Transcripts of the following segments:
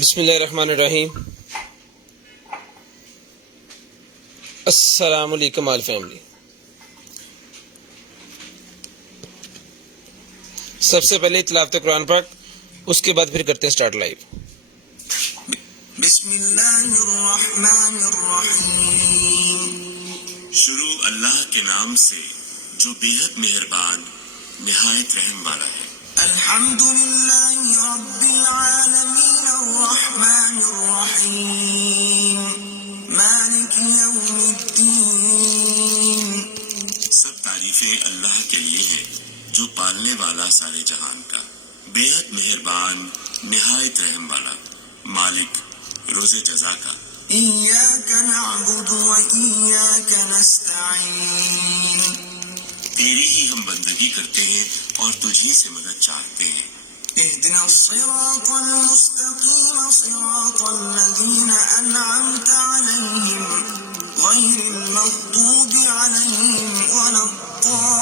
बिस्मिल्लाहिर्रहमानिर्रहीम। अस्सलाम वालेकुम ऑल फैमिली। सबसे पहले तिलावत कुरान पाक, उसके बाद फिर करते हैं स्टार्ट लाइव। बिस्मिल्लाहिर्रहमानिर्रहीम। शुरू अल्लाह के नाम से जो बेहद मेहरबान निहायत रहम वाला है। अल्हम्दुलिल्लाहि रब्बिल आलमीन अर्रहमानिर्रहीम मालिकि यौमिद्दीन। सब तारीफें अल्लाह के लिए हैं जो पालने वाला सारे जहान का, बेहद मेहरबान निहायत रहम वाला, मालिक रोज़े जज़ा का। इय्याका नअबुदु व इय्याका नस्तईन। तेरी ही हम बंदगी करते हैं और तुझी से मदद चाहते हैं। इहदिना सिरातल मुस्तकीम सिरातल लज़ीना अनअमता अलैहिम गैरिल मग़दूबि अलैहिम वलद्दाल्लीन।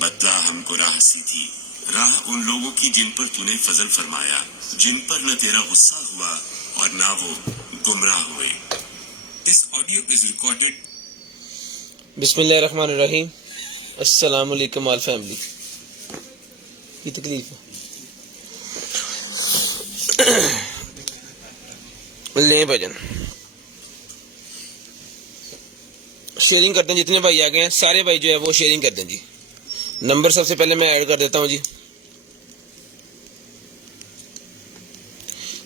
बतला हमको राह सीधी, राह उन लोगों की जिन पर तूने फजल फरमाया, जिन पर न तेरा गुस्सा हुआ और ना वो गुमराह हुए। This audio is recorded. बिस्मिल्लाहिर्रहमानिर्रहीम। अस्सलाम वालेकुम ऑल फैमिली। की तकलीफ है ले भजन शेयरिंग करते हैं। जितने भाई आ गए हैं सारे भाई जो है वो शेयरिंग कर दें जी। नंबर सबसे पहले मैं ऐड कर देता हूं जी।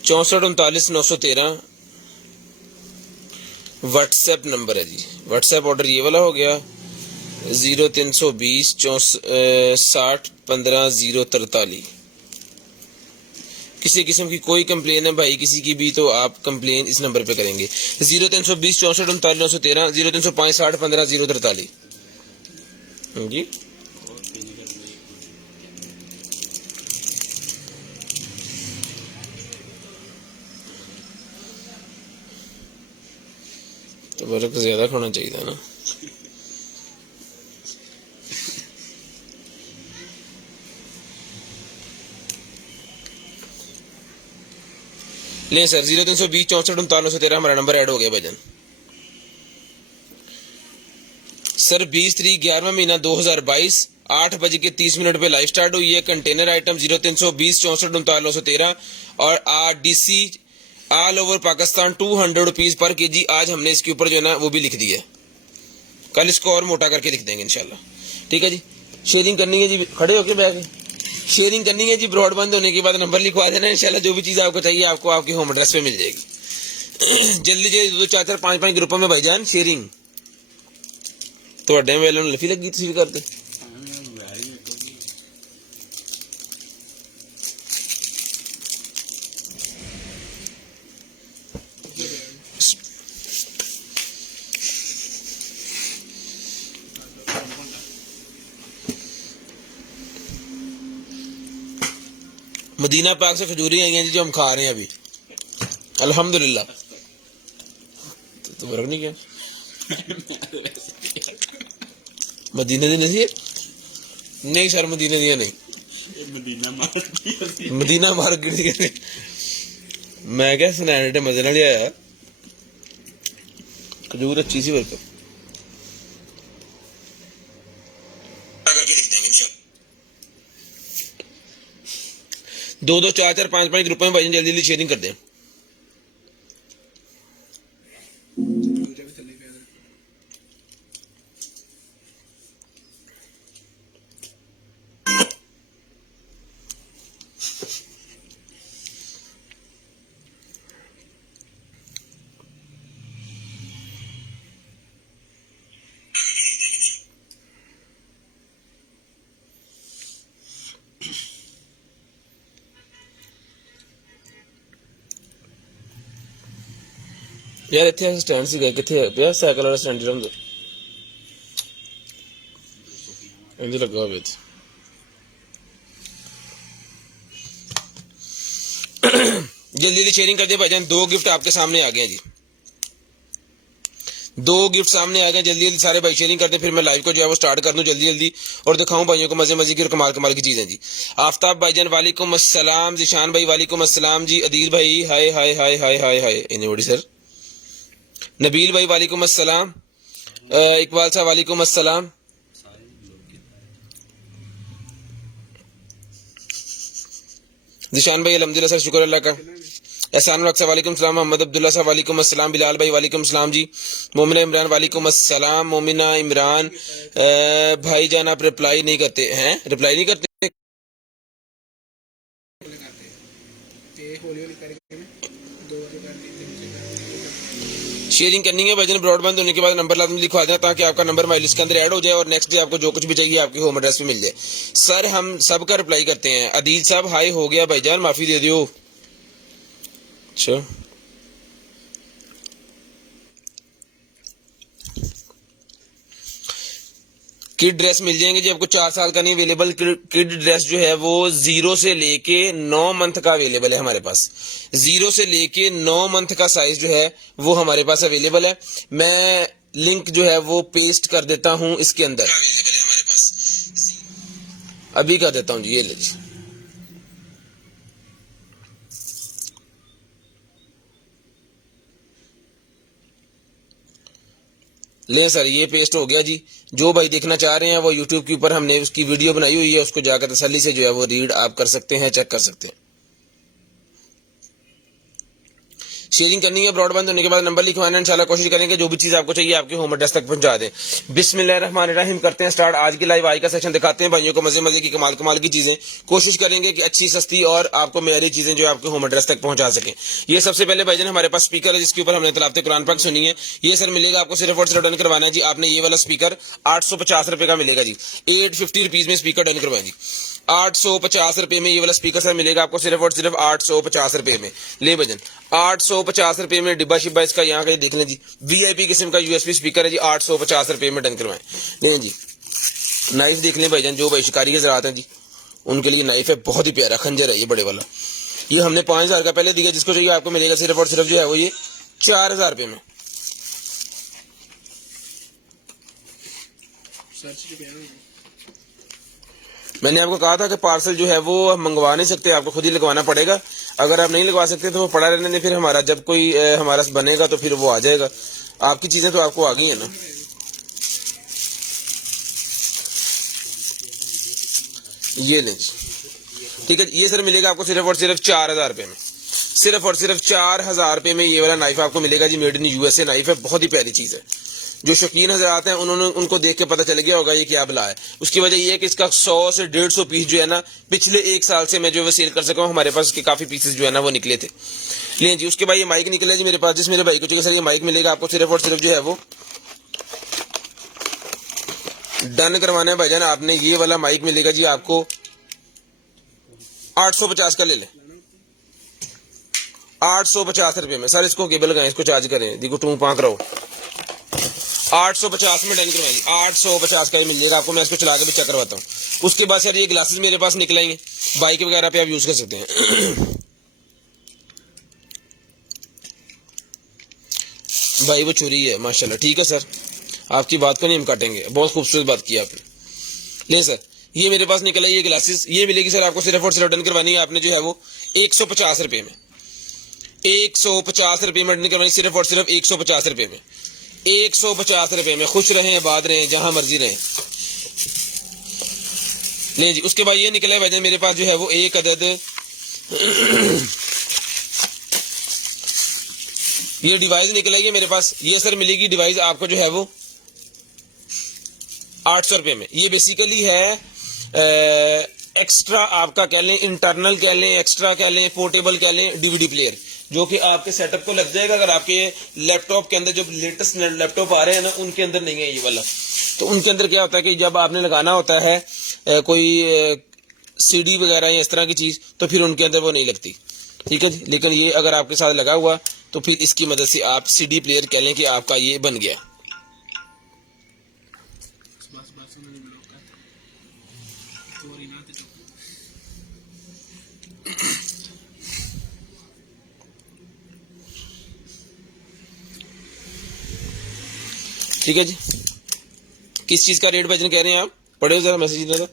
643913 व्हाट्सएप नंबर है जी। व्हाट्सएप ऑर्डर ये वाला हो गया 0320 60 15 043। किसी किस्म की कोई कंप्लेन है भाई किसी की भी तो आप कंप्लेन इस नंबर पे करेंगे 0320 64 39 913 0305 60 15 043 जी। तो बर्फ ज्यादा खाना चाहिए ना। ले सर 0320 64 39 913 हमारा नंबर ऐड हो गया भजन। सर 20 तारीख 11वां महीना 2022 8 बज के 30 मिनट पे लाइव स्टार्ट हुई है। कंटेनर आइटम 0320 64 39 913 और RDC all over Pakistan 200 rupees पर केजी। आज हमने इसके ऊपर जो है ना वो भी लिख दिया है, कल इसको और मोटा करके लिख देंगे इंशाल्लाह। ठीक है जी। शेयरिंग करनी है जी, खड़े होके बैठ शेयरिंग करनी है जी। ब्रॉड बंद होने के बाद नंबर लिखवा देना इंशाल्लाह। जो भी चीज आपको चाहिए आपको आपके होम एड्रेस पे मिल जाएगी। जल्दी जल्दी 2 4 4 5 5 ग्रुपों में भाईजान शेयरिंग ਤੁਹਾਡੇ ਵੇਲੇ ਨੂੰ ਲਫੀ ਲੱਗੀ ਤੁਸੀਂ ਵੀ ਕਰਦੇ। मदीना पाक से खजूरी आई हैं जी जो हम खा रहे हैं अभी अल्हम्दुलिल्लाह। तो फर्क नहीं क्या मदीने दी नहीं नहीं सर मदीने दिया नहीं मदीना मार्केट दी मैं क्या सनैडे मजे ना लिया खजूर अच्छी सी वर्क 2 2 4 4 5 5 ग्रुपों में भाई जल्दी जल्दी शेयरिंग कर दें। यार इतने स्टैंड से गए कितने पे साइकिल वाला स्टैंड जो इंज लगा हुआ जल्दी जल्दी शेयरिंग कर दे भाईजान। 2 गिफ्ट आपके सामने आ गए हैं जी। 2 गिफ्ट सामने आ गए, जल्दी जल्दी सारे भाई शेयरिंग करते, फिर मैं लाइव को जो है वो स्टार्ट कर दूं जल्दी जल्दी और दिखाऊं भाइयों को मजे मजे की और कमाल कमाल की चीजें जी। आफ्ताब भाईजान वालेकुम अस्सलाम, जिशान भाई वालेकुम अस्सलाम जी, अदील भाई हाय हाय हाय हाय हाय हाय एनीबॉडी सर, नबील भाई वालेकुम अस्सलाम, इकबाल साहब वालेकुम अस्सलाम, जिशान भाई अल्हम्दुलिल्लाह सर शुक्र अल्लाह का, एहसान रक्षा वालेकुम सलाम, मोहम्मद अब्दुल्ला साहब वालेकुम अस्सलाम, बिलाल भाई वालेकुम सलाम जी, मोमिना इमरान वालेकुम अस्सलाम, मोमिना इमरान भाई जान आप रिप्लाई नहीं करते हैं, रिप्लाई नहीं करते, शेयरिंग करनी है भाईजान, ब्रॉडबैंड होने के बाद नंबर लाजमी लिखवा देना ताकि आपका नंबर हमारी लिस्ट के अंदर ऐड हो जाए और नेक्स्ट डे आपको जो कुछ भी चाहिए आपके होम एड्रेस पे मिल जाए। सर हम सबका रिप्लाई करते हैं। अदील साहब हाय हो गया भाईजान, माफी दे दियो। अच्छा किड ड्रेस मिल जाएंगे जी आपको, 4 साल का नहीं अवेलेबल, किड ड्रेस जो है वो 0 से लेके 9 मंथ का अवेलेबल है हमारे पास, 0 से लेके 9 मंथ का साइज जो है वो हमारे पास अवेलेबल है। मैं लिंक जो है वो पेस्ट कर देता हूं इसके अंदर, अवेलेबल है हमारे पास, अभी कर देता हूं जी, ये ले जी। ले सर ये पेस्ट हो गया जी। जो भाई देखना चाह रहे हैं वो यूट्यूब के ऊपर हमने उसकी वीडियो बनाई हुई है, उसको जाकर तसल्ली से जो है वो रीड आप कर सकते हैं, चेक कर सकते हैं। शेयरिंग करनी है, ब्रॉडबैंड होने के बाद नंबर लिखवाना, इंशाल्लाह कोशिश करेंगे जो भी चीज आपको चाहिए आपके होम एड्रेस तक पहुंचा दें। बिस्मिल्लाहिर्रहमानिर्रहीम, करते हैं स्टार्ट आज की लाइव। आज का सेशन दिखाते हैं भाइयों को मजे मजे की कमाल कमाल की चीजें, कोशिश करेंगे कि अच्छी सस्ती और आपको मेयारी चीजें जो आपके होम एड्रेस तक पहुंचा सके। ये सबसे पहले भाईजान हमारे पास स्पीकर है जिसके ऊपर हमने तिलावत कुरान पाक सुनी है। ये सर मिलेगा आपको सिर्फ और सिर्फ डन करवाना है जी, आपने ये वाला स्पीकर 850 रुपए का मिलेगा जी, 850 रुपीज में स्पीकर डन करवाएं जी। 850 रुपए में ये वाला स्पीकर सर मिलेगा आपको सिर्फ और सिर्फ 850 रुपए में। ले भजन 850 रुपए में डिब्बा शिब्बा इसका यहाँ का देख लें जी, वीआईपी किस्म का यूएसबी स्पीकर है जी, 850 रुपए में डन करवाएं। नहीं जी नाइफ देख लें भाईजान, जो भाई शिकारी के ज़रात हैं जी उनके लिए नाइफ है, बहुत ही प्यारा खंजर है ये बड़े वाला। ये हमने 5000 का पहले दिया, जिसको चाहिए आपको मिलेगा सिर्फ और सिर्फ जो है वो ये 4000 रुपए में। मैंने आपको कहा था कि पार्सल जो है वो हम मंगवा नहीं सकते, आपको खुद ही लगवाना पड़ेगा। अगर आप नहीं लगवा सकते तो वो पड़ा रहने दें, फिर हमारा जब कोई हमारा बनेगा तो फिर वो आ जाएगा। आपकी चीजें तो आपको आ गई है ना। ये लें ठीक है, ये सर मिलेगा आपको सिर्फ और सिर्फ 4000 रुपए में, सिर्फ और सिर्फ 4000 रुपए में ये वाला नाइफ आपको मिलेगा जी। मेड इन यूएसए नाइफ है, बहुत ही प्यारी चीज है। जो शौकीन हजरात हैं उन्होंने उनको देख के पता चल गया होगा ये क्या बला है। उसकी वजह ये है कि इसका 100 से 150 पीस जो है ना पिछले 1 साल से मैं जो है सेल कर सका हूँ, हमारे पास इसके काफी पीसेस जो है ना वो निकले थे। लें जी उसके बाद ये माइक निकला जी मेरे पास, जिस मेरे भाई को चाहिए सर ये माइक मिलेगा आपको सिर्फ और सिर्फ जो है वो डन करवाना है भाईजान। आपने ये वाला माइक मिलेगा जी आपको 850 का, ले ले 850 रुपए में सर। इसको केबल लगाएं, इसको चार्ज करें, देखो टू पांक रहो, 850 में डन करवाएंगे, 850 का ही मिल जाएगा आपको। मैं इसको चला के भी चेक करवाता हूँ। उसके बाद सर ये ग्लासेस मेरे पास निकलेंगे, बाइक वगैरह पे आप यूज कर सकते हैं। भाई वो चोरी है माशाल्लाह, ठीक है सर, आपकी बात को नहीं हम काटेंगे, बहुत खूबसूरत बात की आपने। ले सर ये मेरे पास निकला ये ग्लासेस, ये मिलेगी सर आपको सिर्फ और सिर्फ डन करवानी है आपने जो है वो 150 रुपए में, 150 रुपए में डन करवानी, सिर्फ और सिर्फ 150 रुपए में, 150 रुपए में। खुश रहें आबाद रहें जहां मर्जी रहें। नहीं जी उसके बाद ये निकला है भाई मेरे पास जो है वो एक अदद ये डिवाइस निकला है मेरे पास। ये सर मिलेगी डिवाइस आपको जो है वो 800 रुपए में। ये बेसिकली है एक्स्ट्रा आपका कह लें, इंटरनल कह लें, एक्स्ट्रा कह लें, पोर्टेबल कह लें, डीवीडी प्लेयर जो कि आपके सेटअप को लग जाएगा। अगर आपके लैपटॉप के अंदर जो लेटेस्ट लैपटॉप आ रहे हैं ना उनके अंदर नहीं है ये वाला, तो उनके अंदर क्या होता है कि जब आपने लगाना होता है कोई सीडी वगैरह या इस तरह की चीज तो फिर उनके अंदर वो नहीं लगती, ठीक है जी। लेकिन ये अगर आपके साथ लगा हुआ तो फिर इसकी मदद से आप सीडी प्लेयर कह लें कि आपका ये बन गया। ठीक है जी। किस चीज का रेट भाईजान कह रहे हैं आप, पढ़े हो जरा मैसेज इधर।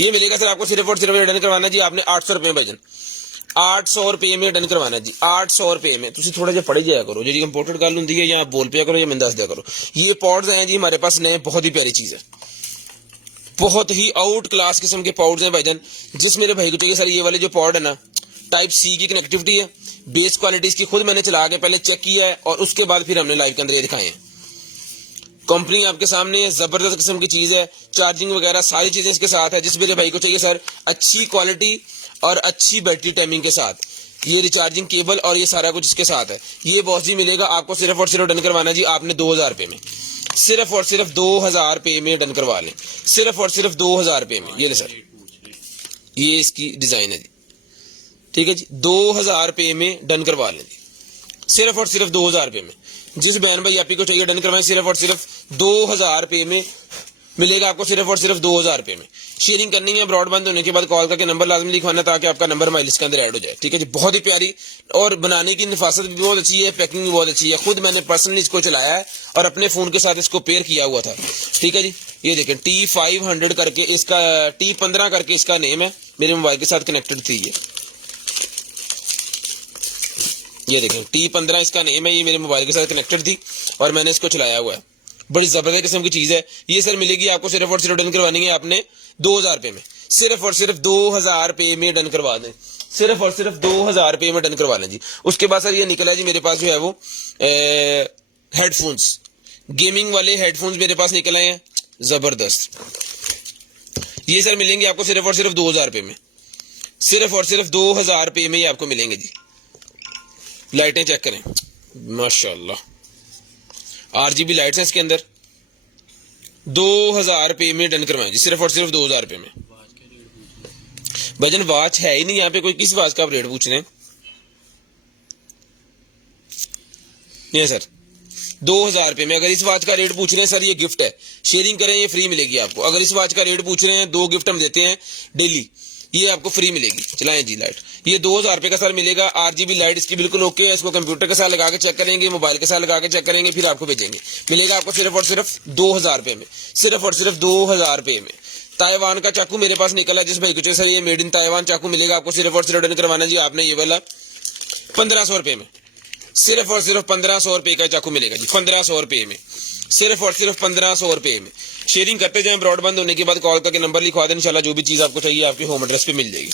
ये मिलेगा सर आपको सिर्फ और सिर्फ डन करवाना जी आपने 800 रुपए में भाईजान, 800 रुपए में डन करवाना जी, 800 रुपए में। तुम थोड़ा जिहा पढ़ी जाया करो, जी इंपोर्टेड गल होंदी है या बोल पिया करो या मैं दस दिया करो। ये पॉड्स हैं जी हमारे पास नए, बहुत ही प्यारी चीज है, बहुत ही आउट क्लास किस्म के पॉड्स हैं भाईजान। जिस मेरे भाई को चाहिए सर ये वाले जो पॉड है ना, टाइप सी की कनेक्टिविटी है, बेस क्वालिटी इसकी खुद मैंने चला के पहले चेक किया है और उसके बाद फिर हमने लाइव के अंदर ये दिखाए हैं। कंपनी आपके सामने है, जबरदस्त किस्म की चीज है, चार्जिंग वगैरह सारी चीजें इसके साथ है। जिस मेरे भाई को चाहिए सर अच्छी क्वालिटी और अच्छी बैटरी टाइमिंग के साथ, ये रिचार्जिंग केबल और ये सारा कुछ इसके साथ है। ये बॉस जी मिलेगा आपको सिर्फ और सिर्फ डन करवाना जी आपने 2000 रुपए में, सिर्फ और सिर्फ 2000 रुपए में डन करवा लें, सिर्फ और सिर्फ 2000 रुपए में। ये ले सर, ये इसकी डिजाइन है जी, ठीक है जी, 2000 रुपए में डन करवा लें जी, सिर्फ और सिर्फ 2000 रुपए में। जिस बहन भाई आपी को चाहिए डन करवाएं, सिर्फ और सिर्फ 2000 रुपए में मिलेगा आपको, सिर्फ और सिर्फ 2000 रुपए में। शेयरिंग करनी है, ब्रॉडबैंड होने के बाद कॉल करके नंबर लाजमी लिखवाना ताकि आपका नंबर हमारी लिस्ट के अंदर ऐड हो जाए, ठीक है जी। बहुत ही प्यारी और बनाने की नफासत भी बहुत अच्छी है, पैकिंग भी बहुत अच्छी है। खुद मैंने पर्सनली इसको चलाया है और अपने फोन के साथ इसको पेयर किया हुआ था, ठीक है जी। ये देखें T500 करके इसका, T15 करके इसका नेम है, मेरे मोबाइल के साथ कनेक्टेड थी ये देखें T15 इसका नेम है, ये मेरे मोबाइल के साथ कनेक्टेड थी और मैंने इसको चलाया हुआ है। बड़ी जबरदस्त किस्म की चीज है ये सर, मिलेगी आपको सिर्फ और सिर्फ डन करवानी है आपने 2000 रुपए में, सिर्फ और सिर्फ 2000 रुपए में डन करवा दें, सिर्फ और सिर्फ 2000 रुपए में डन करवा लें जी। उसके बाद सर ये निकला जी मेरे पास जो है वो हेडफोन्स, गेमिंग वाले हेडफोन्स मेरे पास निकल आए हैं, जबरदस्त। ये सर मिलेंगे आपको सिर्फ और सिर्फ 2000 रुपए में, सिर्फ और सिर्फ 2000 रुपए में ही आपको मिलेंगे जी। लाइटें चेक करें, माशाल्लाह, RGB लाइट्स हैं इसके अंदर। 2000 रुपए में डन करवाएं जी, सिर्फ और सिर्फ 2000 रुपए में। भजन वॉच है ही नहीं यहाँ पे कोई, किस वॉच का आप रेट पूछ रहे हैं? ये सर 2000 रुपए में अगर इस वॉच का रेट पूछ रहे हैं सर, ये गिफ्ट है, शेयरिंग करें ये फ्री मिलेगी आपको। अगर इस वॉच का रेट पूछ रहे हैं, 2 गिफ्ट हम देते हैं डेली, ये आपको फ्री मिलेगी। चलाएं जी लाइट, ये 2000 रुपए का सर मिलेगा। RGB लाइट इसकी बिल्कुल ओके है, इसको कंप्यूटर के साथ लगा के चेक करेंगे, मोबाइल के साथ लगा के चेक करेंगे, फिर आपको भेजेंगे। मिलेगा आपको सिर्फ और सिर्फ 2000 रुपए में, सिर्फ और सिर्फ 2000 रुपए में। ताइवान का चाकू मेरे पास निकला, जिस भाई कुछ सर ये मेड इन ताइवान चाकू मिलेगा आपको सिर्फ और सिर्फ डन करवाना जी आपने ये वाला 1500 रुपए में, सिर्फ और सिर्फ 1500 रुपए का चाकू मिलेगा जी, 1500 रुपए में, सिर्फ और सिर्फ 1500 रुपए में। शेयरिंग करते जाएं, ब्रॉडबैंड होने के बाद कॉल करके नंबर लिखवा दें, इंशाल्लाह जो भी चीज आपको चाहिए आपके होम एड्रेस पे मिल जाएगी।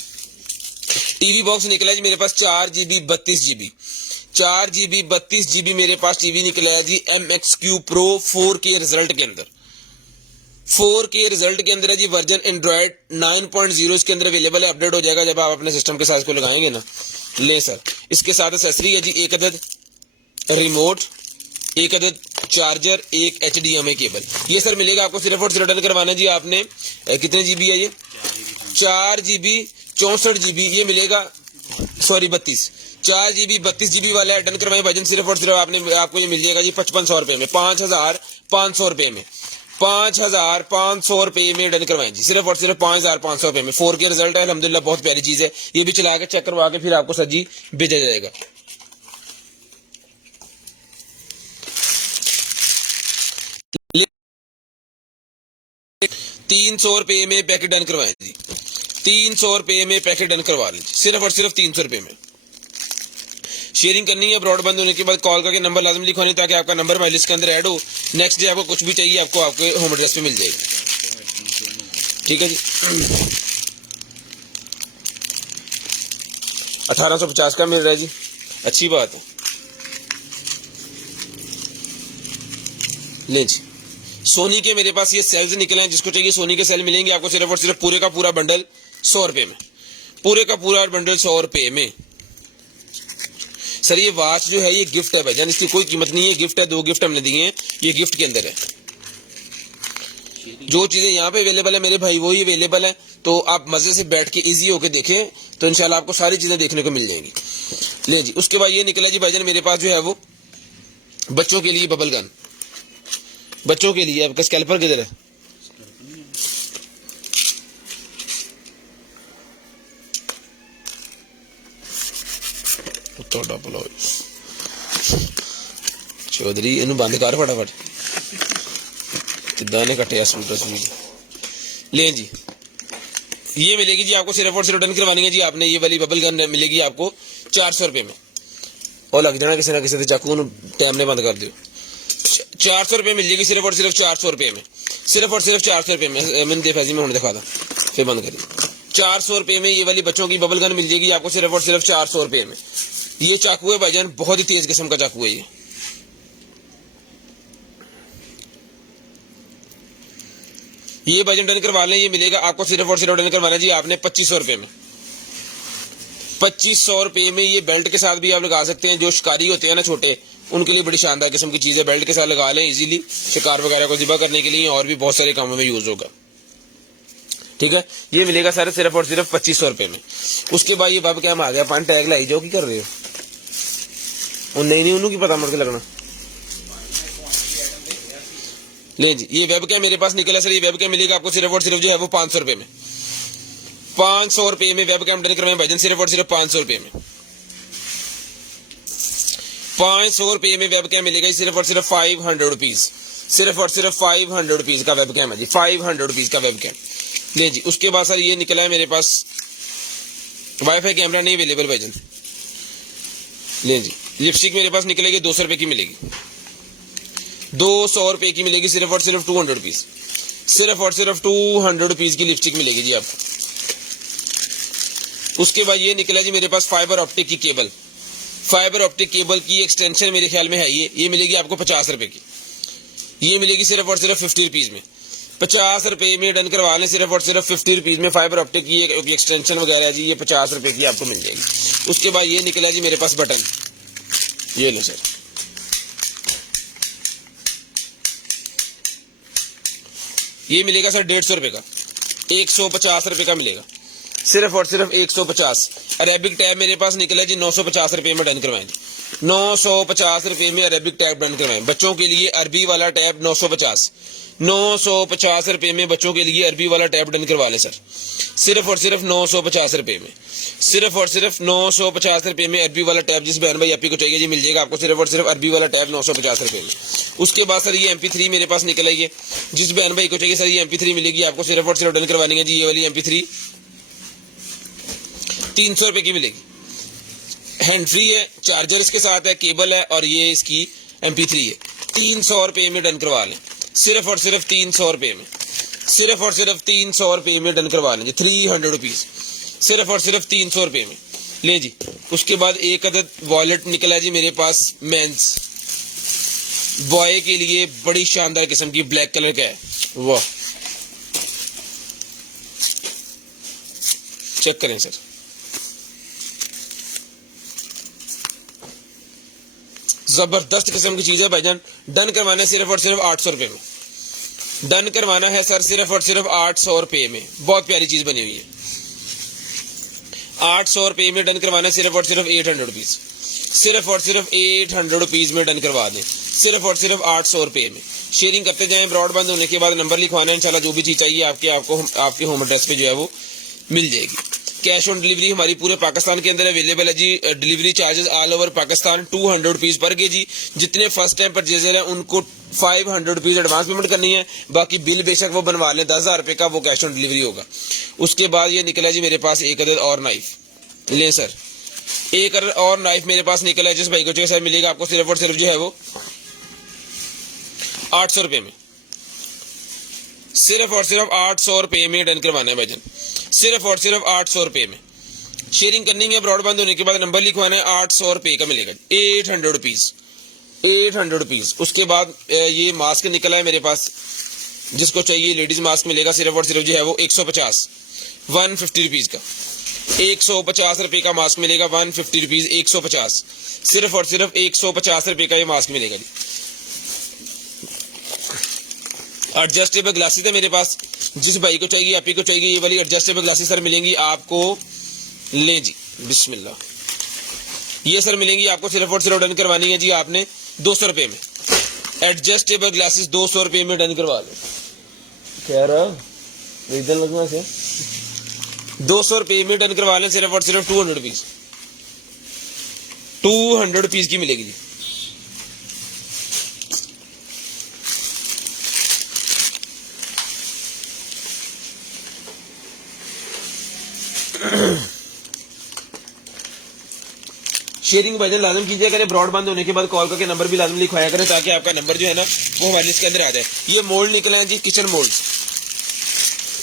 टीवी बॉक्स निकला है जी मेरे पास 4GB 32GB, 4GB 32GB मेरे पास टीवी निकला है जी MXQ Pro 4K रिजल्ट के अंदर, 4K रिजल्ट के अंदर है जी। वर्जन एंड्रॉइड 9.0 इसके अंदर अवेलेबल है, अपडेट हो जाएगा जब आप अपने सिस्टम के साथ इसको लगाएंगे ना। ले सर, इसके साथ एक्सेसरी है जी, एक अदद रिमोट, एक अदद चार्जर, एक HDMI केबल। ये सर मिलेगा आपको सिर्फ और सिर्फ डन करवाना जी आपने, कितने GB है ये? 4GB 64GB ये मिलेगा, सॉरी 32, 4GB 32GB वाला है, डन करवाए भाईजान सिर्फ और सिर्फ आपको ये मिल जाएगा जी 5500 रुपए में, 5500 रुपए में, 5500 रुपए में डन करवाएं जी, सिर्फ और सिर्फ 5500 रुपए में। 4K रिजल्ट है, अल्हम्दुलिल्लाह बहुत प्यारी चीज है। ये भी चला के चेक करवा के फिर आपको सर जी भेजा जाएगा। ₹300 में पैकेट डन करवाएं जी, ₹300 में पैकेट डन करवा लीजिए, सिर्फ और सिर्फ 300 रुपए में। शेयरिंग करनी है, ब्रॉडबैंड होने के बाद कॉल करके नंबर लाजम लिखवानी ताकि आपका नंबर हमारी लिस्ट के अंदर ऐड हो। नेक्स्ट डे आपको कुछ भी चाहिए आपको आपके होम एड्रेस पे मिल जाएगी, ठीक है जी। 1850 का मिल रहा है जी, अच्छी बात है। ले जी, सोनी के मेरे पास ये सेल्स निकले हैं, जिसको चाहिए सोनी के सेल मिलेंगे आपको सिर्फ और सिर्फ पूरे का पूरा बंडल 100 रुपए में, पूरे का पूरा बंडल 100 रुपए में। सर ये वॉच जो है ये गिफ्ट है भाईजान, इसकी कोई कीमत नहीं है, गिफ्ट है, 2 गिफ्ट हमने दिए हैं, ये गिफ्ट के अंदर है। जो चीजें यहाँ पे अवेलेबल है मेरे भाई वही अवेलेबल है, तो आप मजे से बैठ के इजी होके देखें तो इंशाल्लाह आपको सारी चीजें देखने को मिल जाएंगी। ले जी, उसके बाद ये निकला जी भाईजान मेरे पास जो है वो बच्चों के लिए बबल गन, बच्चों के लिए। आपका स्कैल्पर किधर है? चौधरी इन्हें बंद कर फटाफट। दाने का टेस्ट तस्वीर ले जी। ये मिलेगी जी आपको सिर्फ और सिर्फ डन करवानी है जी आपने। ये वाली बबल गन मिलेगी आपको 400 रुपये में। और लग जाना किसी ना किसी से चाकू टाइम ने बंद कर दियो। 400 रुपये मिल जाएगी सिर्फ और सिर्फ 400 रुपये में। सिर्फ और सिर्फ 400 रुपये में। मैंने फैजी में होने दिखा था फिर बंद करिए। 400 रुपये में ये वाली बच्चों की बबल गन मिल जाएगी आपको सिर्फ और सिर्फ 400 रुपये में। ये चाकू है भाईजान, बहुत ही तेज किस्म का चाकू है ये भाईजान डन करवा लें। ये मिलेगा आपको सिर्फ और सिर्फ डन करवाना जी आपने 2500 रुपये में। 2500 रुपये में ये बेल्ट के साथ भी आप लगा सकते हैं। जो शिकारी होते हैं ना छोटे, उनके लिए बड़ी शानदार किस्म की चीज़ है। बेल्ट के साथ लगा लें इजीली, शिकार वगैरह को ज़िबा करने के लिए और भी बहुत सारे कामों में यूज़ होगा। ठीक है, ये मिलेगा सर सिर्फ और सिर्फ 2500 रुपये में। उसके बाद ये बाब क्या आ गया, पान टैग लाई जाओ की कर रहे हो? नहीं उन्होंने की पता मुड़ के लगना। ले जी, ये वेब कैम मेरे पास निकला सर। ये वेब कैम मिलेगा आपको सिर्फ और सिर्फ जो है वो 500 रुपये में। 500 रुपये में वेब कैम डन करवाएं भाईजान, सिर्फ और सिर्फ 500 रुपये में। 500 रुपये में वेब कैम मिलेगा सिर्फ और सिर्फ 500 रुपीज। सिर्फ और सिर्फ 500 रुपीज का वेब कैम है जी, 500 रुपीज का वेब कैम। ले जी, उसके बाद सर ये निकला है मेरे पास वाईफाई कैमरा नहीं अवेलेबल भाईजान। ले जी, लिपस्टिक मेरे पास निकलेगी 200 रुपये की मिलेगी। 200 रुपये की मिलेगी सिर्फ और सिर्फ 200 रुपीज। सिर्फ और सिर्फ 200 रुपीज की लिपस्टिक मिलेगी जी आपको। उसके बाद ये निकला जी मेरे पास फाइबर ऑप्टिक की केबल। फाइबर ऑप्टिक केबल की एक्सटेंशन मेरे ख्याल में है ये मिलेगी आपको 50 रुपये की। ये मिलेगी सिर्फ और सिर्फ 50 रुपीज में। 50 रुपये में डन करवा लें सिर्फ और सिर्फ 50 रुपीज में। फाइबर ऑप्टिक की एक्सटेंशन वगैरह जी ये 50 रुपये की आपको मिल जाएगी। उसके बाद ये निकला जी मेरे पास बटन, ये लो सर। ये मिलेगा सर 150 रुपये का, 150 रुपये का मिलेगा। सिर्फ और सिर्फ 150। अरेबिक टैब मेरे पास निकला जी 950 रुपये में डन करवाएं। 950 रुपये में अरेबिक टैब डन करवाएं। बच्चों के लिए अरबी वाला टैब 950 रुपये में बच्चों के लिए अरबी वाला टैब डन करवा लें सर। सिर्फ और सिर्फ 950 रुपये में। सिर्फ और सिर्फ 950 रुपये में अरबी वाला टैब जिस बहन भाई आपी को चाहिए जी मिल जाएगा आपको सिर्फ और सिर्फ अरबी वाला टैब 950 रुपये में। उसके बाद सर ये MP3 मेरे पास निकल आई है। जिस बहन भाई को चाहिए सर ये MP3 मिलेगी आपको सिर्फ और सिर्फ डन करवानी है जी। ये वाली MP3 300 रुपये की मिलेगी। हैंड फ्री है, चार्जर इसके साथ है, केबल है और ये इसकी MP3 है। 300 रुपये में डन करवा लें। सिर्फ और सिर्फ 300 रुपये में। सिर्फ और सिर्फ 300 रुपये में डन करवा लेंगे। 300 रुपीज। सिर्फ और सिर्फ 300 रुपये में। ले जी, उसके बाद एक अदद वॉलेट निकला जी मेरे पास मेंस बॉय के लिए, बड़ी शानदार किस्म की ब्लैक कलर का है। वाह, चेक करें सर। जबरदस्त किस्म की चीज है भाईजान। डन करवाना है सिर्फ और सिर्फ 800 रुपये में। डन करवाना है सर सिर्फ और सिर्फ 800 रुपये में। बहुत प्यारी चीज बनी हुई है। 800 रुपये में डन करवाना है सिर्फ और सिर्फ 800 रुपीज। सिर्फ और सिर्फ 800 रुपीज में डन करवा दें। सिर्फ और सिर्फ 800 रुपये में। शेयरिंग करते जाएं। ब्रॉडबैंड होने के बाद नंबर लिखवाना है। इंशाल्लाह जो भी चीज चाहिए आपके होम एड्रेस पे जो है वो मिल जाएगी। कैश ऑन डिलीवरी हमारी पूरे पाकिस्तान के अंदर अवेलेबल है जी। Delivery charges all over Pakistan 200 rupees पर केजी। जितने फर्स्ट टाइम परचेजर हैं उनको 500 रुपीज एडवांस पेमेंट करनी है। बाकी बिल बेशक वो बनवा लें, 10,000 रुपये का वो कैश ऑन डिलीवरी होगा। उसके बाद ये निकला जी मेरे पास एक अदद और नाइफ। ले सर, एक अदद और नाइफ मेरे पास निकला है। जिस भाई को चाहिए सर मिलेगा आपको सिर्फ और सिर्फ जो है वो 800 रुपये में। सिर्फ और सिर्फ 800 रुपये में डन करवाना है भाईजान। सिर्फ और सिर्फ 800 रुपये में। शेयरिंग करनी है। ब्रॉडबैंड होने के बाद नंबर लिखवाना है। 800 रुपये का मिलेगा। 800 रुपीज। 800 रुपीज। उसके बाद ये मास्क निकला है मेरे पास। जिसको चाहिए लेडीज मास्क मिलेगा सिर्फ और सिर्फ जो है वो 150 रुपीज का। 150 रुपये का मास्क मिलेगा। 150 रुपीज। 150। सिर्फ और सिर्फ 150 रुपये का ये मास्क मिलेगा जी। एडजस्टेबल ग्लासेस है मेरे पास। जिस भाई को चाहिए आपी को चाहिए ये वाली एडजस्टेबल ग्लासेस सर मिलेंगी आपको। ले जी, बिस्मिल्लाह। ये सर मिलेंगी आपको सिर्फ और सिर्फ डन करवानी है जी आपने 200 रुपये में। एडजस्टेबल ग्लासेस 200 रुपये में डन करवा लो। खैर इधर लगना से 200 रुपये में डन करवा लें। सिर्फ और सिर्फ 200 रुपीज। 200 रुपीज की मिलेगी जी। शेयरिंग भाईजान लाजम कीजिए करें, ब्रॉडबैंड होने के बाद कॉल करके नंबर भी लाजम लिखवाया करें ताकि आपका नंबर जो है ना वो हमारे लिस्ट के अंदर आ जाए। ये मोल्ड निकले हैं जी, किचन मोल्ड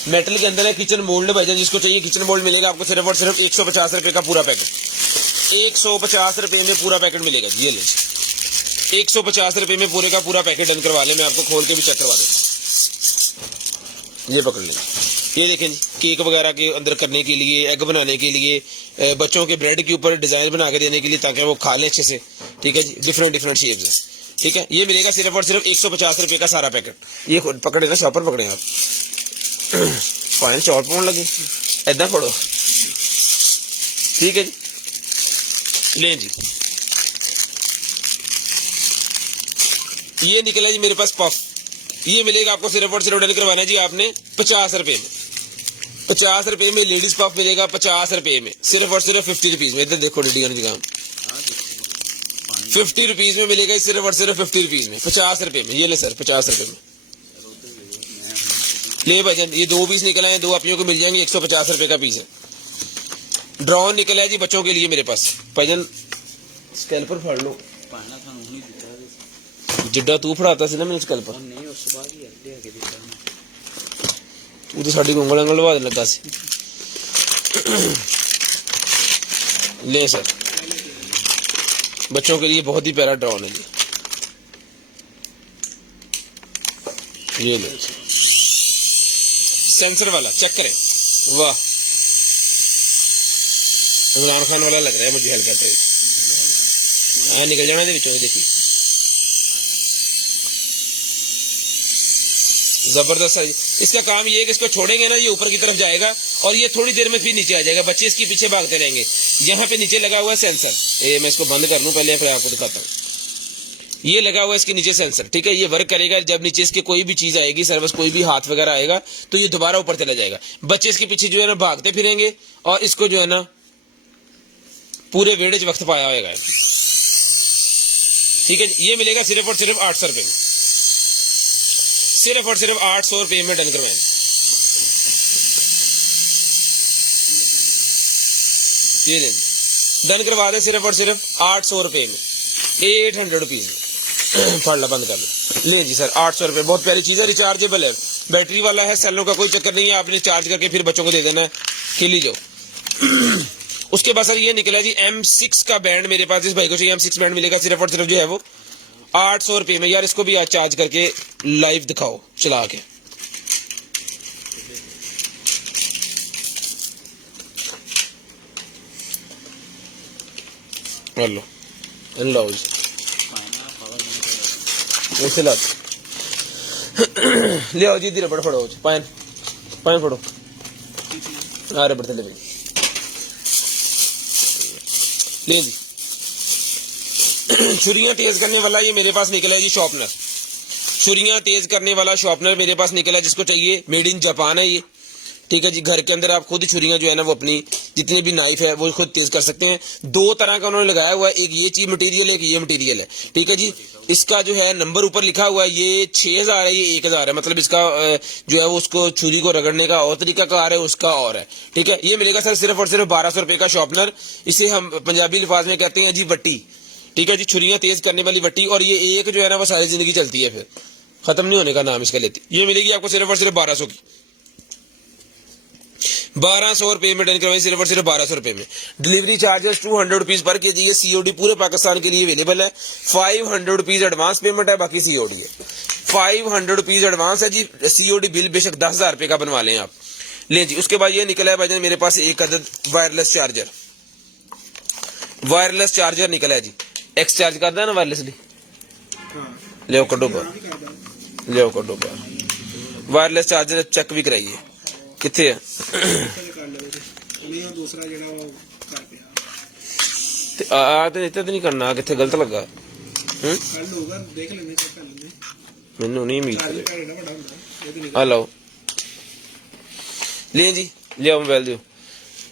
मेटल के अंदर है, किचन मोल्ड भाईजान जिसको चाहिए किचन मोल्ड मिलेगा आपको सिर्फ और सिर्फ 150 रुपए का पूरा पैकेट, 150 रुपए में पूरा पैकेट मिलेगा जी। ये ले 150 रुपए में पूरे का पूरा पैकेट डन करवा ले, मैं आपको खोल के भी चेक करवा देता हूँ। ये पकड़ लें, ये देखें जी, केक वगैरह के अंदर करने के लिए, एग बनाने के लिए, बच्चों के ब्रेड के ऊपर डिजाइन बना के देने के लिए ताकि वो खा लें अच्छे से, ठीक है जी। डिफरेंट डिफरेंट शेप्स है, ठीक है। ये मिलेगा सिर्फ और सिर्फ 150 रुपए का सारा पैकेट। ये पकड़े ना, शॉपर पकड़े आप पानी चौड़ पाउन लगे ऐदा पड़ो, ठीक है जी। लें जी, ये निकला जी मेरे पास पफ, ये मिलेगा आपको सिर्फ और सिर्फ डन करवाना है जी आपने 50 रुपए में। 50 रुपए में लेडीज पफ मिलेगा, 50 रुपए में, सिर्फ और सिर्फ 50 रुपीज में। इधर देखो डिजाइन जी काम 50 रुपीज में मिलेगा, सिर्फ और सिर्फ 50 रुपीज में, 50 रुपए में। ये ले सर 50 रुपए में ले भाईजान। ये 2 पीस निकला है, 2 आप को मिल जाएंगे, 150 रुपए का पीस है। ड्रॉन निकला है जी बच्चों के लिए मेरे पास भाईजान, स्कैल्पर फाड़ लो जिड्डा तू फड़ाता सी ना मैंने स्कैल्पर, तू तो साड़ी उंगल उंगल लगा लगा सी। ले सर, बच्चों के लिए बहुत ही प्यारा ड्रॉन है जी। ये ले सेंसर वाला, चेक करें, वाह इमरान खान वाला लग रहा है मुझे हल्का। तो हाँ निकल जाना है बिचों, देखिए जबरदस्त है। इसका काम ये है कि इसको छोड़ेंगे ना, ये ऊपर की तरफ जाएगा और ये थोड़ी देर में फिर नीचे आ जाएगा, बच्चे इसके पीछे भागते रहेंगे। यहाँ पे नीचे लगा हुआ है सेंसर, ये मैं इसको बंद कर लूं पहले, फिर आपको दिखाता हूँ। ये लगा हुआ है इसके नीचे सेंसर, ठीक है। ये वर्क करेगा, जब नीचे इसके कोई भी चीज आएगी, सर्विस कोई भी हाथ वगैरह आएगा तो ये दोबारा ऊपर चला जाएगा। बच्चे इसके पीछे जो है ना भागते फिरेंगे और इसको जो है ना पूरे वेड़े च वक्त पाया होगा, ठीक है। ये मिलेगा सिर्फ और सिर्फ 800 रुपए में, सिर्फ और सिर्फ 800 रुपए में डन करवाएं। ये ले डन करवा दे सिर्फ और सिर्फ 800 रुपए में, 800 रुपीज में। फाड़ना बंद कर लो। ले जी सर 800 रुपए, बहुत प्यारी चीज है, रिचार्जेबल है, बैटरी वाला है, सेलों का कोई चक्कर नहीं है, आपने चार्ज करके फिर बच्चों को दे देना है, खेली जाओ। उसके बाद सर ये निकला जी M6 का बैंड, मेरे पास इस भाई को चाहिए M6 बैंड मिलेगा सिर्फ और सिर्फ जो है वो 800 रुपए में। यार इसको भी आज चार्ज करके लाइव दिखाओ चला के। लो लो ऐसे ला ले आओ जी, धीरे बड़ फड़ो पायन पायन फड़ो आ रहे बढ़ते ले भाई ले जी। छुरियां तेज करने वाला ये मेरे पास निकला है जी शॉर्पनर, छुरियां तेज करने वाला शॉर्पनर मेरे पास निकला, जिसको चाहिए मेड इन जापान है ये, ठीक है जी। घर के अंदर आप खुद छुरियां जो है ना वो अपनी जितनी भी नाइफ है वो खुद तेज कर सकते हैं। 2 तरह का उन्होंने लगाया हुआ है, एक ये चीज मटेरियल है, एक ये मटेरियल है, ठीक है जी। इसका जो है नंबर ऊपर लिखा हुआ है, ये 6000 है, ये 1000 है, मतलब इसका जो है वो उसको छुरी को रगड़ने का और तरीका कार है, उसका और है, ठीक है। ये मिलेगा सर सिर्फ और सिर्फ 1200 रुपए का शॉर्पनर, इसे हम पंजाबी लिफाज में कहते हैं जी वट्टी, ठीक है जी, छुरियां तेज करने वाली वट्टी। और ये एक जो है ना वो सारी जिंदगी चलती है, फिर खत्म नहीं होने का नाम इसका लेती। ये मिलेगी आपको सिर्फ और सिर्फ 1200 की, 1200 रुपए में डन करवाई, सिर्फ और सिर्फ 1200 रुपए में। डिलीवरी चार्जेस 200 रुपीज पर केजी है, COD पूरे पाकिस्तान के लिए अवेलेबल है। 500 रुपीज एडवांस पेमेंट है, बाकी COD है। 500 रुपीज एडवांस है जी, COD बिल बेशक 10,000 रुपए का बनवा लें आप। ले जी, उसके बाद ये निकला है भाईजान मेरे पास एक अदद वायरलेस चार्जर, वायरलेस चार्जर निकला है जी। एक्स चार्ज करता है ना वायरलेसली, ले कड्डो पर, ले कड्डो पर वायरलेस चार्जर चेक भी कराइए किथे है। इतना तो नहीं करना, किथे गलत लगा मैनू नहीं उम्मीद। हेलो ले जी, ले आओ मोबाइल दो।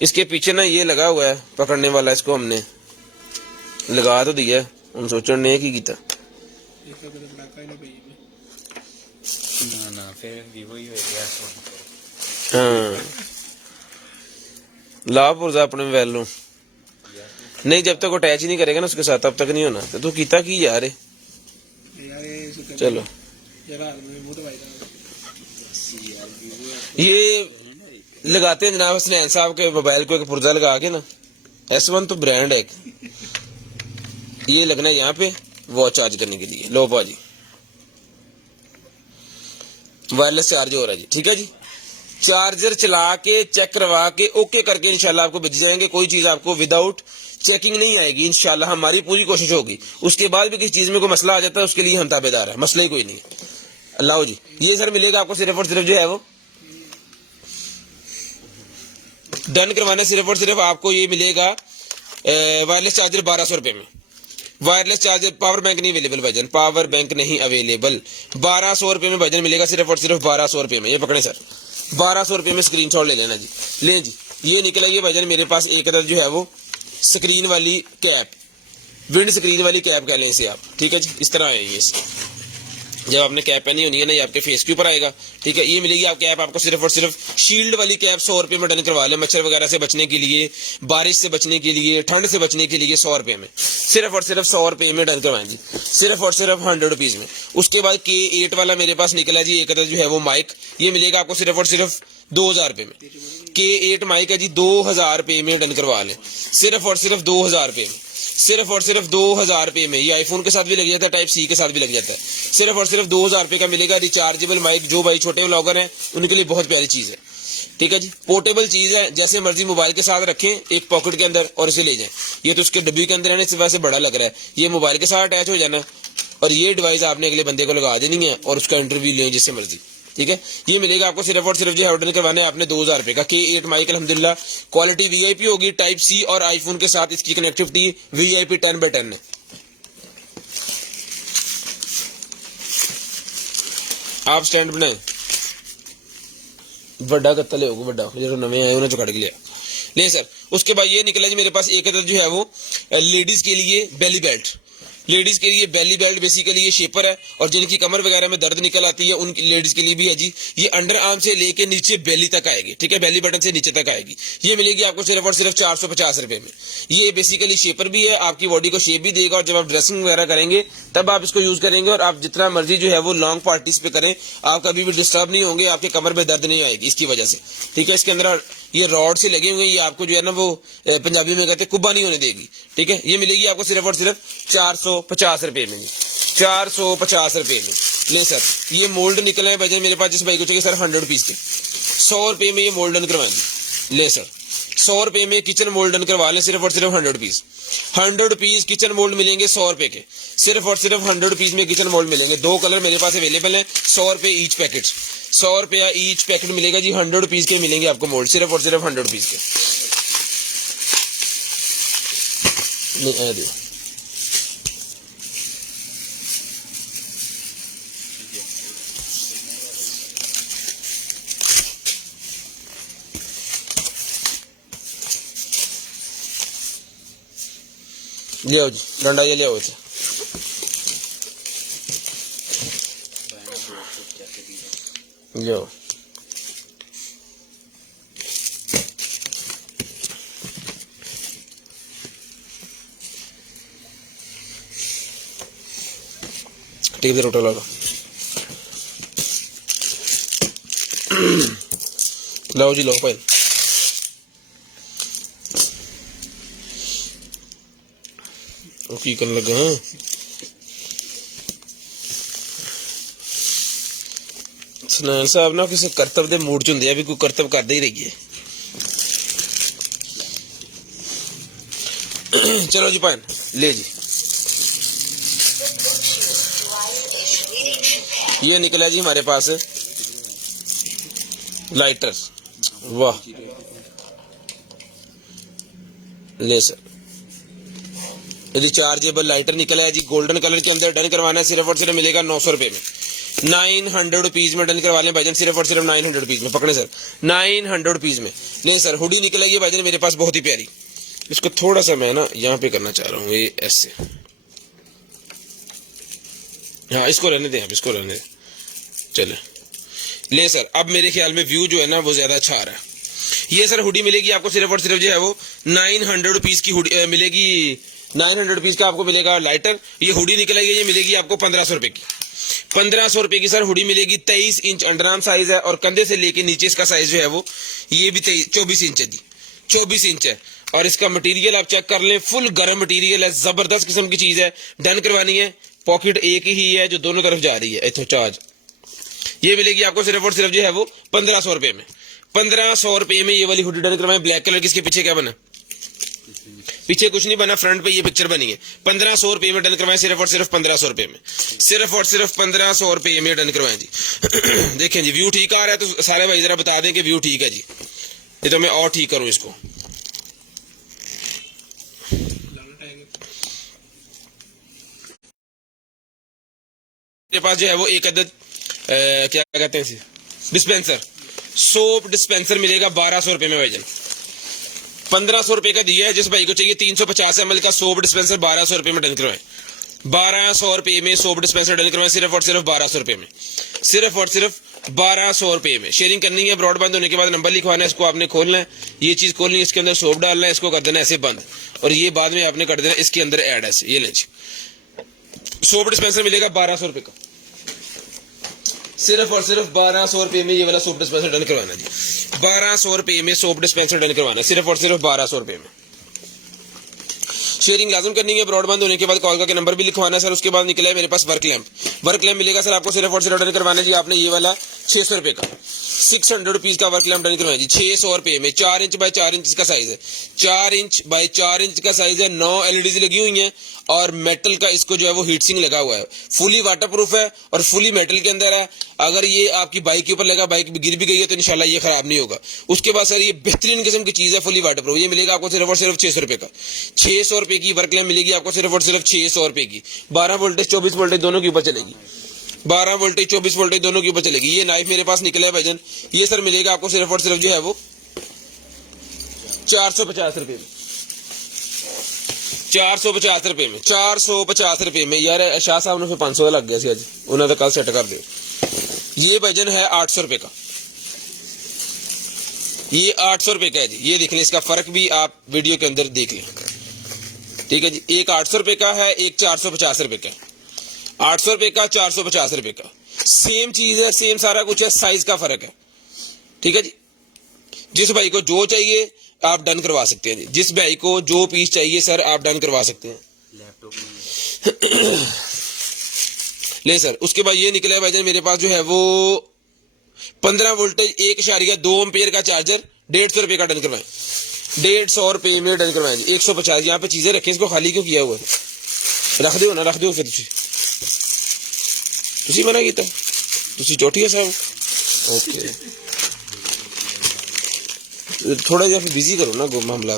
इसके पीछे ना ये लगा हुआ है पकड़ने वाला, इसको हमने लगा तो दिया, हम सोचने ने की कीता ना फिर वीवो ही हो गया। हाँ ला पुरजा अपने मोबाइल नु नहीं, जब तक अटैच ही नहीं करेगा ना उसके साथ तब तक नहीं होना। तो तू कीता की यार चलो ये लगाते हैं जनाब हसनैन साहब के मोबाइल को एक पुर्जा लगा के ना, S1 तो ब्रांड है, ये लगना है यहाँ पे वॉच चार्ज करने के लिए। लो भाजी वायरलेस चार्ज हो रहा है जी, ठीक है जी। चार्जर चला के चेक करवा के ओके करके इंशाल्लाह आपको भेज जाएंगे। कोई चीज आपको विदाउट चेकिंग नहीं आएगी इंशाल्लाह, हमारी पूरी कोशिश होगी। उसके बाद भी किसी चीज में कोई मसला आ जाता है उसके लिए हम ताबेदार है, मसला ही कोई नहीं है। अल्लाह जी ये सर मिलेगा आपको सिर्फ और सिर्फ जो है वो डन करवाना, सिर्फ और सिर्फ आपको ये मिलेगा वायरलेस चार्जर 1200 रुपए में। वायरलेस चार्जर, पावर बैंक नहीं अवेलेबल भाईजान, पावर बैंक नहीं अवेलेबल। 1200 रुपए में भाईजान मिलेगा, सिर्फ और सिर्फ 1200 रुपए में। ये पकड़े सर 1200 रुपए में स्क्रीनशॉट ले लेना जी। ले जी ये निकला ये भाईजान मेरे पास एक अदर जो है वो स्क्रीन वाली कैप, विंड स्क्रीन वाली कैप कह लें इसे आप, ठीक है जी। इस तरह है ये, जब आपने कैप पहनी होनी है ना ये आपके फेस के ऊपर आएगा, ठीक है। ये मिलेगी आप कैप आपको सिर्फ और सिर्फ शील्ड वाली कैप 100 रुपए में डन करवा लें। मच्छर वगैरह से बचने के लिए, बारिश से बचने के लिए, ठंड से बचने के लिए 100 रुपए में, सिर्फ और सिर्फ 100 रुपए में डन करवाएं जी, सिर्फ और सिर्फ 100 रुपीज में। उसके बाद K8 वाला मेरे पास निकला जी एक अदर जो है वो माइक, ये मिलेगा आपको सिर्फ और सिर्फ 2000 रुपए में। K8 माइक है जी, 2000 रुपए में डन करवा लें, सिर्फ और सिर्फ 2000 रुपए में, सिर्फ और सिर्फ 2000 रुपए में। ये आईफोन के साथ भी लग जाता है, टाइप C के साथ भी लग जाता है। सिर्फ और सिर्फ 2000 रुपए का मिलेगा रिचार्जेबल माइक। जो भाई छोटे व्लॉगर हैं उनके लिए बहुत प्यारी चीज है, ठीक है जी। पोर्टेबल चीज है, जैसे मर्जी मोबाइल के साथ रखें एक पॉकेट के अंदर और इसे ले जाएं। ये तो उसके डब्बी के अंदर है ना, इस वजह से बड़ा लग रहा है। ये मोबाइल के साथ अटैच हो जाना और ये डिवाइस आपने अगले बंदे को लगा देनी है और उसका इंटरव्यू लें जिससे मर्जी, ठीक है। ये मिलेगा आपको सिर्फ और सिर्फ जो है ऑर्डर करवाने आपने 2000 रुपए का। K8 माइक अल्हम्दुलिल्लाह क्वालिटी VIP होगी, टाइप C और आईफोन के साथ इसकी कनेक्टिविटी VIP 10/10 है। आप स्टैंड बनाए बड़ा कत्तल होगा, बड़ा जो नवे आए उन्हें चुकाड़ के लिया ले सर। उसके बाद ये निकला जी मेरे पास एक अदर जो है वो लेडीज के लिए बेली बेल्ट। लेडीज के लिए बेली बेल्ट बेसिकली ये शेपर है और जिनकी कमर वगैरह में दर्द निकल आती है उन लेडीज के लिए भी है जी। ये अंडर आर्म से लेके नीचे बेली तक आएगी, ठीक है, बेली बटन से नीचे तक आएगी। ये मिलेगी आपको सिर्फ और सिर्फ 450 रुपए में। ये बेसिकली शेपर भी है, आपकी बॉडी को शेप भी देगा और जब आप ड्रेसिंग वगैरह करेंगे तब आप इसको यूज करेंगे और आप जितना मर्जी जो है वो लॉन्ग पार्टीज पे करें, आप कभी भी डिस्टर्ब नहीं होंगे, आपके कमर में दर्द नहीं आएगी इसकी वजह से, ठीक है। इसके अंदर ये रॉड से लगे हुए, ये आपको जो है ना वो पंजाबी में कहते हैं कुब्बा नहीं होने देगी, ठीक है। ये मिलेगी आपको सिर्फ और सिर्फ 450 रुपए में, 450 रुपए में। ले सर ये मोल्ड निकला है भाई मेरे पास, जिस भाई को चाहिए सर 100 रुपीज के 100 रुपए में ये मोल्ड डन करवाएंगे। ले सर 100 रुपए में किचन मोल्ड डन करवा लें, सिर्फ और सिर्फ 100 रुपीज। 100 रुपीज किचन मोल्ड मिलेंगे 100 रुपए के, सिर्फ और सिर्फ 100 रुपीज में किचन मोल्ड मिलेंगे। 2 कलर मेरे पास अवेलेबल है, 100 रुपए ईच पैकेट, 100 रुपया ईच पैकेट मिलेगा जी। 100 रुपीज के मिलेंगे आपको मोल्ड, सिर्फ और सिर्फ 100 रुपीज के। नहीं दो ले आओ जी डंडा, ये ले आओ इसे। ले आओ टीप से रोटा ला लो। लाओ जी, लो भाई। की करने लगे हैं सुनैन साहब ना किसी करतब दे मूड च हुंदे आ, भी कोई करतब करदे ही रहिए। चलो जी भैन ले जी, ये निकला जी हमारे पास लाइटर। वाह ले सर रिचार्जेबल लाइटर निकला है जी, गोल्डन कलर के अंदर। डन करवाना है सिर्फ और सिर्फ मिलेगा 900 रुपए में, 900 रुपीज में डन करवा लें भाईजान, सिर्फ और सिर्फ 900 रुपीज में। पकड़े सर 900 रुपीज में। नहीं सर हुडी निकला है भाईजान मेरे पास बहुत ही प्यारी। इसको थोड़ा सा मैं ना यहाँ पे करना चाह रहा हूँ, ये ऐसे, हाँ इसको रहने दें आप, इसको रहने दें। चले ले सर अब मेरे ख्याल में व्यू जो है ना वो ज्यादा अच्छा आ रहा है। ये सर हुडी मिलेगी आपको सिर्फ और सिर्फ जो है वो 900 रुपीज की हुडी मिलेगी। 900 रुपीज का आपको मिलेगा लाइटर। ये हुडी निकलेगी, ये मिलेगी आपको 1500 रुपए की। 1500 रुपए की सर हुडी मिलेगी। 23 इंच अंडरआर्म साइज है और कंधे से लेके नीचे इसका साइज जो है वो ये भी 24 इंच है जी, 24 इंच है। और इसका मटेरियल आप चेक कर लें, फुल गर्म मटेरियल है, जबरदस्त किस्म की चीज है। डन करवानी है, पॉकेट एक ही है जो दोनों तरफ जा रही है, इथो चार्ज। ये मिलेगी आपको सिर्फ और सिर्फ जो है वो 1500 रुपए में। 1500 रुपए में ये वाली हुडी डन करवाएं। ब्लैक कलर की, इसके पीछे क्या बना? पीछे कुछ नहीं बना, फ्रंट पे ये पिक्चर बनी है। 1500 रुपए में डन करवाएं, सिर्फ और सिर्फ 1500 रुपए में। सिर्फ और सिर्फ 1500 रुपए में डन करवाएं जी। देखें जी, व्यू ठीक आ रहा है तो सारे भाई जरा बता दें कि व्यू ठीक है जी। ये तो मैं और ठीक करूं इसको। मेरे पास जो है वो एक अदद क्या कहते हैं इसे, डिस्पेंसर, सोप डिस्पेंसर मिलेगा 1200 रुपए में भाईजान। 1500 रुपए का दिया है। जिस भाई को चाहिए 350 ml का सोप डिस्पेंसर 1200 रुपए में डन करवाएं। 1200 रुपए में सोप डिस्पेंसर डन करवाएं, सिर्फ और सिर्फ 1200 रुपए में। सिर्फ और सिर्फ 1200 रुपए में। शेयरिंग करनी है, ब्रॉडबैंड होने के बाद नंबर लिखवाना है, इसको आपने खोलना है, ये चीज खोलनी है, इसके अंदर सोप डालना है, इसको कर देना ऐसे बंद, और ये बाद में आपने कर देना इसके अंदर ऐड है। ये लें, सोप डिस्पेंसर मिलेगा 1200 रुपए का। सिर्फ और सिर्फ 1200 रुपए में ये वाला सोप डिस्पेंसर डन करवाना जी। 1200 रुपए में सोप डिस्पेंसर डन करवाना, सिर्फ और सिर्फ 1200 रुपए में। शेयरिंग लाजम करनी है, ब्रॉडबैंड होने के बाद कॉल करके नंबर भी लिखवाना है सर। उसके बाद निकला है मेरे पास वर्क लैंप। वर्क लैंप मिलेगा सर आपको सिर्फ और सिर्फ डन करवाना जी आपने ये वाला 600 रुपए का। 600 रुपीज का वर्क लैंप डन करवाना जी 600 रुपए में। 4 इंच बाय 4 इंच का साइज है, 4 इंच बाय 4 इंच का साइज है। 9 एलईडीज लगी हुई हैं और मेटल का इसको जो है वो हीट सिंक लगा हुआ है। फुली वाटर प्रूफ है और फुली मेटल के अंदर है। अगर ये आपकी बाइक के ऊपर लगा, बाइक गिर भी गई है तो इंशाल्लाह ये खराब नहीं होगा। उसके बाद सर ये बेहतरीन किस्म की चीज है, फुली वाटर प्रूफ। ये मिलेगा आपको सिर्फ और सिर्फ 600 रुपए का। 600 रुपए की वर्क लैंप मिलेगी आपको सिर्फ और सिर्फ 600 रुपए की। 12 वोल्टेज 24 वोल्टेज दोनों के ऊपर चलेगी। 12 वोल्टेज 24 वोल्टेज दोनों के ऊपर चलेगी। ये नाइफ मेरे पास निकला है भाईजान, ये सर मिलेगा आपको सिर्फ और सिर्फ जो है वो 450 रुपए में। 450 रुपए में, 450 रुपए में। यार शाह साहब ने 500 लग गया सी अज, उन्होंने कल सेट कर दिया। ये भाईजान है 800 रुपए का। ये 800 रुपए का है जी। ये देख लें, इसका फर्क भी आप वीडियो के अंदर देख लें, ठीक है जी। एक 800 रुपए का है, एक 450 रुपए का है। 800 रुपए का, 450 रुपए का, सेम चीज है, सेम सारा कुछ है, साइज का फर्क है, ठीक है जी। जिस भाई को जो चाहिए आप डन करवा सकते हैं जी। जिस भाई को जो पीस चाहिए सर आप डन करवा सकते हैं। ले सर, उसके बाद ये निकला है भाईजान मेरे पास जो है वो 15 वोल्टेज 1.2 एम्पियर का चार्जर 150 रुपए का डन करवाएं। 150 रुपए में डन करवाएं जी। 150। यहाँ पे चीजें रखें, इसको खाली क्यों किया हुआ है? रख दो ना, रख दो फिर तुसी मना किया, तुसी चौटी है साहब। ओके, थोड़ा या फिर बिजी करो ना मामला।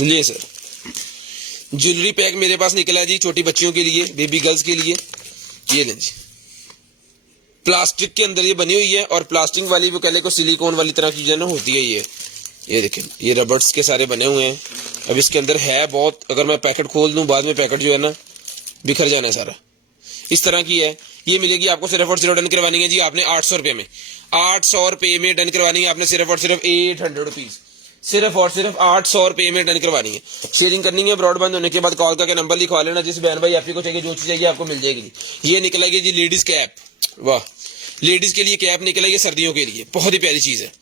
ये सर ज्वेलरी पैक मेरे पास निकला जी, छोटी बच्चियों के लिए, बेबी गर्ल्स के लिए। ये लें जी, प्लास्टिक के अंदर ये बनी हुई है और प्लास्टिक वाली वो कह ले को सिलिकॉन वाली तरह की जो ना होती है ये देखें, ये रबर्स के सारे बने हुए हैं। अब इसके अंदर है बहुत, अगर मैं पैकेट खोल दूं बाद में पैकेट जो है ना बिखर जाना है सारा, इस तरह की है। ये मिलेगी आपको सिर्फ और सिर्फ डन करवानी है जी आपने 800 रुपए में। 800 रुपए में डन करवानी है आपने सिर्फ और सिर्फ 800 रुपीज। सिर्फ और सिर्फ 800 रुपए में डन करवानी है। शेयरिंग करनी है, ब्रॉडबैंड होने के बाद कॉल करके नंबर लिखवा लेना। जिस बहन भाई आपको चाहिए, जो चीज चाहिए आपको मिल जाएगी। ये निकलेगी जी लेडीज कैप, वाह, लेडीज के लिए कैप निकलेगी सर्दियों के लिए, बहुत ही प्यारी चीज है।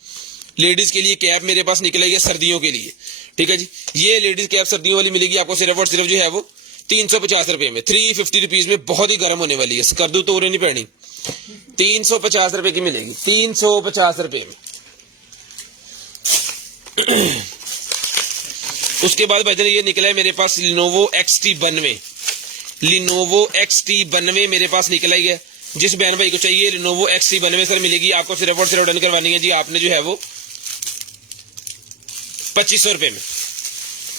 लेडीज के लिए कैप मेरे पास निकलेगी सर्दियों के लिए, ठीक है जी। ये लेडीज कैप सर्दियों वाली मिलेगी आपको सिर्फ और सिर्फ जो है वो 350 रुपए में। 350 रुपीज में बहुत ही गर्म होने वाली है, कर दू तो नहीं पड़नी। 350 रुपए की मिलेगी, 350 रुपए में। उसके बाद भाईजान ये निकला है मेरे पास लिनोवो XT92। लिनोवो XT92 मेरे पास निकला ही है। जिस बहन भाई को चाहिए लिनोवो XT92 सर मिलेगी आपको सिर्फ और सिर्फ डन करवानी है जी आपने जो है वो 2500 रुपए में।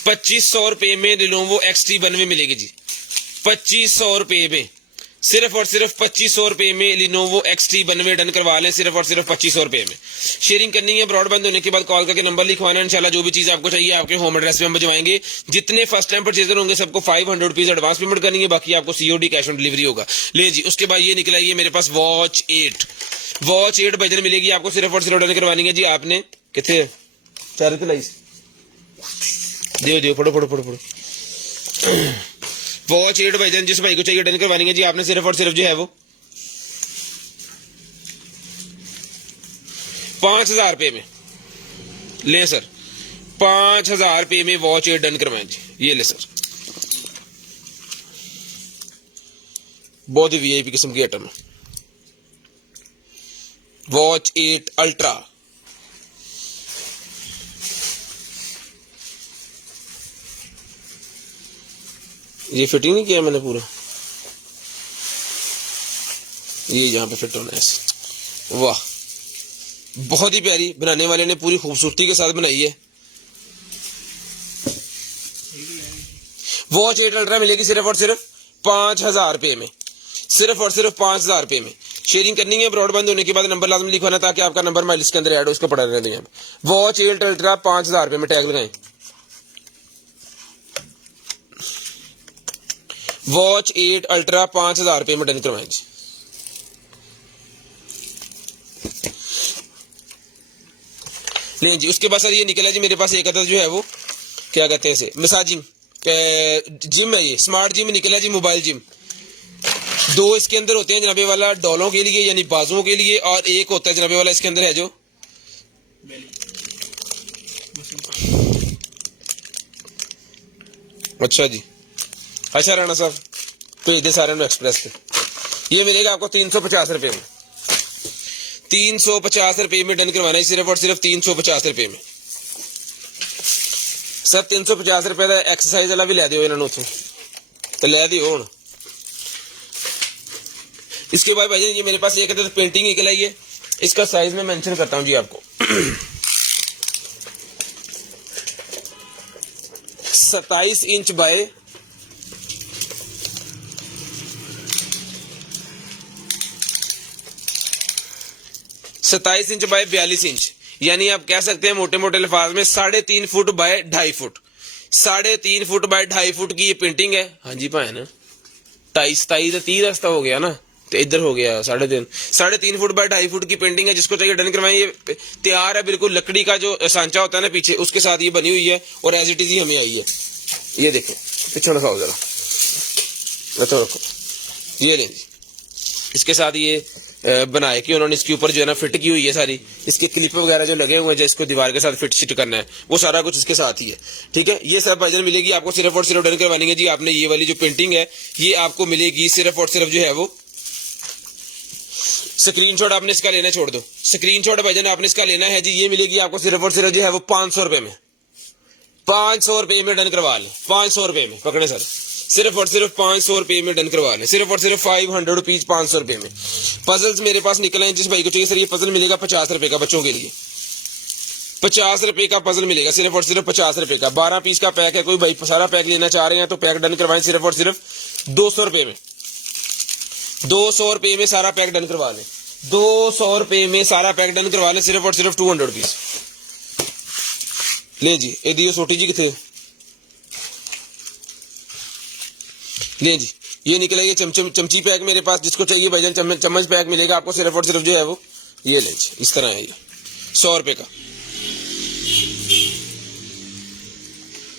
2500 रुपए में लिनोवो XT92 मिलेगी जी, 2500 रुपए में। सिर्फ और सिर्फ 2500 रुपए में लिनोवो XT92 डन करवा लें, सिर्फ और सिर्फ 2500 रुपए में। शेयरिंग करनी है, ब्रॉडबैंड होने के बाद कॉल करके नंबर लिखवाना है। इंशाल्लाह जो भी चीज आपको चाहिए आपके होम एड्रेस पे हम भिजवाएंगे। जितने फर्स्ट टाइम परचेजर होंगे सबको 500 रुपीज एडवांस पेमेंट करनी है, बाकी आपको COD कैश ऑन डिलीवरी होगा। ले जी, उसके बाद ये निकला है मेरे पास वॉच 8। वॉच 8 भाईजान मिलेगी आपको सिर्फ और सिर्फ डन करवानी है जी आपने। कितने चार तो लाइस दियो दियो फटो फटो फटो फटो। वॉच 8 भाईजान जिस भाई को चाहिए डन करवानी है जी आपने सिर्फ और सिर्फ जो है वो 5,000 रुपए में ले सर। 5,000 रुपए में वॉच 8 डन करवाएं जी। ये ले सर, बहुत ही वीआईपी किस्म की आइटम है वॉच 8 अल्ट्रा। ये फिटिंग नहीं किया मैंने पूरा, ये यहाँ पे फिट होना है ऐसे। वाह, बहुत ही प्यारी, बनाने वाले ने पूरी खूबसूरती के साथ बनाई है। वॉच 8 अल्ट्रा मिलेगी सिर्फ और सिर्फ 5,000 रुपए में, सिर्फ और सिर्फ 5,000 रुपए में। शेयरिंग करनी है, ब्रॉडबैंड होने के बाद नंबर लाजमी लिखवाना ताकि आपका नंबर माइलिस के अंदर ऐड हो, इसको पढ़ा रहे हैं। वॉच 8 अल्ट्रा 5,000 रुपए में, टैग लगाएं वॉच 8 अल्ट्रा 5,000 रुपए में डन करवाएं। लें जी, उसके बाद सर ये निकला जी मेरे पास एक अदद जो है वो क्या कहते हैं इसे, मसाजिंग जिम है, ये स्मार्ट जिम निकला जी, मोबाइल जिम। दो इसके अंदर होते हैं जनाबे वाला डॉलों के लिए यानी बाजुओं के लिए, और एक होता है जनाबे वाला इसके अंदर है जो अच्छा जी, अच्छा राणा साहब भेज दे सारे एक्सप्रेस पे। ये मिलेगा आपको 350 रुपए में, 350 रुपए में डन करवाना है सिर्फ और सिर्फ 350 रुपए में। सर 350 रुपए का एक्सरसाइज वाला भी लै दियो इन्होंने उतों तो लै दियो हुण। इसके बाद भाई ये मेरे पास एक अदद पेंटिंग निकल आई है, इसका साइज मैं मेंशन करता हूं जी आपको 27 inch by 27 inch by 42 inch, यानी आप कह सकते हैं मोटे मोटे लफाज में 3.5 foot by 2.5 foot, 3.5 foot by 2.5 foot की ये पेंटिंग है। हाँ जी भाई ना 27 30 रास्ता हो गया ना, तो इधर हो गया 3.5 फुट बाय 2.5 फुट की पेंटिंग है। जिसको चाहिए डन करवाएं, ये तैयार है बिल्कुल, लकड़ी का जो सांचा होता है ना पीछे उसके साथ ये बनी हुई है और एज इट इज ही हमें आई है। ये देखो पीछे दिखाओ जरा, रखो रखो, ये लें जी, इसके साथ ये बनाए कि उन्होंने इसके ऊपर जो है ना फिट की हुई है सारी, इसके क्लिप वगैरह जो लगे हुए हैं जिसको दीवार के साथ फिट शिट करना है वो सारा कुछ इसके साथ ही है। ठीक है, ये सब भाईजान मिलेगी आपको सिर्फ और सिर्फ डन करवानी है जी आपने। ये वाली जो पेंटिंग है ये आपको मिलेगी सिर्फ और सिर्फ जो है वो, स्क्रीनशॉट आपने इसका लेना छोड़ दो, स्क्रीनशॉट भाईजान आपने इसका लेना है जी। ये मिलेगी आपको सिर्फ और सिर्फ जो है वो 500 रुपए में, 500 रुपए में डन करवा लें, 500 रुपए में पकड़े सर, सिर्फ और सिर्फ 500 रुपए में डन करवा लें, सिर्फ और सिर्फ 500 रुपीज 500 रुपए में। पजल्स मेरे पास निकले हैं, जिस भाई को चाहिए सर ये पजल मिलेगा 50 रुपए का, बच्चों के लिए 50 रुपए का पजल मिलेगा सिर्फ और सिर्फ 50 रुपए का। 12 पीस का पैक है, कोई भाई सारा पैक लेना चाह रहे हैं तो पैक डन करवाएं सिर्फ और सिर्फ 200 रुपए में, 200 रुपए में सारा पैक डन करवा लें, 200 रुपए में सारा पैक डन करवा लें सिर्फ और सिर्फ 200 रुपीज। ले जी ए दियो सोटी जी कितने ले जी, ये निकला ये चमची पैक मेरे पास, जिसको चाहिए भाईजान चम्मच पैक मिलेगा आपको सिर्फ और सिर्फ जो है वो ये ले जी, इस तरह है ये 100 रुपए का,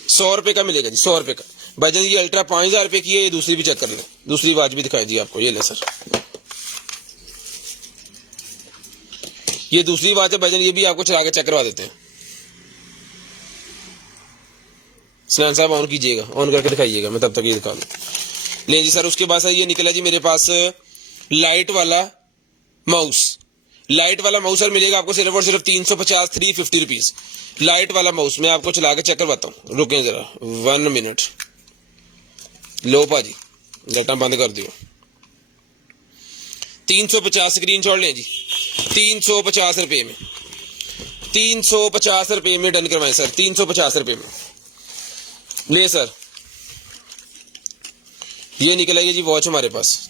100 रुपए का मिलेगा जी, 100 रुपए का भाईजान। ये अल्ट्रा 5,000 रुपए की है, ये दूसरी भी चेक कर लें, दूसरी वाच भी दिखाई जी आपको, ये ले सर, ये दूसरी वाच है भाईजान, ये भी आपको चला के चेक करवा देते हैं। स्नान साहब ऑन कीजिएगा, ऑन करके दिखाइएगा, मैं तब तक ये दिखा लूँ। नहीं जी सर, उसके बाद सर ये निकला जी मेरे पास लाइट वाला माउस, लाइट वाला माउस सर मिलेगा आपको सिर्फ और सिर्फ 350 350 रुपीज। लाइट वाला माउस मैं आपको चला के चेक करवाता हूँ, रुकें जरा 1 मिनट। लो पाजी लाइटा बंद कर दियो, 350 स्क्रीनशॉट लें जी, 350 रुपए में, 350 रुपए में डन करवाएं सर, 350 रुपए में ले सर। ये निकल आई है जी वॉच हमारे पास,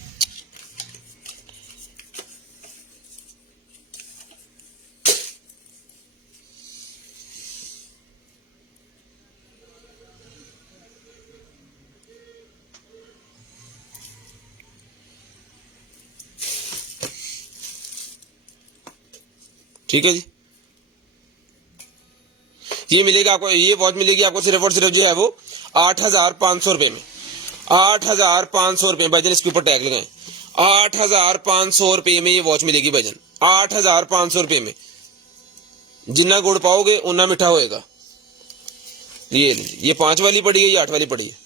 ठीक है जी, ये मिलेगा आपको, ये वॉच मिलेगी आपको सिर्फ और सिर्फ जो है वो 8,500 रुपए में। 8,500 रुपए भाईजान, इसके ऊपर टैग लगाएं, 8,500 रुपए में ये वॉच मिलेगी भाईजान, 8,500 रुपए में। जितना गुड़ पाओगे उतना मीठा होएगा। ये 5 वाली पड़ी है, ये 8 वाली पड़ी है।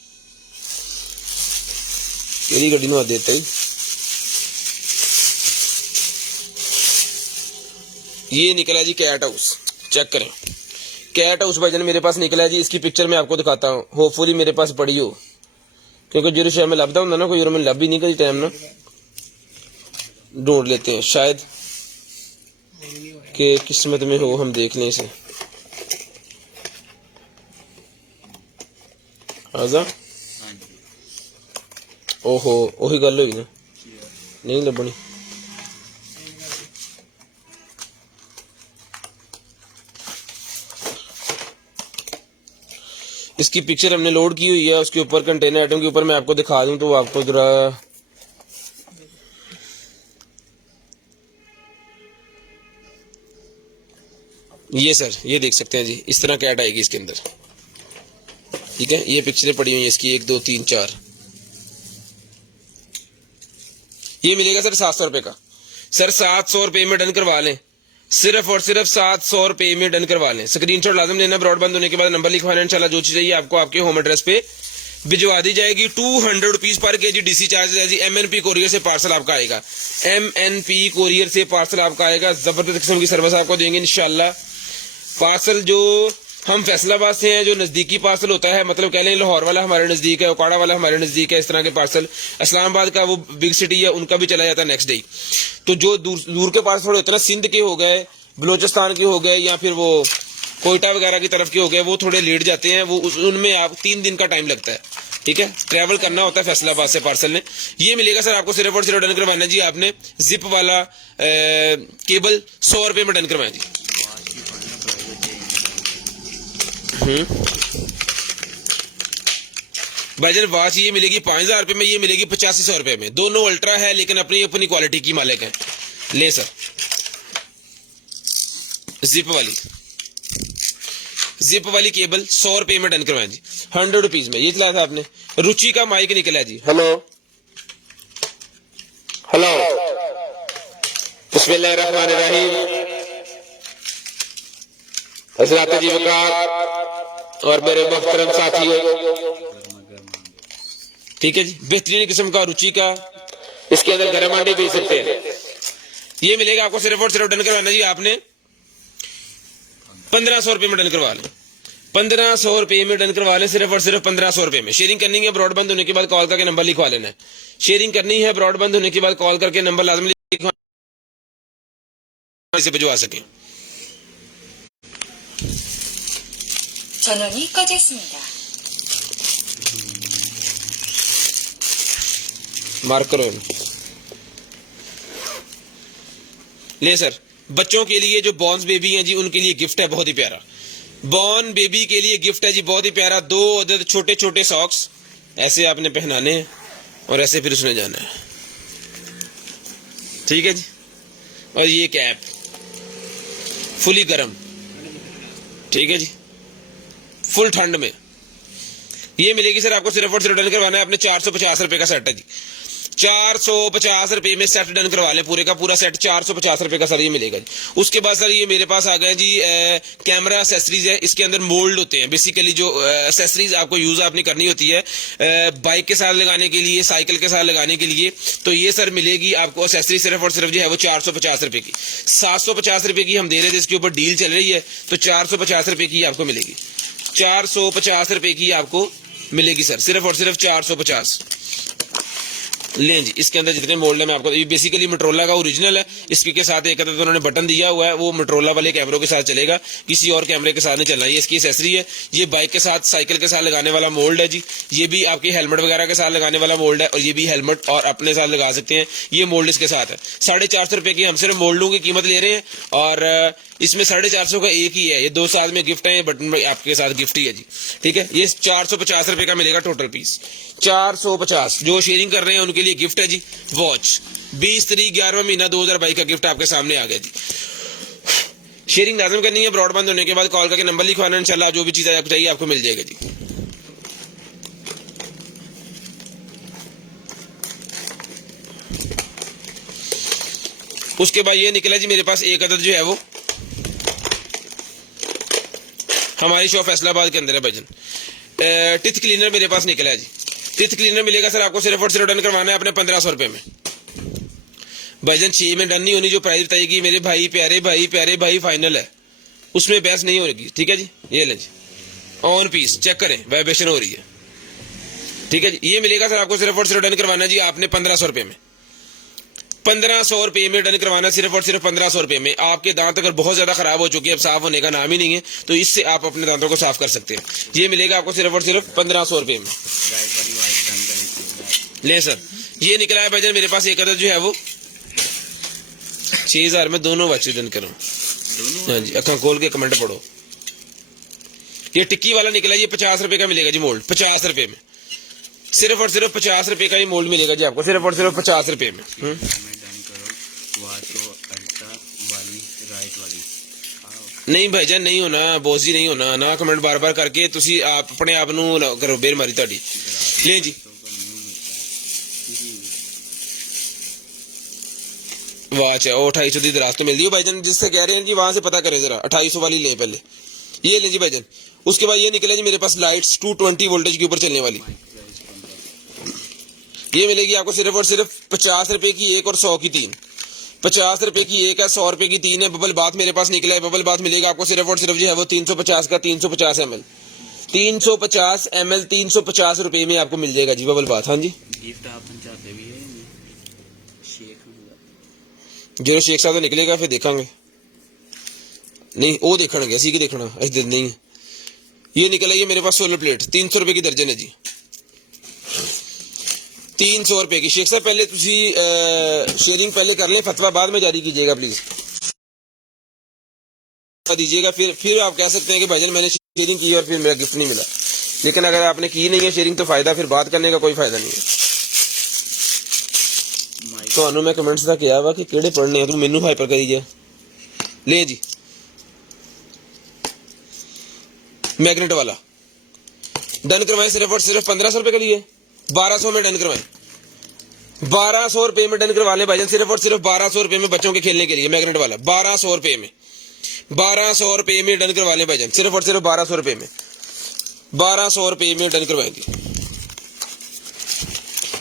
केड़ी गड्डी में देते ही ये निकला जी कैट हाउस, चेक करें। कैट हाउस भाईजान मेरे पास निकला है जी, इसकी पिक्चर मैं आपको दिखाता हूँ, होपफुली मेरे पास पड़ी हो, क्योंकि जो शहर में लभदा होंगे ना कोई में लभ ही नहीं कभी टाइम ना ढूंढ लेते हैं, शायद कि किस्मत में हो, हम देख लें इसे। आजा ओहो ओही गल हुई ना, नहीं लभनी। इसकी पिक्चर हमने लोड की हुई है, उसके ऊपर कंटेनर आइटम के ऊपर मैं आपको दिखा दूं तो आपको जरा ये सर ये देख सकते हैं जी, इस तरह कैट आएगी इसके अंदर। ठीक है, ये पिक्चरें पड़ी हुई है इसकी 1 2 3 4। ये मिलेगा सर 700 रुपए का। सर 700 रुपए में डन करवा लें, सिर्फ और सिर्फ 700 रुपए में डन करवा लें। स्क्रीनशॉट लाजम लेना, ब्रॉडबैंड होने के बाद नंबर लिखवाना, इंशाल्लाह जो चीज चाहिए आपको आपके होम एड्रेस पे भिजवा दी जाएगी। 200 रुपीज पर केजी डीसी चार्जेस है जी। MNP कोरियर से पार्सल आपका आएगा, MNP कोरियर से पार्सल आपका आएगा। जबरदस्त किस्म की सर्विस आपको देंगे इंशाल्लाह। पार्सल जो हम फैसलाबाद से हैं, जो नजदीकी पार्सल होता है, मतलब कह लें लाहौर वाला हमारे नजदीक है, उकाड़ा वाला हमारे नजदीक है, इस तरह के पार्सल इस्लामाबाद का वो बिग सिटी है उनका भी चला जाता है नेक्स्ट डे। तो जो दूर के पार्सल थोड़े होते हैं, सिंध के हो गए, बलोचिस्तान के हो गए, या फिर वो कोयटा वगैरह की तरफ के हो गए, वो थोड़े लेट जाते हैं, वो उनमें आप 3 दिन का टाइम लगता है। ठीक है, ट्रैवल करना होता है फैसलाबाद से पार्सल ने। ये मिलेगा सर आपको सिर्फ और सिर्फ डन करवाना जी आपने जिप वाला केबल 100 रुपए में डन करवाया जी। भाईजान वॉच ये मिलेगी 5,000 रुपए में, ये मिलेगी 8500 रुपए में। दोनों अल्ट्रा है लेकिन अपनी अपनी क्वालिटी की मालिक है। ले सर जिप वाली केबल 100 रुपए में डन करवाएं जी, 100 रुपीज में। ये चलाया था आपने। रुचि का माइक निकला जी। हेलो हेलो, बिस्मिल्लाहिर्रहमानिर्रहीम, हज़रात जी वकार और मेरे मोहतरम साथियों, ठीक है जी, बेहतरीन किस्म का रुचि का, इसके अंदर गर्म अंडे बेच सकते हैं। ये मिलेगा आपको सिर्फ और सिर्फ डन करवाना जी आपने 1500 रुपए में डन करवा लें। 1500 रुपए में डन करवा लें, सिर्फ और सिर्फ 1500 रुपए में। शेयरिंग करनी है, ब्रॉडबैंड होने के बाद कॉल करके नंबर लिखवा लेना है। शेयरिंग करनी है, ब्रॉडबैंड होने के बाद कॉल करके नंबर लाजम लिखवा से भिजवा सके। 전원이 꺼졌습니다. मार्क करो। ले सर, बच्चों के लिए जो बॉर्न बेबी हैं जी उनके लिए गिफ्ट है बहुत ही प्यारा। बॉर्न बेबी के लिए गिफ्ट है जी बहुत ही प्यारा। 2 अदद छोटे छोटे सॉक्स ऐसे आपने पहनाने हैं और ऐसे फिर उसने जाना है। ठीक है जी, और ये कैप फुली गर्म, ठीक है जी, फुल ठंड में। ये मिलेगी सर आपको सिर्फ और सिर्फ डन करवाना है अपने 450 रुपए का सेट है जी। 450 रुपए में सेट डन करवा लें, पूरे का पूरा सेट 450 रुपए का सर ये मिलेगा जी। उसके बाद सर ये मेरे पास आ गए जी कैमरा एक्सेसरीज है। इसके अंदर मोल्ड होते हैं। बेसिकली जो एक्सेसरीज आपको यूज आपने करनी होती है बाइक के साथ लगाने के लिए, साइकिल के साथ लगाने के लिए, तो ये सर मिलेगी आपको एक्सेसरी सिर्फ और सिर्फ जो है वो 450 रुपए की। 750 रुपए की हम दे रहे थे, इसके ऊपर डील चल रही है तो 450 रुपए की आपको मिलेगी। 450 रुपए की आपको मिलेगी सर, सिर्फ और सिर्फ 450। लें जी, इसके अंदर जितने मोल्ड है मैं आपको, ये बेसिकली मोटरोला का ओरिजिनल है। इसके के साथ एक तो उन्होंने बटन दिया हुआ है, वो मोटरोला वाले कैमरों के साथ चलेगा, किसी और कैमरे के साथ नहीं चलना। ये इसकी एक्सेसरी है। ये बाइक के साथ, साइकिल के साथ लगाने वाला मोल्ड है जी। ये भी आपके हेलमेट वगैरह के साथ लगाने वाला मोल्ड है, और ये भी हेलमेट और अपने साथ लगा सकते हैं। ये मोल्ड इसके साथ है। 450 रुपए की हम सिर्फ मोल्डों की कीमत ले रहे हैं, और इसमें 450 का एक ही है। ये 2 साथ में गिफ्ट है, ये बटन आपके साथ गिफ्ट ही है जी। ठीक है, ये 450 रुपए का मिलेगा टोटल पीस। 450 जो शेयरिंग कर रहे हैं उनके लिए गिफ्ट है जी वॉच। 20 तारीख 11वां महीना 2022 का गिफ्ट आपके सामने आ गया जी। शेयरिंग लाजम करनी है, ब्रॉडबैंड होने के बाद कॉल करके नंबर लिखवाना, इंशाल्लाह जो भी चीज़ आपको चाहिए आपको मिल जाएगा जी। उसके बाद ये निकला जी मेरे पास एक अदद जो है वो हमारी शॉप फैसलाबाद के अंदर है भाईजान, टिथ क्लीनर मेरे पास निकला है जी। टिथ क्लीनर मिलेगा सर आपको सिर्फ और सिर्फ डन करवाना है अपने 1500 रुपए में भाईजान। 6 में डन नहीं होनी, जो प्राइस बताएगी मेरे भाई प्यारे भाई फाइनल है, उसमें बहस नहीं होगी, ठीक है जी। ये ले जी ऑन पीस चेक करें, वाइब्रेशन हो रही है, ठीक है जी। ये मिलेगा सर आपको सिर्फ और सिर्फ डन करवाना जी आपने 1500 रुपए में, 1500 रुपए में डन करवाना, सिर्फ और सिर्फ 1500 रुपए में। आपके दांत अगर बहुत ज्यादा खराब हो चुके हैं, अब साफ होने का नाम ही नहीं है, तो इससे आप अपने दांतों को साफ कर सकते हैं। ये मिलेगा आपको सिर्फ और सिर्फ 1500 रुपए में। ले सर ये निकला है भाईजान मेरे पास एक अदद जो है वो 6000 में, दोनों बच्चे डन करो। हाँ जी अखा खोल के कमेंट पढ़ो। ये टिक्की वाला निकला, ये 50 रुपए का मिलेगा जी मोल्ड, 50 रुपए में, सिर्फ और सिर्फ 50 रुपए का ही मोल्ड मिलेगा जी आपको, सिर्फ और सिर्फ 50 रुपए में। नहीं भाईजान नहीं होना, बॉस जी नहीं होना ना, कमेंट बार बार करके तुसी आप अपने आप नू करो बेर मारी ताड़ी। ले जी वाच है वो 2800 की दराज तो मिल रही भाईजान, जिससे कह रहे हैं जी वहां से पता करें जरा, 2800 वाली ले पहले, ये ले जी भाईजान। उसके बाद ये निकला जी मेरे पास लाइट्स 220 वोल्टेज के ऊपर चलने वाली, ये मिलेगी आपको सिर्फ और सिर्फ 50 रुपए की एक और 100 की 3, 50 रुपए की एक है, 100 रुपए की 3 है। बबल बाथ मेरे पास निकला है, बबल बाथ मिलेगा आपको सिर्फ और सिर्फ जो है वो 350 का 350 ml, 350 ml 350 रुपए में आपको मिल जाएगा जी बबल बाथ। हाँ जी गिफ्ट आप चाहते भी है जो शेख साहब निकलेगा फिर देखेंगे, नहीं वो देखना गया सी की देखना इस दिन नहीं। ये निकला ये मेरे पास सोलर प्लेट 300 रुपए की दर्जन है जी, 300 रुपए की। शेख साहब पहले तुसी शेयरिंग पहले कर लें, फतवा बाद में जारी कीजिएगा प्लीज, दीजिएगा फिर आप कह सकते हैं कि भाईजान मैंने शेयरिंग की और फिर मेरा गिफ्ट नहीं मिला। लेकिन अगर आपने की नहीं है शेयरिंग तो फायदा, फिर बात करने का कोई फायदा नहीं है। तो मैं कमेंट्स का किया वा कि केड़े पढ़ने हैं, तू मेनू हाइपर करी जा। ले जी मैग्नेट वाला डन करवाए सिर्फ और सिर्फ 1500 रुपए के लिए, 1200 में डन करवाए, 1200 रुपए में डन करवा ले भाईजान, सिर्फ और सिर्फ 1200 रुपए में बच्चों के खेलने के लिए मैग्नेट वाला 1200 रुपए में, 1200 रुपए में डन करवा ले भाईजान, सिर्फ और सिर्फ 1200 रुपए में, 1200 रुपए में डन करवाएंगे।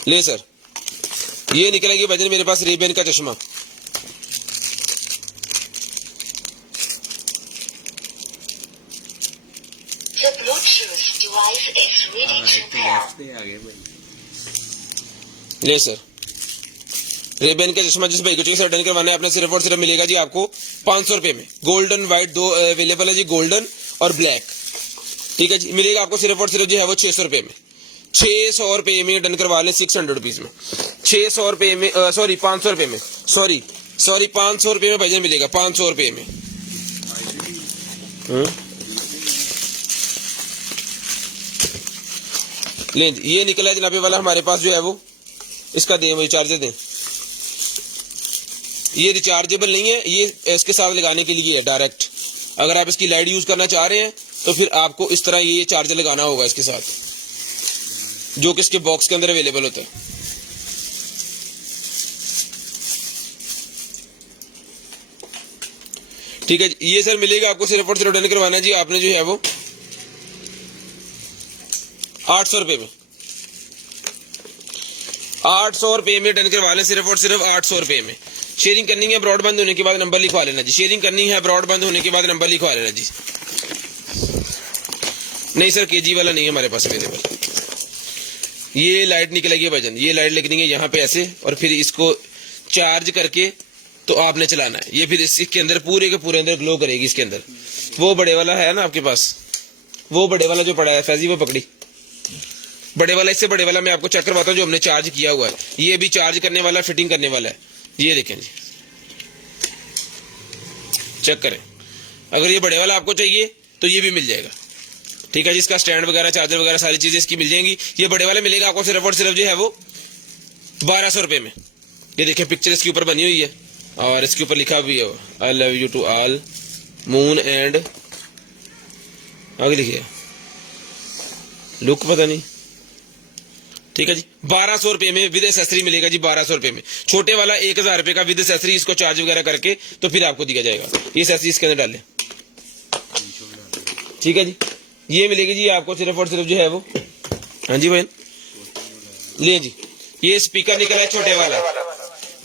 ले सर ये निकलेगी भाईजान मेरे पास रेबेन का चश्मा, ले सर रेबेन का चश्मा जिस भाई को चाहिए सर डन करवाना है आपने, सिर्फ और सिर्फ मिलेगा जी आपको 500 रुपए में। गोल्डन व्हाइट दो अवेलेबल है जी, गोल्डन और ब्लैक, ठीक है जी। मिलेगा आपको सिर्फ और सिर्फ जो है वो 600 रुपए में, 600 रुपए में डन करवा लें, 600 रुपीज में, 600 रुपए में, सॉरी 500 रुपए में, सॉरी 500 रुपए में भाईजान मिलेगा, 500 रुपए में। ले ये निकला जनाबे वाला हमारे पास जो है वो, इसका दें वही चार्जर दें, ये रिचार्जेबल नहीं है, ये इसके साथ लगाने के लिए है डायरेक्ट। अगर आप इसकी लाइट यूज करना चाह रहे हैं तो फिर आपको इस तरह ये चार्जर लगाना होगा इसके साथ, जो कि इसके बॉक्स के अंदर अवेलेबल होता है। ठीक है ये सर मिलेगा आपको सिर्फ और सिर्फ डन करवाना है जी आपने जो है वो 800 रुपए में, 800 रुपए में डन करवा लें, सिर्फ और सिर्फ 800 रुपए में। शेयरिंग करनी है ब्रॉडबैंड होने के बाद नंबर लिखवा लेना जी, शेयरिंग करनी है ब्रॉडबैंड होने के बाद नंबर लिखवा लेना जी। नहीं सर केजी वाला नहीं है हमारे पास अवेलेबल। ये लाइट निकलेगी भाईजान, ये लाइट लगनी है यहाँ पे ऐसे, और फिर इसको चार्ज करके तो आपने चलाना है, ये फिर इसके अंदर पूरे के पूरे अंदर ग्लो करेगी इसके अंदर। वो बड़े वाला है ना आपके पास, वो बड़े वाला जो पड़ा है फैजी वो पकड़ी, बड़े वाला, इससे बड़े वाला मैं आपको चेक करवाता हूँ जो हमने चार्ज किया हुआ है। ये भी चार्ज करने वाला, फिटिंग करने वाला है, ये देखें जी, चेक करें। अगर ये बड़े वाला आपको चाहिए तो ये भी मिल जाएगा, ठीक है जी। इसका स्टैंड वगैरह, चार्जर वगैरह सारी चीजें इसकी मिल जाएंगी। ये बड़े वाला मिलेगा आपको सिर्फ और सिर्फ जो है वो 1200 रुपए में। ये देखिए पिक्चर इसके ऊपर बनी हुई है और इसके ऊपर लिखा भी है I love you to all moon and आगे लिखिए लुक पता नहीं, ठीक है जी। 1200 रुपए में विद एसेसरी मिलेगा जी, 1200 रुपए में। छोटे वाला 1000 रुपए का विद एसेसरी, इसको चार्ज वगैरह करके तो फिर आपको दिया जाएगा। ये एसेसरी इसके अंदर डाले, ठीक है जी। ये मिलेगी जी आपको सिर्फ और सिर्फ जो है वो, हाँ जी बहन ले जी। ये स्पीकर निकला है छोटे वाला,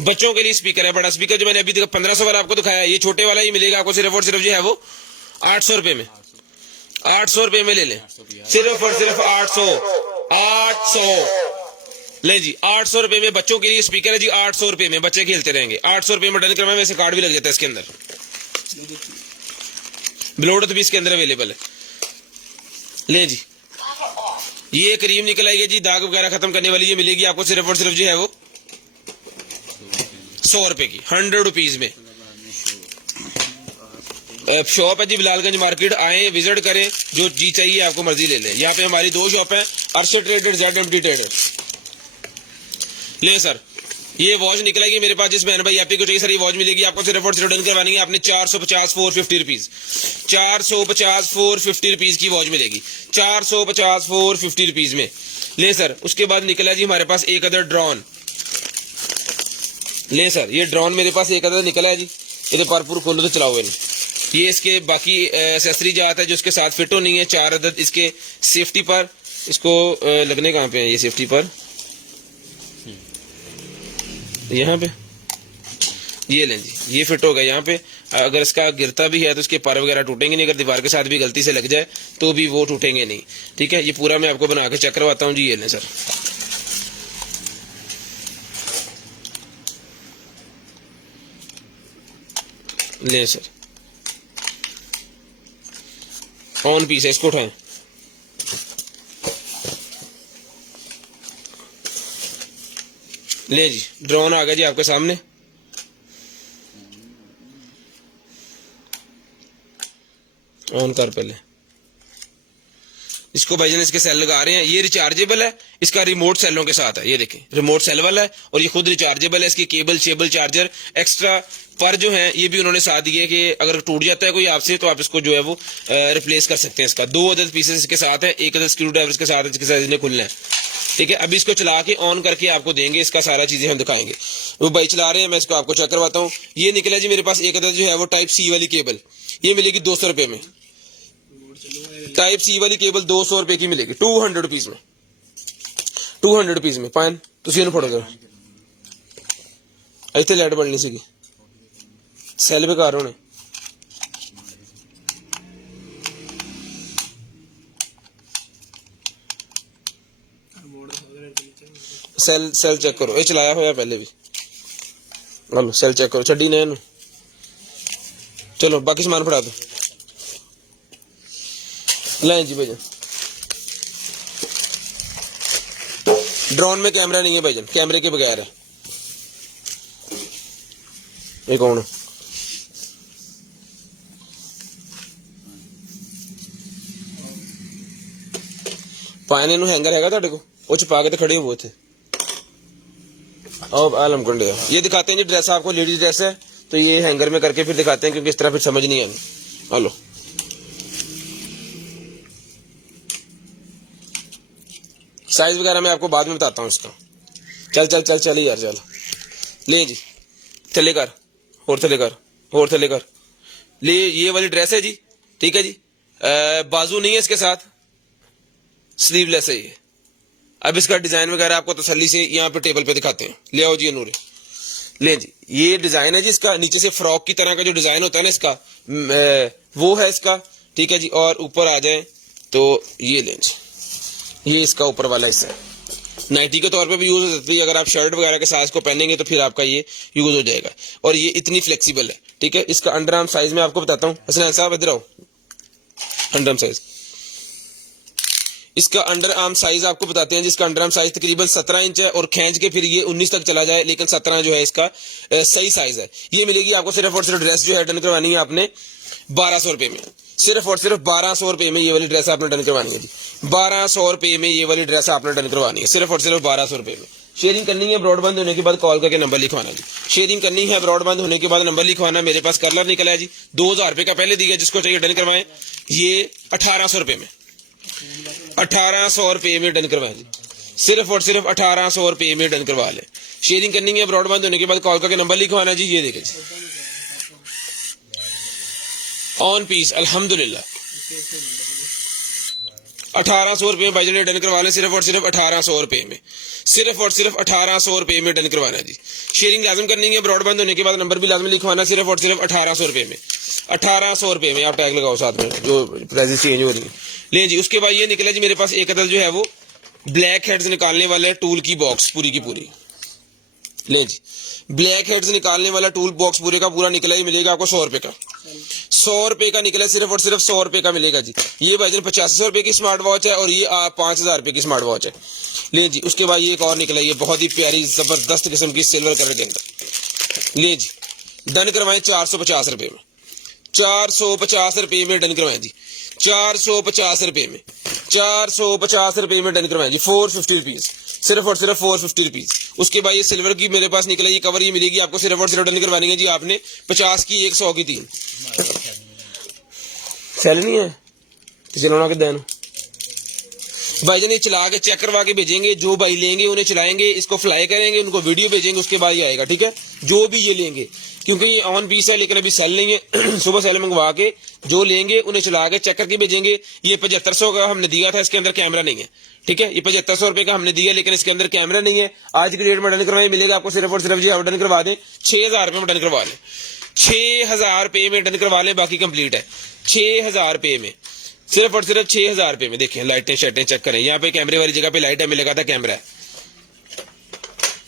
बच्चों के लिए स्पीकर है। बड़ा स्पीकर जो मैंने अभी 1500 वाला आपको दिखाया, ये छोटे वाला ही मिलेगा आपको सिर्फ और सिर्फ जो है वो 800 रुपए में। 800 रुपए में ले लें, सिर्फ और सिर्फ 800 ले जी। 800 रुपए में बच्चों के लिए स्पीकर है जी, 800 रुपए में बच्चे खेलते रहेंगे। 800 रुपए में डन करवाएं, वैसे कार्ड भी लग जाता है इसके अंदर, ब्लूटूथ भी इसके अंदर अवेलेबल है। ले जी, ये क्रीम निकल आई है जी दाग वगैरह खत्म करने वाली, ये मिलेगी आपको सिर्फ और सिर्फ जो है वो 100 रुपए की, 100 रुपीज में। शॉप है जी बिलालगंज मार्केट, आए विजिट करें, जो जी चाहिए आपको मर्जी ले लें। यहाँ पे हमारी 2 शॉप है, अरशद ट्रेडर, ZMT ट्रेडर। ले सर, ये वॉच निकलेगी मेरे पास, जिस बहन भाई आप को चाहिए सर ये वॉच मिलेगी आपको सिर्फ और सिर्फ डन करवानी है आपने 450 450 रुपीज, 450 450 रुपीज की वॉच मिलेगी, 450 450 रुपीज में। ले सर, उसके बाद निकला जी हमारे पास एक अदर ड्रोन। ले सर, ये ड्रोन मेरे पास एक अदर निकला है जी, ये तो परपुर खोलो तो चलाओ नहीं। ये इसके बाकी एक्सेसरी जो आता है जो इसके साथ फिट होनी है, 4 अदद इसके सेफ्टी पर, इसको लगने कहाँ पे है ये सेफ्टी पर, यहाँ पे ये लें जी, ये फिट हो गया यहाँ पे। अगर इसका गिरता भी है तो इसके पर वगैरह टूटेंगे नहीं, अगर दीवार के साथ भी गलती से लग जाए तो भी वो टूटेंगे नहीं, ठीक है। ये पूरा मैं आपको बना के चेक करवाता हूँ जी, ये लें सर। ले सर, ऑन पीस है, इसको उठाएं। ले जी, ड्रोन आ गया जी आपके सामने। ऑन कर पहले इसको भाईजान, इसके सेल लगा रहे हैं। ये रिचार्जेबल है, इसका रिमोट सेलों के साथ है, ये देखें रिमोट सेल वाला है और ये खुद रिचार्जेबल है। इसकी केबल शेबल चार्जर एक्स्ट्रा पर जो है ये भी उन्होंने साथ दिए कि अगर टूट जाता है कोई आपसे तो आप इसको जो है वो रिप्लेस कर सकते हैं। इसका 2 अदद पीसेस इसके साथ है, 1 अदद स्क्रू ड्राइवर इसके साथ है, जिसके साथ इसने खुलना है, ठीक है। अभी इसको चला के ऑन करके आपको देंगे, इसका सारा चीजें हम दिखाएंगे। वो भाई चला रहे हैं, मैं इसको आपको चेक करवाता हूँ। ये निकला जी मेरे पास एक अदद जो है वो टाइप C वाली केबल, ये मिलेगी 200 रुपए में। टाइप C वाली केबल 200 रुपए की मिलेगी, 200 रुपीज में, 200 रुपीज में। पान तुम फोड़ो जरा, इतने लाइट बढ़नी सी सेल बेकार होने। सेल चेक करो, ये चलाया होया पहले भी, लो सेल चेक करो, छड़ी ने। चलो बाकी सामान फड़ा दो, लाइन जी भाईजान। ड्रोन में कैमरा नहीं है भाईजान, कैमरे के बगैर है। ये कौन है? पाने नु हैंगर हैगा ਤੁਹਾਡੇ को, वो छुपा के तो खड़े हुए थे। अब आलम कंडे ये दिखाते हैं जी ड्रेस, आपको लेडीज ड्रेस है तो ये हैंगर में करके फिर दिखाते हैं, क्योंकि इस तरह फिर समझ नहीं आनी। हेलो साइज वगैरह मैं आपको बाद में बताता हूँ इसका। चल चल चल चल यार चल, ले जी थले कर, और थले कर, और थले कर। ले ये वाली ड्रेस है जी, ठीक है जी। बाजू नहीं है इसके साथ, स्लीवलेस है ये। अब इसका डिजाइन वगैरह आपको तसल्ली से यहाँ पे टेबल पे दिखाते हैं। ले आओ जी नूरे, ले जी ये डिजाइन है जी इसका, नीचे से फ्रॉक की तरह का जो डिजाइन होता है ना इसका, वो है इसका, ठीक है जी। और ऊपर आ जाए तो ये लें जी, ये इसका ऊपर वाला हिस्सा है, नाइटी के तौर पे भी यूज हो सकती है। अगर आप शर्ट वगैरह के साइज को पहनेंगे तो फिर आपका ये यूज हो जाएगा। और ये इतनी फ्लेक्सिबल है, ठीक है। इसका अंडर आर्म साइज मैं आपको बताता हूँ। हसनैन साहब इधर आओ, अंडर आर्म साइज, इसका अंडर आर्म साइज आपको बताते हैं। जिसका अंडर आर्म साइज तकरीबन 17 इंच है और खींच के फिर ये 19 तक चला जाए, लेकिन 17 जो है इसका सही साइज है। ये मिलेगी आपको सिर्फ और सिर्फ ड्रेस जो है डन करवानी है आपने 1200 रुपए में, सिर्फ और सिर्फ 1200 रुपए में ये वाली ड्रेस आपने डन करवानी है जी। 1200 रुपए में ये वाली ड्रेस आपने डन करवानी है, सिर्फ और सिर्फ 1200 रुपए में। शेयरिंग करनी है ब्रॉडबैंड होने के बाद कॉल करके नंबर लिखवाना जी। शेयरिंग करनी है ब्रॉडबैंड होने के बाद नंबर लिखवाना। मेरे पास कलर निकला है जी, 2000 रुपये का पहले दिया, जिसको चाहिए डन करवाएं। ये 1800 रुपये में, 1800 रुपये में डन करवाएं जी, सिर्फ और सिर्फ 1800 रुपये में डन करवा लें। शेयरिंग करनी है ब्रॉडबैंड होने के बाद कॉल करके नंबर लिखवाना जी। ये देखें जी, ऑन पीस अल्हम्दुलिल्लाह 1800 रुपये में भाई ने डन करवा लें, सिर्फ और सिर्फ 1800 रुपये में, सिर्फ और सिर्फ 1800 रुपये में डन करवाना जी। शेयरिंग लाजम करनी है ब्रॉडबैंड होने के बाद नंबर भी लाजमी लिखवाना, सिर्फ और सिर्फ 1800 रुपये में, 1800 रुपये में। आप टैग लगाओ साथ में, जो प्राइसेस चेंज हो रही है। ले जी, उसके बाद ये निकला जी मेरे पास एक अदद जो है वो ब्लैक हेड्स निकालने वाले टूल की बॉक्स पूरी की पूरी। ले जी, ब्लैक हेड्स निकालने वाला टूल बॉक्स पूरे का पूरा निकला ही मिलेगा आपको 100 रुपये का, 100 रुपये का निकला, सिर्फ और सिर्फ 100 रुपये का मिलेगा जी। ये भाईजान 8500 रुपये की स्मार्ट वॉच है और ये 5000 रुपये की स्मार्ट वॉच है। ले जी, उसके बाद ये एक और निकला, ये बहुत ही प्यारी जबरदस्त किस्म की सिल्वर कलर के अंदर। ले जी, डन करवाएं 450 रुपये में, 450 रुपये में डन करवाएं जी, 450 रुपये में, 450 रुपये में डन करवाएं जी, 450 रुपीज, सिर्फ और सिर्फ 450 रुपीज। उसके बाद ये सिल्वर की मेरे पास निकला, ये कवर ये मिलेगी आपको, सिर्फ और सिर्फ डन करवानी है जी आपने 50 की 1, 100 की 3। सेल नहीं है चलाना के देन भाईजान, ये चला के चेक करवा के भेजेंगे। जो भाई लेंगे उन्हें चलाएंगे, इसको फ्लाई करेंगे, उनको वीडियो भेजेंगे, उसके बाद ये आएगा, ठीक है। जो भी ये लेंगे, क्योंकि ये ऑन पीस है लेकिन अभी सेल नहीं है। सुबह सेल मंगवा के जो लेंगे उन्हें चला के चेक करके भेजेंगे। ये 7500 का हमने दिया था, इसके अंदर कैमरा नहीं है, ठीक है। ये 7500 रुपये का हमने दिया लेकिन इसके अंदर कैमरा नहीं है। आज की डेट में डन करवाए मिलेगा आपको, सिर्फ और सिर्फ जी आप डन करवा दें 6000 रुपये में डन करवा लें, 6000 रुपये में डन करवा लें, बाकी कंप्लीट है 6000 रुपये में, सिर्फ और सिर्फ 6000 रुपये में। देखें लाइटें शेटें चेक करें, यहाँ पे कैमरे वाली जगह पे लाइट है, हमें लगा था कैमरा है।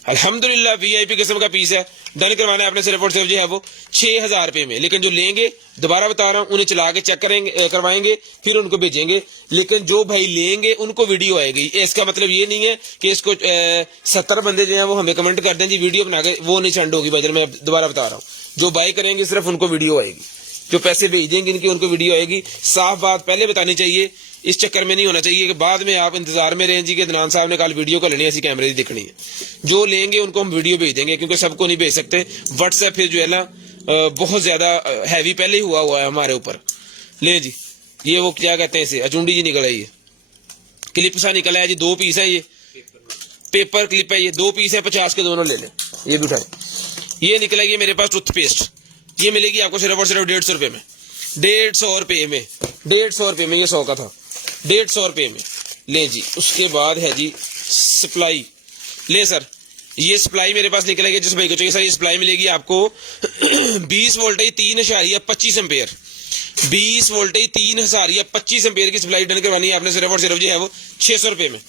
अल्हम्दुलिल्लाह वीआईपी किस्म का पीस है। डन करवाना है आपने सिर्फ और सिर्फ जो है वो 6000 रुपये में। लेकिन जो लेंगे, दोबारा बता रहा हूँ, उन्हें चला के चेक करेंगे, करवाएंगे, फिर उनको भेजेंगे। लेकिन जो भाई लेंगे उनको वीडियो आएगी। इसका मतलब ये नहीं है कि इसको 70 बंदे जो है वो हमें कमेंट कर दें जी वीडियो बना के, वो नहीं सेंड होगी भाई। मैं दोबारा बता रहा हूँ, जो बाई करेंगे सिर्फ उनको वीडियो आएगी, जो पैसे भेज देंगे इनकी उनको वीडियो आएगी। साफ बात पहले बतानी चाहिए, इस चक्कर में नहीं होना चाहिए कि बाद में आप इंतजार में रहें जी कि दनान साहब ने कल वीडियो को लेनी है, ऐसी कैमरे की दिखनी है। जो लेंगे उनको हम वीडियो भेज देंगे, क्योंकि सबको नहीं भेज सकते। व्हाट्सएप फिर जो है ना बहुत ज्यादा हैवी पहले ही हुआ है हमारे ऊपर। ले जी, ये वो क्या कहते हैं इसे, अचुंडी जी निकला है, ये क्लिप सा निकला है जी, 2 पीस है, ये पेपर क्लिप है, ये 2 पीस है, 50 के दोनों ले लें। ये भी उठाए, ये निकला ये मेरे पास टूथपेस्ट, ये मिलेगी आपको सिर्फ और सिर्फ 150 रुपये में, 150 रुपये में, 150 रुपये में। ये 100 का था, 150 रुपये में। ले जी, उसके बाद है जी सप्लाई। ले सर, ये सप्लाई मेरे पास निकलेगी, जिस भाई को चाहिए सर ये सप्लाई मिलेगी आपको 20 वोल्टेज 3.25 एम्पेयर, 20 वोल्टेज 3.25 एम्पेयर की सप्लाई डन करवानी है आपने सिर्फ और सिर्फ जो है वो 600 रुपये में,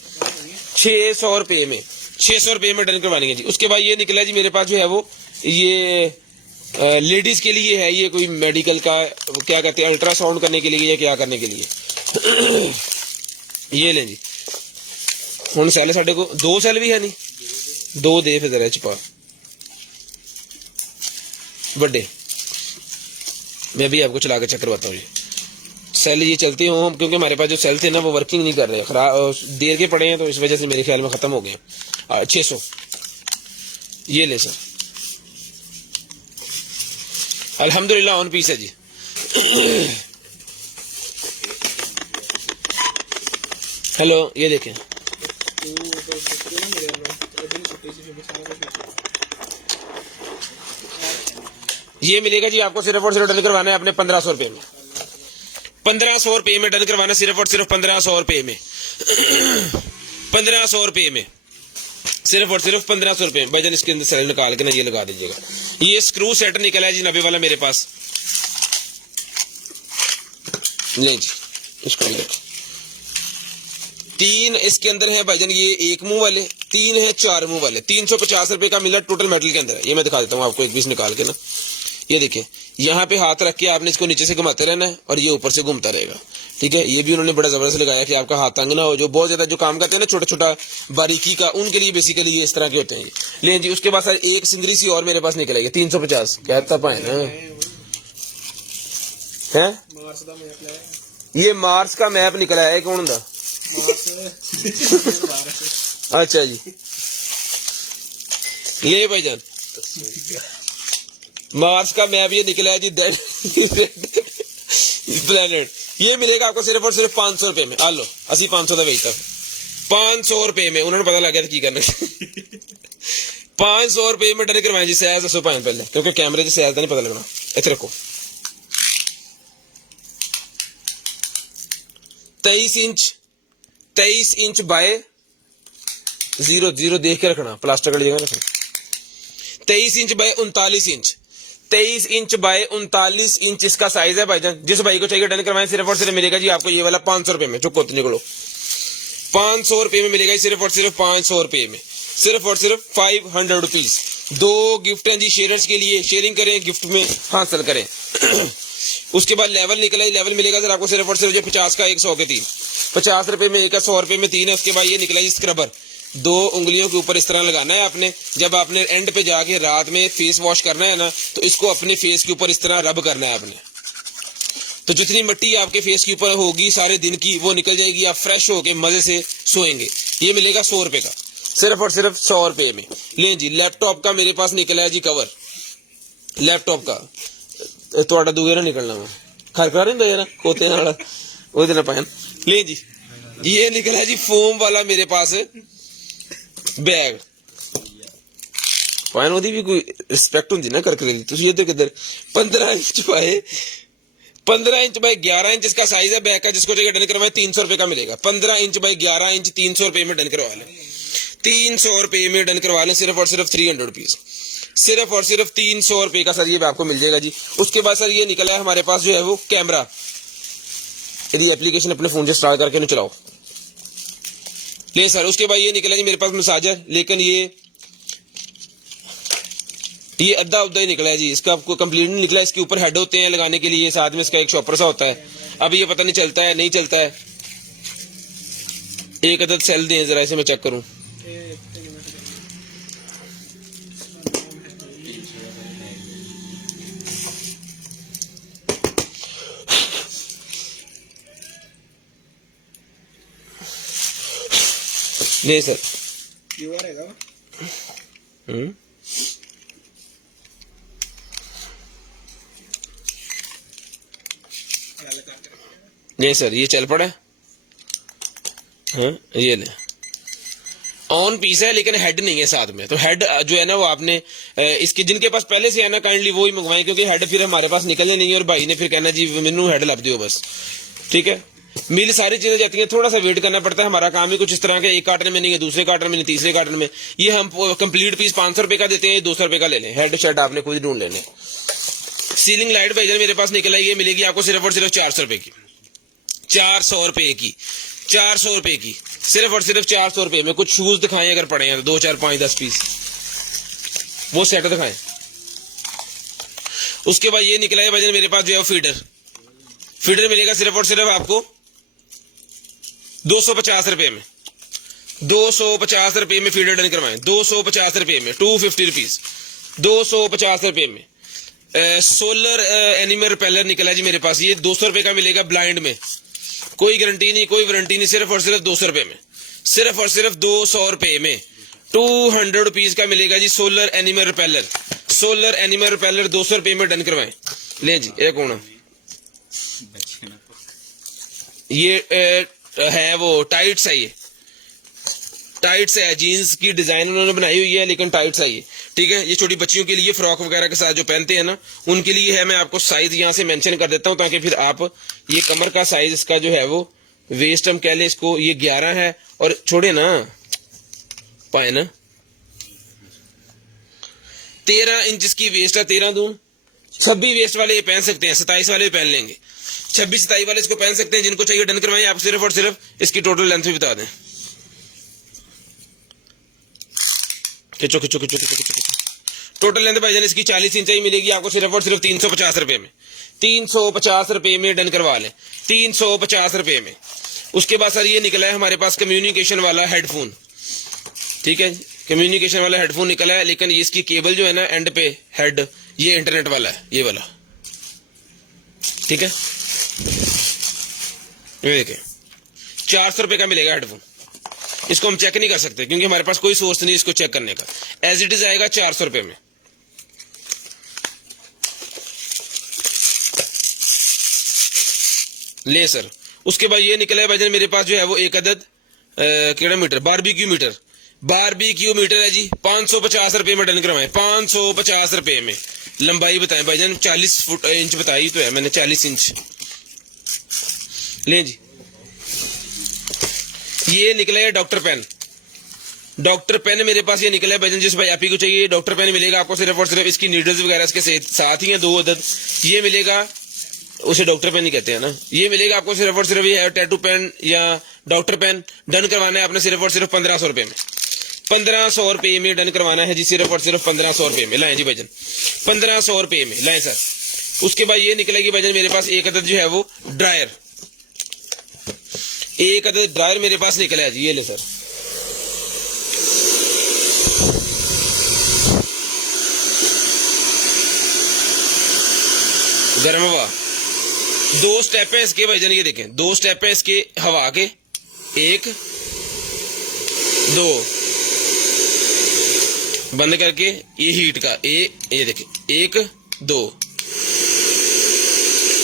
600 रुपये में, 600 रुपये में डन करवानी है जी। उसके बाद ये निकला जी मेरे पास जो है वो, ये लेडीज के लिए है, ये कोई मेडिकल का क्या कहते हैं, अल्ट्रासाउंड करने के लिए या क्या करने के लिए। ये लें जी, हुण सैल साडे को 2 सैल भी है नहीं, 2 दे फिर जरा छुपा बड़े, मैं भी आपको चला के चेक करवाता हूँ। ये सेल ये चलते हो, क्योंकि हमारे पास जो सेल थे ना वो वर्किंग नहीं कर रहे, खराब देर के पड़े हैं, तो इस वजह से मेरे ख्याल में खत्म हो गए। 600 ये ले सर, अल्हम्दुलिल्लाह ऑन पीस है जी। हेलो, ये देखें, ये मिलेगा जी आपको सिर्फ और सिर्फ डन करवाना है आपने 1500 रुपये में, 1500 रुपये में डन करवाना, सिर्फ और सिर्फ 1500 रुपये में, 1500 रुपये में, सिर्फ और सिर्फ 1500 रुपये। भाईजान इसके अंदर सेल निकाल के ना ये लगा दीजिएगा। ये स्क्रू सेट निकला है जी 90 वाला मेरे पास। नहीं जी, इसको भी देखो, 3 इसके अंदर है भाईजान, ये 1 मुंह वाले, 3 है 4 मुंह वाले, 350 रुपये का मिला टोटल मेटल के अंदर है। ये मैं दिखा देता हूँ आपको एक पीस निकाल के ना, ये देखिए, यहाँ पे हाथ रख के आपने इसको नीचे से घुमाते रहना है और ये ऊपर से घूमता रहेगा, ठीक है। ये भी उन्होंने बड़ा जबरदस्त लगाया कि आपका हाथ तंग ना हो। जो बहुत ज्यादा जो काम करते हैं ना छोटा छोटा बारीकी का, उनके लिए बेसिकली ये इस तरह के होते हैं। लेकिन जी उसके बाद सर एक सिंगरी सी और मेरे पास निकल आई 350, कहता पाए ना है, ये मार्स का मैप निकला है, कौन दा अच्छा जी, ले भाईजान, मार्स का मैप ये निकला है जी, प्लेनेट। ये मिलेगा आपको सिर्फ और सिर्फ 500 रुपए में। आ लो, असी 500 का बेचता, 500 रुपए में। उन्होंने पता लग गया था की करना। 500 रुपए में डन करवाएं जी। सैज दसो भाई पहले, क्योंकि कैमरे से सैज का नहीं पता लगना। इतने रखो, 23 इंच बाय 0 देख के रखना, प्लास्टिक वाली जगह रखना। 23 inch by 39 inch, 23 inch by 39 inch इसका साइज है भाईजान। जिस भाई को चाहिए डन करवाएं, सिर्फ और सिर्फ मिलेगा जी आपको ये वाला 500 रुपए में। चुप होते निकलो, 500 रुपए में मिलेगा, सिर्फ और सिर्फ 500 रुपए में, सिर्फ और सिर्फ 500 रुपीज। 2 गिफ्ट हैं जी शेयरर्स के लिए, शेयरिंग करें, गिफ्ट में हासिल करें। उसके बाद लेवल निकला, लेवल मिलेगा सर आपको सिर्फ और सिर्फ जो 50 का 100 के 3, 50 रुपए में एक, 100 रुपए में 3 है। उसके बाद ये निकला स्क्रबर, 2 उंगलियों के ऊपर इस तरह लगाना है आपने। जब आपने एंड पे जाके रात में फेस वॉश करना है ना, तो इसको अपने फेस के ऊपर इस तरह रब करना है आपने। तो जितनी मिट्टी आपके फेस के ऊपर होगी सारे दिन की, वो निकल जाएगी, आप फ्रेश होके मजे से सोएंगे। ये मिलेगा 100 रुपए का, सिर्फ और सिर्फ 100 रुपए में। लें जी, लैपटॉप का मेरे पास निकला है जी कवर, लैपटॉप का थोड़ा दूर ना निकलना, मैं घर करा नहीं यार कोते वाला वो देना पायन। ले जी, ये निकला है जी फोम वाला मेरे पास बैग। पायन ओदी भी कोई रिस्पेक्ट होंदी ना करके गई। तुसी ये किधर 15 इंच बाय 11 इंच इसका साइज है बैग का। जिसको चाहिए डन करवाए 300 रुपए का मिलेगा। 15 इंच बाय 11 इंच 300 रुपए में डन करवा लें, 300 रुपए में डन करवा लें, सिर्फ और सिर्फ 300 रुपीज, सिर्फ और सिर्फ 300 रुपए का सर ये आपको मिल जाएगा जी। उसके बाद सर ये निकला है हमारे पास जो है वो कैमरा। यदि एप्लीकेशन अपने फोन से स्टार्ट करके नहीं चलाओ ले सर। उसके बाद ये निकला जी मेरे पास मसाजर, लेकिन ये अद्धा उद्धा ही निकला है जी, इसका आपको कंप्लीट नहीं निकला। इसके ऊपर हेड होते हैं लगाने के लिए, साथ में इसका एक शॉपर सा होता है। अब ये पता नहीं चलता है नहीं चलता है। एक अदद सेल दें जरा, इसे मैं चेक करूं। नहीं सर, नहीं सर, ये चल पड़ा है। ये ले ऑन पीस है, लेकिन हेड नहीं है साथ में। तो हेड जो है ना वो आपने इसके जिनके पास पहले से है ना काइंडली वो ही मंगवाएं, क्योंकि हेड फिर हमारे पास निकलने नहीं है और भाई ने फिर कहना जी मैनू हेड लब दियो बस। ठीक है, मिल सारी चीजें जाती हैं, थोड़ा सा वेट करना पड़ता है। हमारा काम ही कुछ इस तरह का, एक कार्टन में नहीं है, दूसरे कार्टन में नहीं, तीसरे कार्टन में। ये हम कंप्लीट पीस 500 रुपए का देते हैं, 200 रुपए का ले लें। हेड शेड आपने खुद ढूंढ लेने। सीलिंग लाइट भाईजान मेरे पास निकला, ये मिलेगी आपको सिर्फ और सिर्फ 400 रुपए की, 400 रुपए की, 400 रुपए की, सिर्फ और सिर्फ 400 रुपए में। कुछ शूज दिखाएं अगर पड़े हैं तो 2 4 5 10 पीस वो सेट दिखाएं। उसके बाद ये निकला है भाईजान मेरे पास जो है फीडर, फीडर मिलेगा सिर्फ और सिर्फ आपको 250 रुपए में, 250 रुपए में फीडर डन करवाएं, 250 रुपए में, 250 रुपीज, 250 रुपए में। सोलर एनिमल रिपेलर निकला जी मेरे पास, ये 200 रुपए का मिलेगा ब्लाइंड में, कोई गारंटी नहीं, कोई वारंटी नहीं, सिर्फ और सिर्फ 200 रुपए में, सिर्फ और सिर्फ 200 रुपए में 200 रुपीज का मिलेगा जी solar animal repeller. Solar animal repeller 200 रुपए में डन करवाएं। ले जी, एक होना ये है वो टाइट्स है, ये टाइट्स है, जीन्स की डिजाइन उन्होंने बनाई हुई है, लेकिन टाइट्स है ये। ठीक है, ये छोटी बच्चियों के लिए फ्रॉक वगैरह के साथ जो पहनते हैं ना, उनके लिए है। मैं आपको साइज यहां से मेंशन कर देता हूं, ताकि फिर आप ये कमर का साइज इसका जो है वो वेस्ट हम कह ले इसको, ये 11 है। और छोड़े ना पाए ना 13 इंच की वेस्ट है, 13 दूं 26 वेस्ट वाले ये पहन सकते हैं, 27 वाले भी पहन लेंगे, 26 27 वाले इसको पहन सकते हैं। जिनको चाहिए डन करवाइए। आप सिर्फ और सिर्फ इसकी टोटल लेंथ भी बता दें। खिंचो खिंचो खिंचो खिंचो खिंचो खिंचो। टोटल लेंथ भाईजान इसकी 40 इंच ही मिलेगी आपको, सिर्फ और सिर्फ 350 रुपए में, 350 रुपए में डन करवा लें, 350 रुपए में। उसके बाद सर ये निकला है हमारे पास कम्युनिकेशन वाला हेडफोन। ठीक है, कम्युनिकेशन वाला हेडफोन निकला है, लेकिन इसकी केबल जो है ना एंड पे हेड, ये इंटरनेट वाला है, ये वाला। ठीक है, ये देखें 400 रुपए का मिलेगा हेडफोन, इसको हम चेक नहीं कर सकते क्योंकि हमारे पास कोई सोर्स नहीं इसको चेक करने का। एज इट इज आएगा 400 रुपए में। ले सर, उसके बाद ये निकला है भाईजान मेरे पास जो है वो एक अदद केड़ा metre, barbecue metre. Barbecue metre है जी, 550 रुपए में डन करवाएं, 550 रुपए में। लंबाई बताएं भाईजान, 40 फुट इंच बताई तो है मैंने, 40 इंच। ले जी, ये निकला है डॉक्टर पेन। डॉक्टर पेन मेरे पास ये निकला है भाईजान, जिस भाई आप ही को चाहिए डॉक्टर पेन मिलेगा आपको सिर्फ और सिर्फ, इसकी नीडल्स वगैरह इसके साथ ही है 2 अदद। ये मिलेगा, उसे डॉक्टर पेन ही कहते हैं ना, ये मिलेगा आपको सिर्फ और सिर्फ, ये है टैटू पेन या डॉक्टर पेन। डन करवाना है आपने सिर्फ और सिर्फ 1500 रुपए में। 1500 रुपए में डन करवाना है जी, सिर्फ और सिर्फ 1500 रुपए में। लाएं जी भाईजान, 1500 रुपए में लाएं सर। उसके बाद ये निकलेगी भाईजान मेरे पास एक अदद जो है वो ड्रायर। एक अदद ड्रायर मेरे पास निकला है जी, ये ले सर। गर्म हवा, 2 स्टेप है इसके भाईजान, ये देखें 2 स्टेप है इसके हवा के, 1 2 बंद करके, ये हीट का ये देखें 1 2,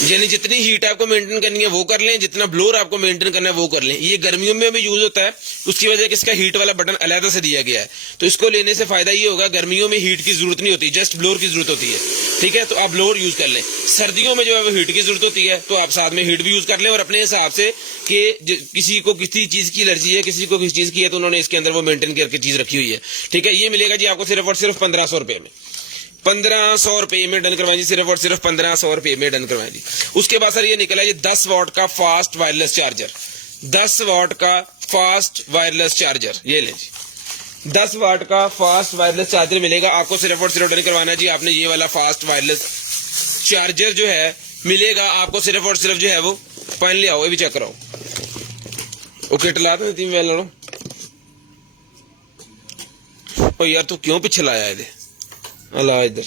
यानी जितनी हीट आपको मेंटेन करनी है वो कर लें, जितना ब्लोर आपको मेंटेन करना है वो कर लें। ये गर्मियों में भी यूज होता है, उसकी वजह से इसका हीट वाला बटन अलग से दिया गया है, तो इसको लेने से फायदा ये होगा, गर्मियों में हीट की जरूरत नहीं होती, जस्ट ब्लोर की जरूरत होती है। ठीक है, तो आप ब्लोर यूज कर लें। सर्दियों में जो है वो हीट की जरूरत होती है, तो आप साथ में हीट भी यूज कर लें, और अपने हिसाब से कि किसी को किसी चीज की एलर्जी है, किसी को किसी चीज की है, तो उन्होंने इसके अंदर वो मेंटेन करके चीज रखी हुई है। ठीक है, ये मिलेगा जी आपको सिर्फ और सिर्फ 1500 रुपए में। 1500 रुपए में डन करवाएं जी, सिर्फ और सिर्फ 1500 रुपए में डन करवाएं जी। उसके बाद सर ये निकला जी 10 वाट का फास्ट वायरलेस चार्जर। 10 वाट का फास्ट वायरलेस चार्जर, ये ले जी, 10 वाट का फास्ट वायरलेस चार्जर मिलेगा आपको, सिर्फ और सिर्फ डन करवाना है जी आपने। ये वाला फास्ट वायरलेस चार्जर जो है मिलेगा आपको सिर्फ और सिर्फ जो है वो, पेन ले आओ, ये भी चेक कराओ, वो किट ला दो तीन वेल लो। ओ यार तू क्यों पीछे लाया है अला, इधर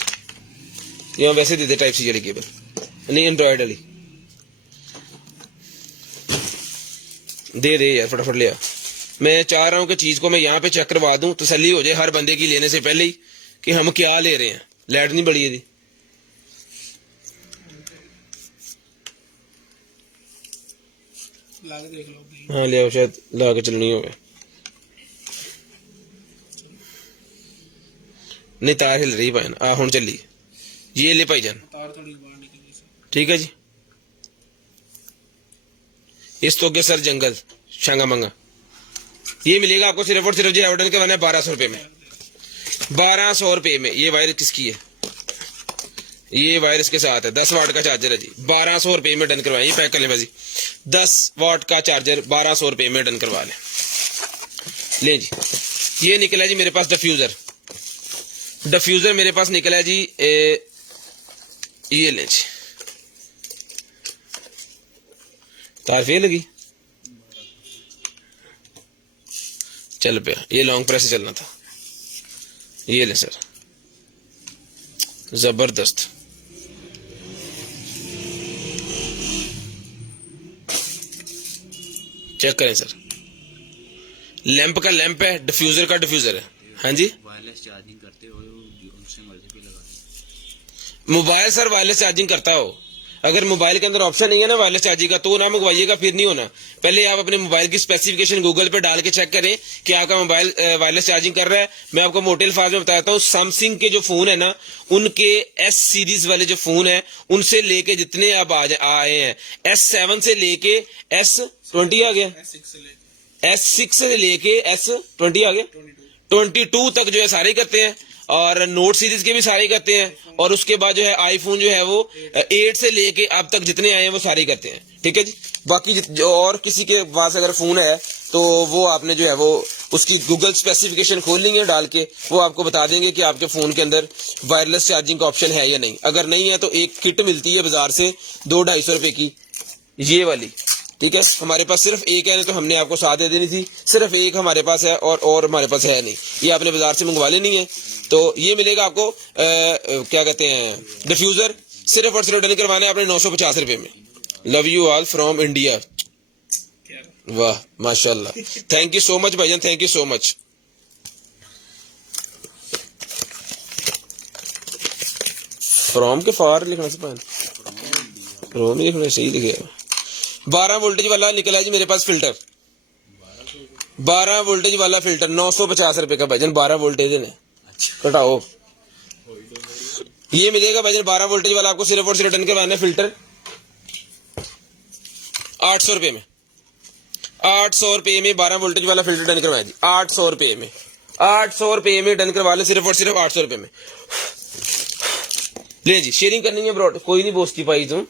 यहाँ वैसे दे दे टाइप सी जड़ी केबल, नहीं एंड्रॉइड वाली दे दे यार, फटाफट ले आ। मैं चाह रहा हूं कि चीज को मैं यहाँ पे चेक करवा दूं, तसल्ली हो जाए हर बंदे की लेने से पहले ही कि हम क्या ले रहे हैं। लाइट नहीं बड़ी है हाँ ले आओ, शायद ला के चलनी हो, नहीं तार हिल रही भाईजान, आ हुन चली, ये ले भाईजान, ठीक है जी। इस तो सर जंगल शांगा मंगा, ये मिलेगा आपको सिर्फ और सिर्फ जी आउटन के बने 1200 रुपए में। 1200 रुपए में। ये वायर किसकी है, ये वायर इसके साथ है, 10 वाट का चार्जर है जी, 1200 रुपए में डन करवाएं। ये पैक कर ले भाजी, 10 वाट का चार्जर 1200 रुपए में डन करवा लें। ले जी, ये निकला जी मेरे पास डिफ्यूजर। डिफ्यूजर मेरे पास निकला है जी, ये ले जी, तार फेल लगी, चल पे, ये लॉन्ग प्रेस से चलना था। ये ले सर, जबरदस्त, चेक करें सर, लैंप का लैंप है, डिफ्यूजर का डिफ्यूजर है। हाँ जी, वायरलेस चार्जिंग करते हो उनसे मर्जी पे लगा, मोबाइल सर वायरलेस चार्जिंग करता हो, अगर मोबाइल के अंदर ऑप्शन नहीं है ना वायरलेस चार्जिंग का, तो ना मंगवाइएगा, फिर नहीं होना। पहले आप अपने मोबाइल की स्पेसिफिकेशन गूगल पे डाल के चेक करें कि आपका मोबाइल वायरलेस चार्जिंग कर रहा है। मैं आपको मोटे अल्फाज में बताता हूँ, सैमसंग के जो फोन है ना, उनके S सीरीज वाले जो फोन है, उनसे लेके जितने अब आए हैं, S7 से लेके S20 आ गया, S6 से लेके S20 आ गया, 22 तक जो है सारे करते हैं, और नोट सीरीज के भी सारे करते हैं, और उसके बाद जो है आईफोन जो है वो 8 से लेके अब तक जितने आए हैं वो सारे करते हैं। ठीक है जी, बाकी जो और किसी के पास अगर फोन है तो वो आपने जो है वो उसकी गूगल स्पेसिफिकेशन खोल लेंगे डाल के, वो आपको बता देंगे कि आपके फोन के अंदर वायरलेस चार्जिंग का ऑप्शन है या नहीं। अगर नहीं है तो एक किट मिलती है बाजार से 200-250 रुपए की, ये वाली। ठीक है, हमारे पास सिर्फ एक है, नहीं तो हमने आपको साथ दे देनी थी, सिर्फ एक हमारे पास है और हमारे पास है नहीं, ये आपने बाजार से मंगवा लेनी है। तो ये मिलेगा आपको क्या कहते हैं, डिफ्यूजर, सिर्फ और सिर्फ डन करवाने आपने 950 रुपए में। Love you all from India. वाह माशाल्लाह, थैंक यू सो मच भाईजान, thank you so much. From के फार लिखना से पहले फ्रॉम ही लिखना, सही लिखे। 12 वोल्टेज वाला निकला जी मेरे पास फिल्टर, 12 वोल्टेज वाला फिल्टर 950 रुपए का भाईजान, 12 वोल्टेज है, घटाओ। ये मिलेगा भाईजान 12 वोल्टेज वाला आपको सिर्फ और सिर्फ रिटर्न करवाना है फिल्टर 800 रुपए में, 800 रुपए में 12 वोल्टेज वाला फिल्टर डन करवाया जी, 800 रुपए में, 800 रुपए में डन करवा ले, सिर्फ और सिर्फ 800 रुपए में। ले जी, शेयरिंग करनी है ब्रॉड, कोई नहीं बोस्ती पाई तुम,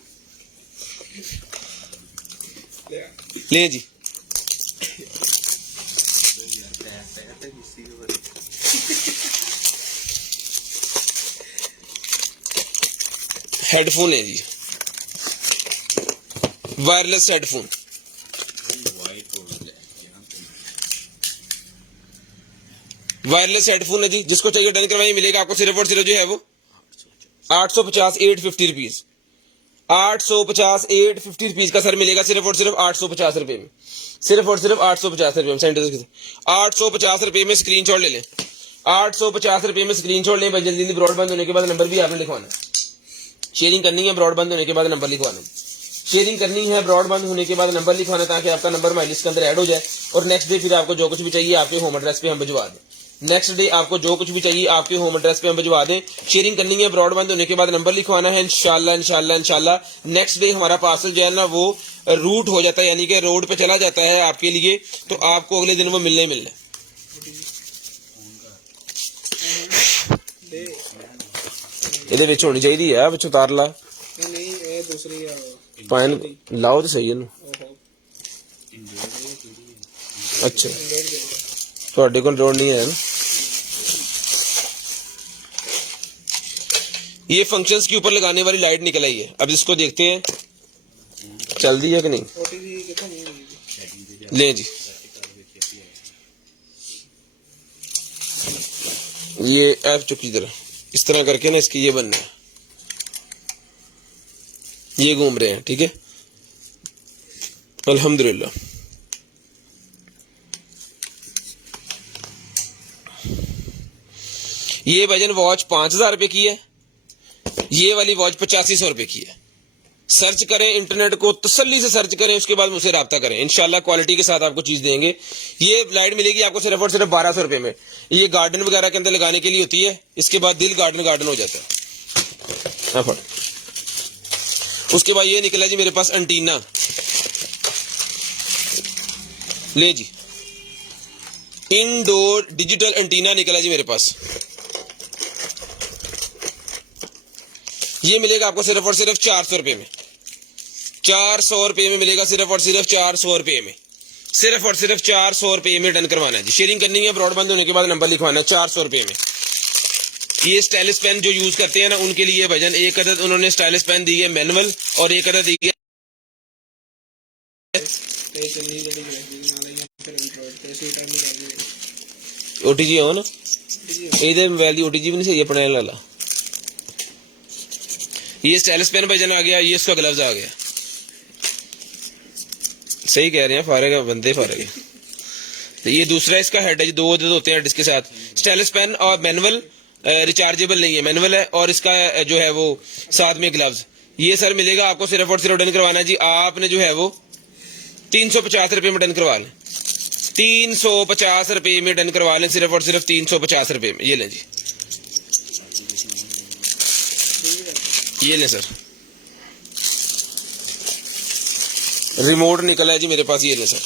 ले जी। हेडफोन है जी, वायरलेस हेडफोन, वायरलेस हेडफोन है जी, जिसको चाहिए डन करवाइए, मिलेगा आपको सिर्फ और सिर्फ जो है वो 850 850 रुपीज, 850 850 रुपीज का सर मिलेगा सिर्फ और सिर्फ 850 रुपए में, सिर्फ और सिर्फ 850 रुपए में। सेंटर 850 रुपए में स्क्रीनशॉट ले लें, 850 रुपए में स्क्रीनशॉट लें भाई, जल्दी जल्दी। ब्रॉडबैंड होने के बाद नंबर भी आपने लिखवाना है, शेयरिंग करनी है, ब्रॉडबैंड होने के बाद नंबर लिखवाना है, शेयरिंग करनी है, ब्रॉडबैंड होने के बाद नंबर लिखवाना, ताकि आपका नंबर हमारी लिस्ट के अंदर ऐड हो जाए, और नेक्स्ट डे फिर आपको जो कुछ भी चाहिए आपके होम एड्रेस पे हम भिजवा दें, नेक्स्ट डे आपको जो कुछ भी चाहिए आपके होम एड्रेस पे हम भिजवा दें। शेयरिंग करनी है, ब्रॉडबैंड होने के बाद नंबर लिखवाना है, इंशाल्लाह इंशाल्लाह इंशाल्लाह नेक्स्ट डे हमारा पार्सल जो है ना वो रूट हो जाता है, यानी कि रोड पे चला जाता है आपके लिए, तो आपको अगले दिन वो मिलने मिलना। ਇਹਦੇ ਵਿੱਚ ਹੋਣੀ ਚਾਹੀਦੀ ਹੈ, ਵਿੱਚ ਉਤਾਰ ਲਾ, नहीं ये दूसरी है ਪਾਇਨ ਲਾਓ ਤੇ ਸਹੀ ਇਹਨੂੰ। अच्छा, ਤੁਹਾਡੇ ਕੋਲ रोड नहीं है ना। ये फंक्शंस के ऊपर लगाने वाली लाइट निकल आई है, अब इसको देखते हैं चल दी है कि नहीं। ओटीपी कितना नहीं है ले जी, ये ऐप चुकी तरह इस तरह करके ना इसकी ये बनना है, ये घूम रहे हैं, ठीक है अल्हम्दुलिल्लाह। ये भाईजान वॉच 5000 रुपए की है, ये वाली वॉच 8500 रुपए की है। सर्च करें, इंटरनेट को तसल्ली से सर्च करें, उसके बाद मुझसे राब्ता करें, इंशाल्लाह क्वालिटी के साथ आपको चीज देंगे। ये लाइट मिलेगी आपको सिर्फ और सिर्फ 1200 रुपए में, ये गार्डन वगैरह के अंदर लगाने के लिए होती है, इसके बाद दिल गार्डन गार्डन हो जाता है। उसके बाद ये निकला जी मेरे पास एंटीना, ले जी, इनडोर डिजिटल एंटीना निकला जी मेरे पास, ये मिलेगा आपको सिर्फ और सिर्फ 400 रुपए में, 400 रुपए में मिलेगा, सिर्फ और सिर्फ 400 रुपए में, सिर्फ और सिर्फ 400 रुपए में डन करवाना है जी। शेयरिंग करनी है, ब्रॉडबैंड होने के बाद नंबर लिखवाना है, 400 रुपए में। ये स्टाइलिश पेन जो यूज करते हैं ना उनके लिए भजन, एक अदद उन्होंने स्टाइलिश पेन दी है मैनुअल, और एक अदद दी है ओटीजी हो ना, इधर मोबाइल की ओटीजी भी नहीं सही अपने लाला। ये स्टाइलिश पेन भजन आ गया, ये इसका ग्लव्स आ गया, सही कह रहे हैं, फारग है बंदे, फारग है। तो ये दूसरा इसका हेड है, दो होते हैं हेड इसके साथ, स्टाइलिश पेन और मैनुअल, रिचार्जेबल नहीं है, मैनुअल है, और इसका जो है वो साथ में ग्लव्स। ये सर मिलेगा आपको सिर्फ और सिर्फ डन करवाना है जी, आपने जो है वो 350 रुपए में डन करवा लें, 350 रुपए में डन करवा लें, सिर्फ और सिर्फ 350 रुपए में। ये लें जी, ये लें सर, रिमोट निकला है जी मेरे पास, ये लें सर,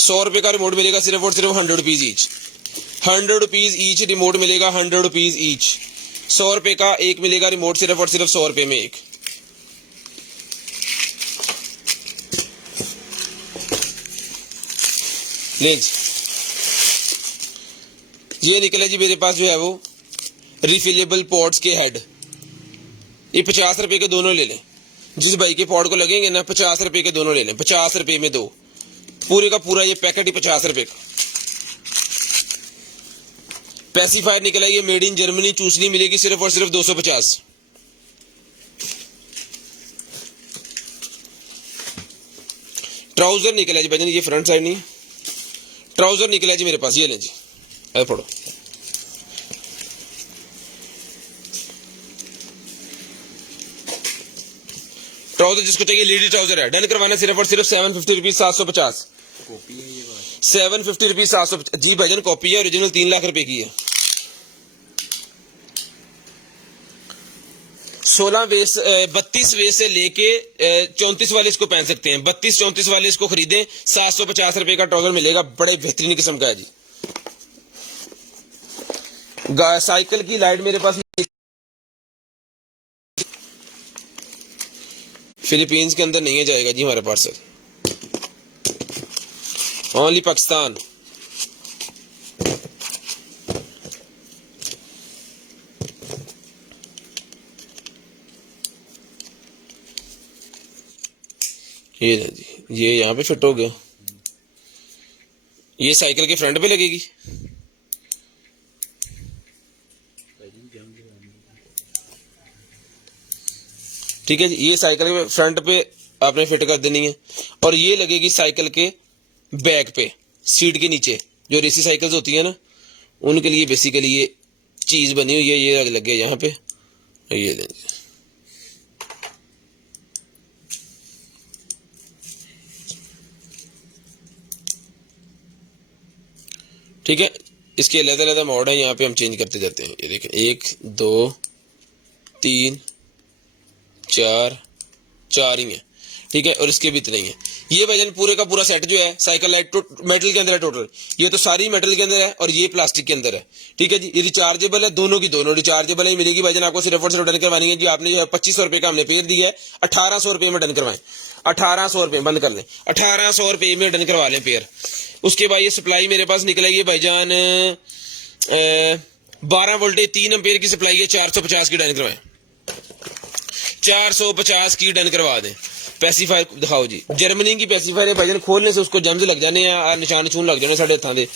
100 रुपए का रिमोट मिलेगा, सिर्फ और सिर्फ 100 rupees each, 100 rupees each remote मिलेगा, 100 रुपीज ईच, 100 रुपए का एक मिलेगा रिमोट, सिर्फ और सिर्फ 100 रुपए में एक। लेंज ये निकले जी मेरे पास जो है वो रिफिलेबल पॉट्स के हेड, ये 50 रुपए के दोनों ले लें, जिस भाई के पॉट को लगेंगे ना 50 रुपए के दोनों ले लें, 50 रुपए में दो, पूरे का पूरा ये पैकेट ही 50 रुपए का। पैसिफायर निकला, ये मेड इन जर्मनी, चूसनी मिलेगी सिर्फ और सिर्फ 250। ट्राउजर निकला जी भाईजान, ये फ्रंट साइड नहीं, ट्राउजर निकला जी मेरे पास, ये लें जी, अरे पढ़ो। ट्राउजर जिसको चाहिए लेडी ट्राउजर है, डन करवाना सिर्फ और सिर्फ 750 रुपीज 750, कॉपी है ये बात। 750 रुपीज 750 जी भाईजान, कॉपी है, ओरिजिनल 3 लाख रुपए की है। 16 वेस 32 वेस से लेके 34 वाले इसको पहन सकते हैं। 32-34 वाले इसको खरीदें, 750 रुपए का ट्राउजर मिलेगा, बड़े बेहतरीन किस्म का है जी। साइकिल की लाइट मेरे पास फिलीपींस के अंदर नहीं है, जाएगा जी हमारे पार्सल, ओनली पाकिस्तान। ये ना जी, ये यहाँ पे फिट हो गया, ये साइकिल के फ्रंट पे लगेगी। ठीक है जी, ये साइकिल के फ्रंट पे आपने फिट कर देनी है, और ये लगेगी साइकिल के बैक पे, सीट के नीचे। जो रेसी साइकिल्स होती है ना, उनके लिए बेसिकली ये चीज बनी हुई है, ये लग गया यहाँ पे, ये देंगे। ठीक है, इसके अलग-अलग मोड है, यहाँ पे हम चेंज करते जाते हैं। ये देखें, 1 2 3 4 ही है। ठीक है, और इसके भी इतने ही है। ये भाईजान पूरे का पूरा सेट जो है साइकिल लाइट मेटल के अंदर है टोटल, ये तो सारी मेटल के अंदर है और ये प्लास्टिक के अंदर है। ठीक है जी, ये रिचार्जेबल है, दोनों की दोनों रिचार्जेबल ही मिलेगी भाईजान आपको। सिर्फ और सिर्फ डन करवानी है जी आपने, जो है 2500 रुपए का हमने पेयर दिया है, 1800 रुपए में डन करवाएं, 1800 रुपए बंद कर लें, 1800 रुपए में डन करवा लें पेयर। उसके बाद ये सप्लाई मेरे पास निकलेगी भाईजान 12 वोल्टेज 3 एम्पेयर की सप्लाई है, 450 की डन करवाएं, 450 की डन करवा दें। पैसिफायर दिखाओ जी, जर्मनी की पैसिफायर है भाईजान, खोलने से उसको जम्स लग जाने हैं, निशान छून लग जाने साढ़े हथां दे,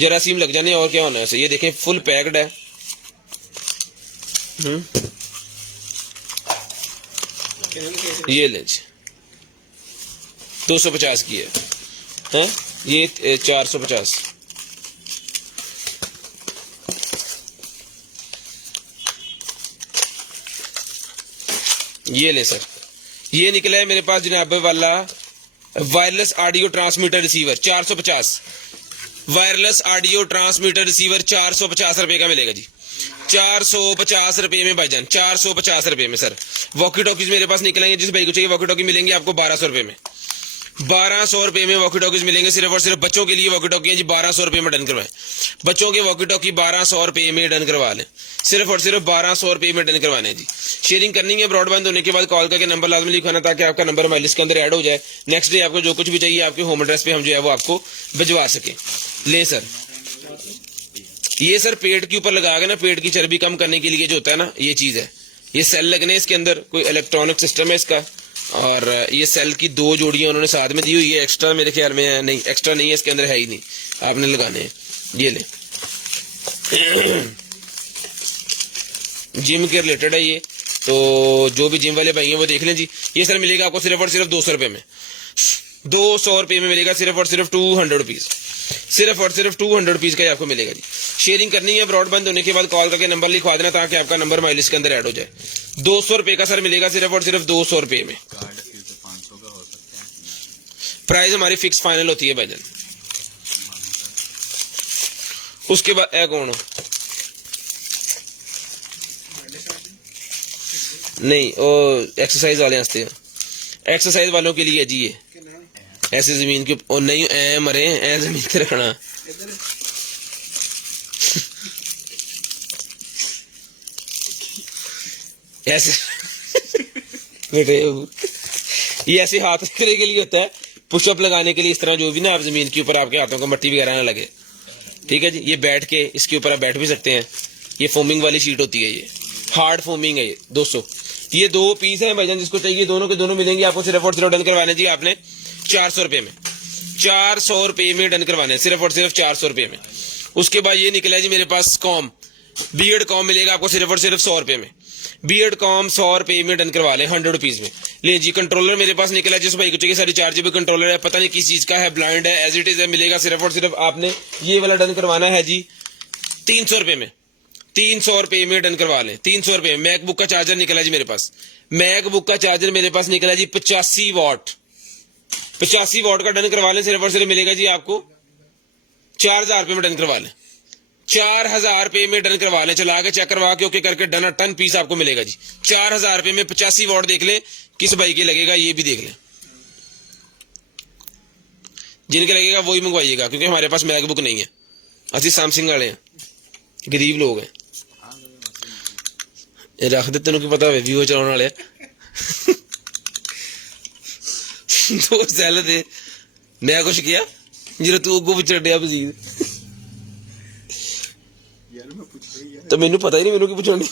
जरासीम लग जाने, और क्या होना है। ये देखें फुल पैक्ड है। ये ले जी 250 की है, ये 450। ये ले सर, ये निकला है मेरे पास जनाब वाला wireless audio transmitter receiver 450, wireless audio transmitter receiver 450 रुपए का मिलेगा जी, 450 रुपए में भाईजान, 450 रुपए में सर। वॉकी टॉकीज मेरे पास निकलेंगे, जिस भाई को चाहिए वॉकी टॉकी मिलेंगे आपको 1200 रुपए में, 1200 रुपए में वॉकी टॉकीज मिलेंगे। सिर्फ और सिर्फ बच्चों के लिए वॉकी टॉकी है जी, 1200 रुपए में डन करवाएं, बच्चों के वॉकी टॉकी 1200 रुपए में डन करवा लें, सिर्फ और सिर्फ 1200 रुपए में डन करवाने जी। शेयरिंग करनी है, ब्रॉडबैंड होने के बाद कॉल करके नंबर लाजमी लिखवाना, ताकि आपका नंबर हमारी लिस्ट के अंदर ऐड हो जाए। नेक्स्ट डे आपको जो कुछ भी चाहिए आपके होम एड्रेस पे हम जो है वो आपको भिजवा सके। ले सर, ये सर पेट के ऊपर लगा के ना, पेट की चर्बी कम करने के लिए जो होता है ना, ये चीज है, ये सेल लगने इसके अंदर, कोई इलेक्ट्रॉनिक सिस्टम है इसका, और ये सेल की 2 जोड़ियां उन्होंने साथ में दी हुई है, एक्स्ट्रा मेरे ख्याल में है नहीं, एक्स्ट्रा नहीं है इसके अंदर, है ही नहीं, आपने लगाने हैं। ये ले जिम के रिलेटेड है ये, तो जो भी जिम वाले भाई हैं वो देख लें जी। ये सर मिलेगा आपको सिर्फ और सिर्फ 200 रुपए में, 200 रुपए में मिलेगा, सिर्फ और सिर्फ 200 रुपीज, सिर्फ और सिर्फ 200 रुपीज का आपको मिलेगा जी। शेयरिंग करनी है, ब्रॉडबैंड होने के बाद कॉल करके नंबर लिखवा देना, ताकि आपका नंबर हमारी लिस्ट के अंदर ऐड हो जाए। 200 रुपए का सर मिलेगा, सिर्फ और सिर्फ 200 रुपए में। कार्ड 500 का हो सकता है, प्राइस हमारी फिक्स फाइनल होती है भाईजान। उसके बाद ए कौन नहीं, वो एक्सरसाइज वाले हंसते हैं, एक्सरसाइज वालों के लिए जी ये, ऐसे जमीन के और नहीं ऐ मरे ऐ जमीन पे रखना। ऐसे ये ऐसे हाथ रखने के लिए होता है, पुशअप लगाने के लिए, इस तरह जो भी ना आप जमीन के ऊपर आपके हाथों को मट्टी वगैरह ना लगे। ठीक है जी, ये बैठ के इसके ऊपर आप बैठ भी सकते हैं। ये फोमिंग वाली शीट होती है, ये हार्ड फोमिंग है ये 200। ये 2 पीस है भाईजान, जिसको चाहिए दोनों के दोनों मिलेंगे आपको। सिर्फ और सिर्फ डन करवाने जी आपने 400 रुपए में, 400 रुपए में डन करवाने, सिर्फ और सिर्फ 400 रुपए में। उसके बाद ये निकला है जी मेरे पास कॉम, बियर्ड कॉम मिलेगा आपको सिर्फ और सिर्फ 100 रुपए में, बियर्ड कॉम 100 रुपए में डन करवा लें 100 रुपीज में। ले जी कंट्रोलर मेरे पास निकला जिस भाई को चाहिए, सारी रिचार्जेबल कंट्रोलर है, पता नहीं किस चीज का है, ब्लाइंड है, एज इट इज है, मिलेगा सिर्फ और सिर्फ आपने ये वाला डन करवाना है जी 300 रुपए में। 300 रुपए में डन करवा लें, 300 रुपए में। मैकबुक का चार्जर निकला जी मेरे पास, मैकबुक का चार्जर मेरे पास निकला जी 85 वॉट, 85 वॉट का डन करवा लें, सिर्फ और सिर्फ मिलेगा जी आपको 4000 रुपए में डन करवा लें, 4000 रुपए में डन करवा लें। चला के चेक करवा के ओके करके डन, टन पीस आपको मिलेगा जी 4000 रुपए में। 85 वॉट देख ले किस भाई के लगेगा, ये भी देख लें, जिनके लगेगा वही मंगवाइएगा, क्योंकि हमारे पास मैकबुक नहीं है, असि सैमसंग वाले हैं, गरीब लोग हैं। रख दे, तेन की पता हो वीवो चलाने वाले दो सैल दे, मैं कुछ किया जो तू अगो विचड़िया बजीद, तो मैनू पता ही नहीं मैनू की पुछानी।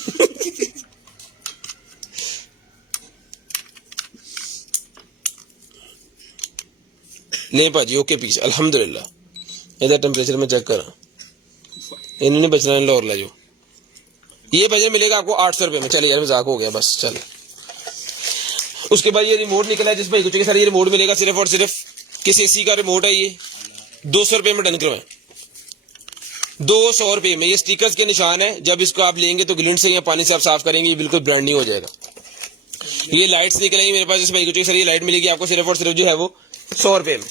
नहीं भाजी ओके पीस अल्हम्दुलिल्लाह। ਇਹਦਾ टेम्परेचर में चेक करा, इन्होंने बचना लाहौर ले जाओ। ये बजट मिलेगा आपको 800 रुपए में। चलिए यार मजाक हो गया बस, चल। उसके बाद ये रिमोट निकला है जिस भाई को चाहिए, सारी ये रिमोट मिलेगा सिर्फ और सिर्फ किस एसी का रिमोट है, ये 200 रुपए में डन करवाएं, 200 रुपए में। ये स्टिकर्स के निशान है, जब इसको आप लेंगे तो ग्लिंट से या पानी से आप साफ करेंगे, ये बिल्कुल ब्रांड न्यू हो जाएगा। ये लाइट्स निकलेंगी मेरे पास जिस भाई को चाहिए, सर ये लाइट मिलेगी आपको सिर्फ और सिर्फ जो है वो 100 रुपए में,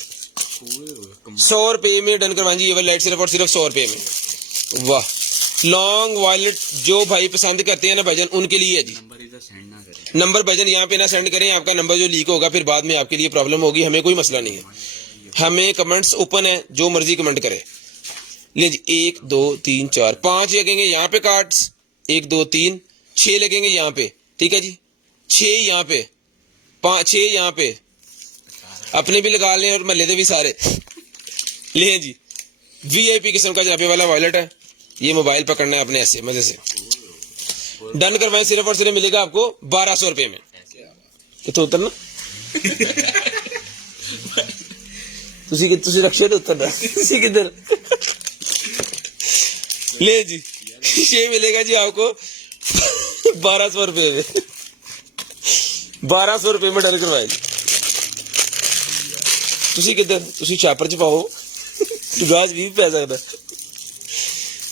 100 रुपए में डन करवाएं जी। ये वाली लाइट सिर्फ और सिर्फ 100 रुपए में। वाह, लॉन्ग वायलेट जो भाई पसंद करते हैं ना भजन, उनके लिए है जी। नंबर इधर सेंड ना करें, नंबर भजन यहाँ पे ना सेंड करें, आपका नंबर जो लीक होगा फिर बाद में आपके लिए प्रॉब्लम होगी। हमें कोई मसला नहीं है, हमें कमेंट्स ओपन है, जो मर्जी कमेंट करे। ले जी 1 2 3 4 5 लगेंगे यहाँ पे कार्ड्स, 1 2 3 6 लगेंगे यहाँ पे, ठीक है जी, 6 यहाँ पे, 5 6 यहाँ पे, अपने भी लगा लें और महल्ले के भी सारे ले जी। VIP किस्म का जनाबे वाला वॉलेट है, ये मोबाइल पकड़ना है अपने ऐसे मजे से, डन करवाएं, सिर्फ और सिर्फ मिलेगा आपको 1200 रुपए में। कितने उतरना तुसी रक्षे उतरना किधर ले जी, ये मिलेगा जी आपको 1200 रुपए में, 1200 रुपए में डन करवाए। तुसी किधर, तुसी छापर च पाओ, तू गाज भी पै सकता।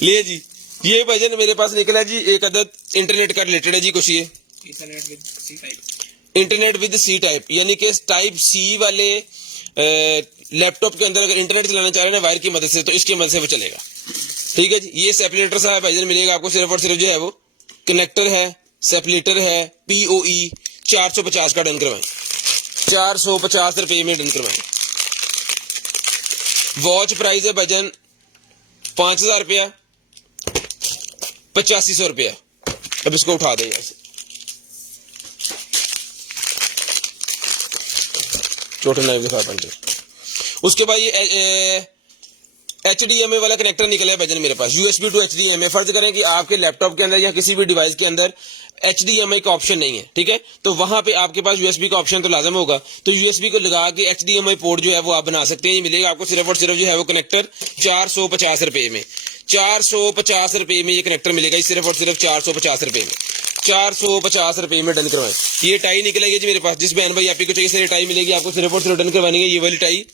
ले जी, ये भजन मेरे पास निकला जी, एक अदद इंटरनेट का रिलेटेड है जी कुछ, ये internet with C type, internet with C type, यानी कि टाइप सी वाले लैपटॉप के अंदर अगर इंटरनेट चलाना चाह रहे हैं वायर की मदद से, तो इसकी मदद से वो चलेगा, ठीक है जी। ये सेपरेटर सा भजन मिलेगा आपको सिर्फ और सिर्फ जो है वो कनेक्टर है, सेपरेटर है, POE 450 का डन करवाएं, 450 रुपए में डन करवाएं। वॉच प्राइस है भजन 5000 रुपया, 8500 रुपया। अब इसको उठा दे यहाँ से, छोटे नाइफ दिखा पंच। उसके बाद ये HDMI वाला कनेक्टर निकला है भजन मेरे पास, USB टू HDMI। फर्ज करें कि आपके लैपटॉप के अंदर या किसी भी डिवाइस के अंदर HDMI का ऑप्शन नहीं है, ठीक है, तो वहां पे आपके पास USB का ऑप्शन तो लाजम होगा, तो USB को लगा के HDMI पोर्ट जो है वो आप बना सकते हैं। ये मिलेगा आपको सिर्फ और सिर्फ जो है वो कनेक्टर 450 रुपए में, 450 रुपए में ये कनेक्टर मिलेगा, सिर्फ और सिर्फ 450 रुपए में, 450 रुपए में डन करवाएं। ये टाई निकलेगी जी मेरे पास, जिस बहन भाई आपको चाहिए सर टाई मिलेगी आपको सिर्फ और सिर्फ डन करवानी है। ये वाली टाई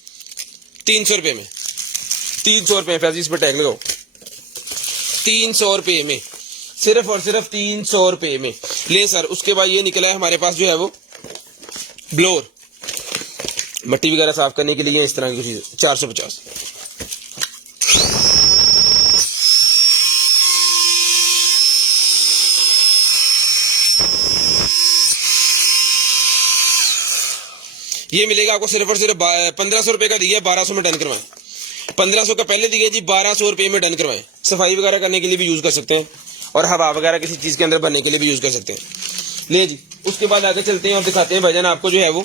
300 रुपए में, 300 रुपए फैजी, इस पर टैग लगाओ, 300 रुपए में, सिर्फ और सिर्फ 300 रुपए में ले सर। उसके बाद ये निकला है हमारे पास जो है वो ब्लोर, मट्टी वगैरह साफ करने के लिए इस तरह की चीज, 450। ये मिलेगा आपको सिर्फ और सिर्फ 1500 रुपए का दिया, 1200 में डन करवाएं। 1500 का पहले दिया जी, 1200 रुपए में डन करवाएं। सफाई वगैरह करने के लिए भी यूज कर सकते हैं और हवा वगैरह किसी चीज के अंदर भरने के लिए भी यूज कर सकते हैं। ले जी, उसके बाद आगे चलते हैं और दिखाते हैं भजन आपको जो है वो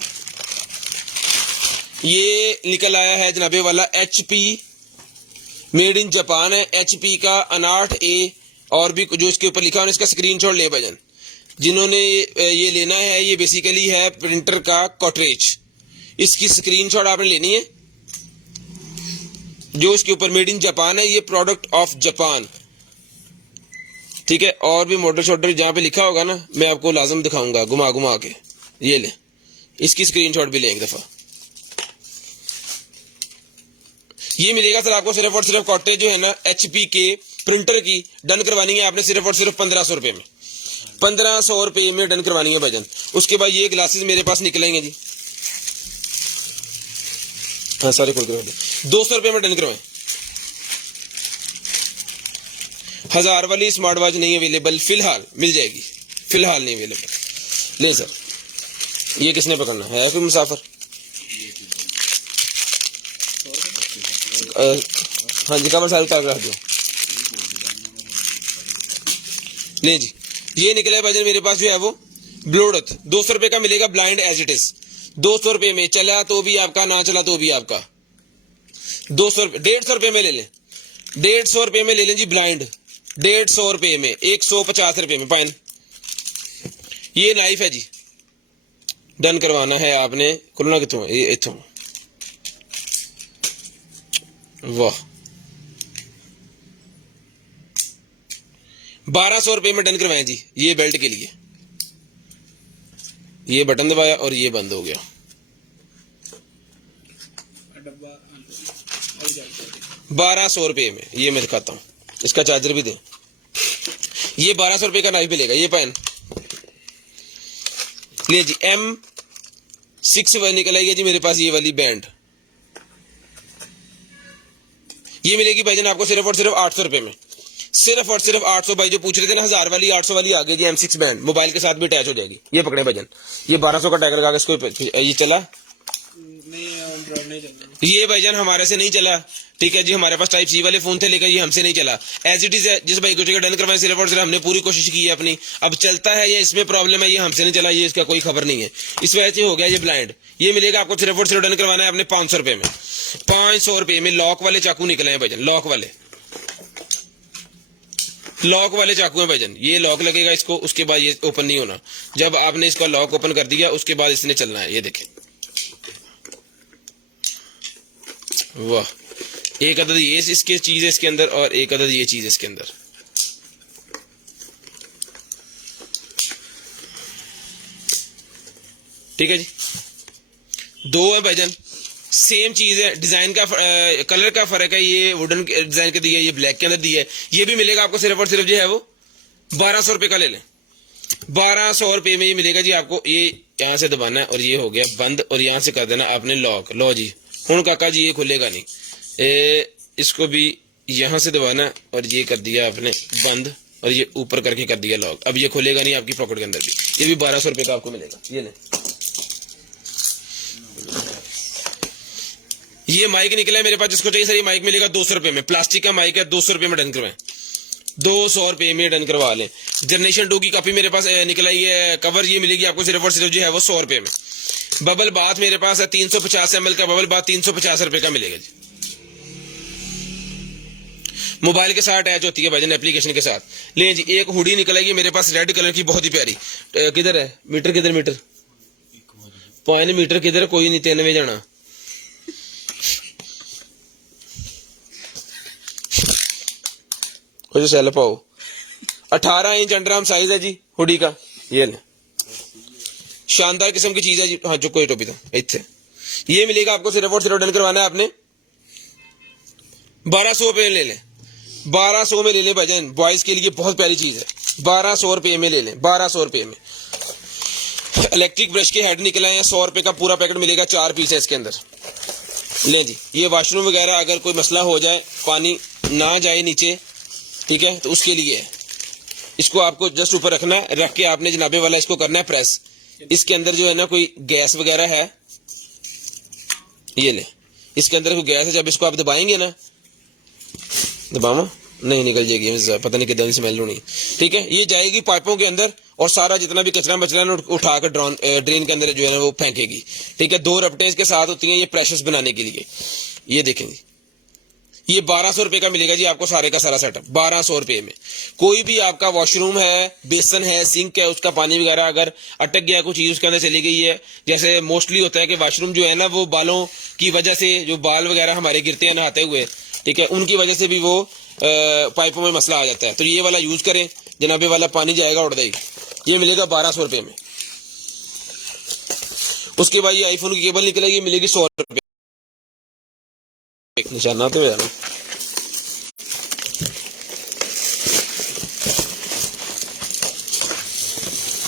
ये निकल आया है जनाबे वाला HP, मेड इन जापान है, HP का अनाट-A, और भी जो इसके ऊपर लिखा है इसका स्क्रीनशॉट ले भजन। जिन्होंने ये लेना है, ये बेसिकली है प्रिंटर का कॉटरेज, इसकी स्क्रीनशॉट आपने लेनी है, जो इसके ऊपर मेड इन जापान है, ये प्रोडक्ट ऑफ जापान। ठीक है, और भी मॉडल शॉडल जहाँ पे लिखा होगा ना मैं आपको लाजम दिखाऊंगा घुमा घुमा के। ये ले, इसकी स्क्रीनशॉट भी ले एक दफा। ये मिलेगा सर आपको सिर्फ और सिर्फ कॉटेज जो है ना HP के प्रिंटर की डन करवानी है आपने सिर्फ और सिर्फ 1500 रुपए में, 1500 रुपए में डन करवानी है भाईजान। उसके बाद ये ग्लासेस मेरे पास निकलेंगे जी, हाँ सारे खोल करवा दे, 200 रुपए में डन करवाएं। 1000 वाली स्मार्ट वॉच नहीं अवेलेबल फिलहाल, मिल जाएगी फिलहाल नहीं अवेलेबल। ले सर, ये किसने पकड़ना है कोई मुसाफिर? हाँ जी, कवर साल का रख दो। नहीं जी, ये निकला है भाईजान मेरे पास जो है वो ब्लूटूथ 200 रुपए का मिलेगा, ब्लाइंड एज इट इज 200 रुपए में, चला तो भी आपका ना चला तो भी आपका 200 रुपए। 150 रुपए में ले लें, 150 रुपए में ले लें जी ब्लाइंड, 150 रुपए में, 150 रुपए में पाइन। ये नाइफ है जी, डन करवाना है आपने। खुलना कितों? ये इथों, वाह 1200 रुपए में डन करवाएं जी। ये बेल्ट के लिए ये बटन दबाया और ये बंद हो गया। डब्बा 1200 रुपए में ये मैं दिखाता हूँ, इसका चार्जर भी दे। ये 1200 रुपए का नाइफ मिलेगा, ये पेन ले जी। M6 निकल आई है जी मेरे पास ये वाली बैंड, ये मिलेगी भाईजान आपको सिर्फ और सिर्फ 800 रुपए में, सिर्फ और सिर्फ 800। भाई जो पूछ रहे थे ना 1000 वाली, 800 वाली आ गई जी M6 बैंड, मोबाइल के साथ भी अटैच हो जाएगी। ये पकड़े भाईजान, ये 1200 का टैग लगा के इसको, ये चला नहीं, एंड्रॉइड नहीं चल रहा। ये भाईजान हमारे से नहीं चला, ठीक है जी। हमारे पास टाइप C वाले फोन थे लेकिन ये हमसे नहीं चला। एज इट इज है, जिस भाई को टिकट डन करवाए सिर्फ और सिर्फ हमने पूरी कोशिश की है अपनी। अब चलता है ये, इसमें प्रॉब्लम है, ये हमसे नहीं चला, ये इसका कोई खबर नहीं है, इस वजह से हो गया ये ब्लाइंड। ये मिलेगा आपको सिर्फ और सिर्फ डन करवाना है आपने 500 रुपए में, 500 रुपए में। लॉक वाले चाकू निकले हैं भाईजान, लॉक वाले चाकू है भाईजान। ये लॉक लगेगा इसको, उसके बाद ये ओपन नहीं होना। जब आपने इसका लॉक ओपन कर दिया उसके बाद इसने चलना है। ये देखें, वाह, एक अदद ये इसके चीज है इसके अंदर और एक अदद ये चीज है इसके अंदर। ठीक है जी, दो है भाईजान, सेम चीज है, डिजाइन का कलर का फर्क है। ये वुडन डिजाइन का दिया है, ये ब्लैक के अंदर दिया है। ये भी मिलेगा आपको सिर्फ और सिर्फ जो है वो 1200 रुपए का ले लें, 1200 रुपए में ये मिलेगा जी आपको। ये यहां से दबाना है और ये हो गया बंद, और यहां से कर देना आपने लॉक। लो जी, हूं काका जी ये खुलेगा नहीं, इसको भी यहां से दबाना और ये कर दिया आपने बंद, और ये ऊपर करके कर दिया लॉक। अब ये खुलेगा नहीं आपकी पॉकेट के अंदर भी। ये भी 1200 रुपए का आपको मिलेगा। ये ले, ये माइक निकला है मेरे पास, जिसको चाहिए सर ये माइक मिलेगा 200 रुपए में, प्लास्टिक का माइक है, 200 रुपए में डन करवाएं, 200 रुपए में डन करवा लें। जनरेशन 2 की कॉपी मेरे पास निकला है, कवर ये मिलेगी आपको सिर्फ और सिर्फ जो है वो 100 रुपए में। बबल बाथ मेरे पास है 350 ml का बबल बाथ, 350 रुपए का मिलेगा जी। मोबाइल के साथ अटैच होती है भाईजान, एप्लीकेशन के साथ। ले जी, एक हुडी निकल आई है मेरे पास रेड कलर की, बहुत ही प्यारी। किधर है मीटर, किधर मीटर, पॉइंट मीटर किधर, कोई नहीं, 93 जाना। जो सेल पाओ 18 इंच अंडरआर्म साइज है जी हुडी का। ये ले, शानदार किस्म की चीज है जी। हाँ चुको ये टोपी तो इतने ये मिलेगा आपको सिर्फ और सिर्फ डन करवाना है आपने 1200 रुपए ले लें, 1200 में ले लें भाईजान। बॉयज के लिए बहुत प्यारी चीज है, 1200 रुपए में ले लें, 1200 रुपए में। इलेक्ट्रिक ब्रश के हेड निकले हैं, 100 रुपए का पूरा पैकेट मिलेगा, 4 पीस है इसके अंदर। ले जी, ये वॉशरूम वगैरह अगर कोई मसला हो जाए, पानी ना जाए नीचे, ठीक है, तो उसके लिए है। इसको आपको जस्ट ऊपर रखना, रख के आपने जनाबे वाला इसको करना है प्रेस। इसके अंदर जो है ना कोई गैस वगैरह है, ये ले, इसके अंदर कोई गैस है, जब इसको आप दबाएंगे ना, दबावा नहीं निकल जाएगी, पता नहीं कितनी स्मेल होनी, ठीक है। ये जाएगी पाइपों के अंदर और सारा जितना भी कचरा बचरा ना उठा कर ड्रेन के अंदर जो है ना वो फेंकेगी, ठीक है। 2 रपटें इसके साथ होती हैं ये प्रेशर्स बनाने के लिए। ये देखेंगे, ये 1200 रुपए का मिलेगा जी आपको सारे का सारा सेटअप 1200 रुपए में। कोई भी आपका वॉशरूम है, बेसन है, सिंक है, उसका पानी वगैरह अगर अटक गया, कोई चीज उसके अंदर चली गई है, जैसे मोस्टली होता है कि वॉशरूम जो है ना वो बालों की वजह से, जो बाल वगैरह हमारे गिरते हैं नहाते हुए, ठीक है, उनकी वजह से भी वो पाइपों में मसला आ जाता है। तो ये वाला यूज करें, जनाबे वाला पानी जाएगा उड़ देगी, ये मिलेगा 1200 रुपये में। उसके बाद ये आईफोन की केबल निकलेगी, मिलेगी 100 रुपये। निशाना तो जाना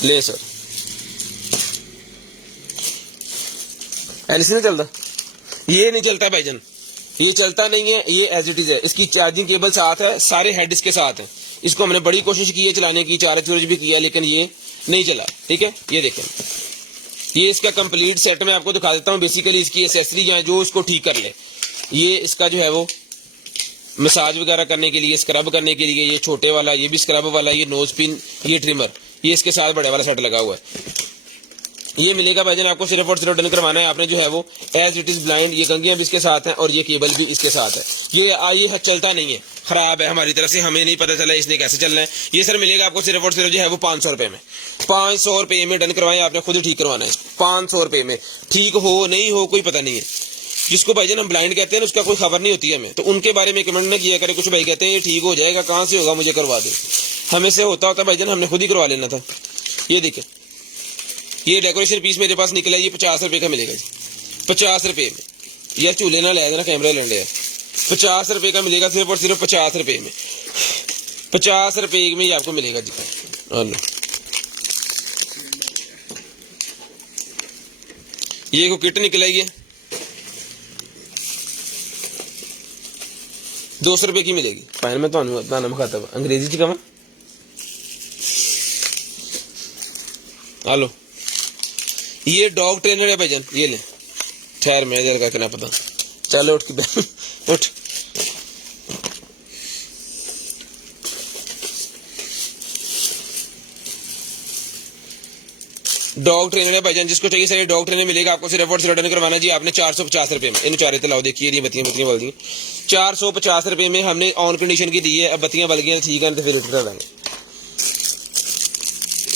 ले सर, ऐसे नहीं चलता, ये नहीं चलता भाईजान, ये चलता नहीं है, ये एज इट इज है। इसकी चार्जिंग केबल साथ है, सारे हेड इसके साथ हैं। इसको हमने बड़ी कोशिश की है चलाने की, चार्ज भी किया, लेकिन ये नहीं चला। ठीक है, ये देखें, ये इसका कंप्लीट सेट मैं आपको दिखा देता हूँ। बेसिकली इसकी एसेसरी जो है जो इसको ठीक कर ले, ये इसका जो है वो मसाज वगैरह करने के लिए, स्क्रब करने के लिए, ये छोटे वाला, ये भी स्क्रब वाला, ये नोज पिन, ये ट्रिमर, ये इसके साथ बड़े वाला सेट लगा हुआ है। ये मिलेगा भाईजान आपको सिर्फ और सिर्फ डन करवाना है आपने जो है वो एज इट इज ब्लाइंड। ये कंघियां भी इसके साथ हैं और ये केबल भी इसके साथ है। ये चलता नहीं है, खराब है हमारी तरफ से, हमें नहीं पता चला इसने कैसे चलना है। ये सर मिलेगा आपको सिर्फ और सिर्फ जो है वो 500 रुपये में। 500 रुपये में डन करवाएं, आपने खुद ही ठीक करवाना है। 500 रुपये में ठीक हो नहीं हो कोई पता नहीं है। जिसको भाईजान हम ब्लाइंड कहते हैं उसका कोई खबर नहीं होती है हमें, तो उनके बारे में कमेंट ना किया करे। कुछ भाई कहते हैं ये ठीक हो जाएगा, कहाँ से होगा, मुझे करवा दे। हमें से होता भाईजान, हमने खुद ही करवा लेना था। ये देखें, ये डेकोरेशन पीस मेरे पास निकला, ये 50 रुपये का मिलेगा जी, 50 रुपये में। यार चूल्हे ना ले देना, कैमरा लेंडे है। 50 रुपये का मिलेगा सिर्फ और सिर्फ 50 रुपये में। 50 रुपये में ये आपको मिलेगा जी। ये को किट निकला, ये 200 रुपये की मिलेगी। फाइन में तो खाता हुआ अंग्रेजी च कहा। हेलो, ये डॉग ट्रेनर है भाईजान, ये ले। ठहर मैं इधर का क्या पता। चलो उठ के उठ। डॉग ट्रेनर है भाईजान, जिसको चाहिए सर डॉग ट्रेनर मिलेगा आपको सिर्फ और सिर्फ डन करवाना जी आपने 450 रुपये में। इन चारे तो लाओ, देखिए ये बत्तियां बोल दी 450 रुपये में हमने ऑन कंडीशन की दी है। अब बत्तियां बल गई ठीक है, तो फिर रिटर्न देंगे।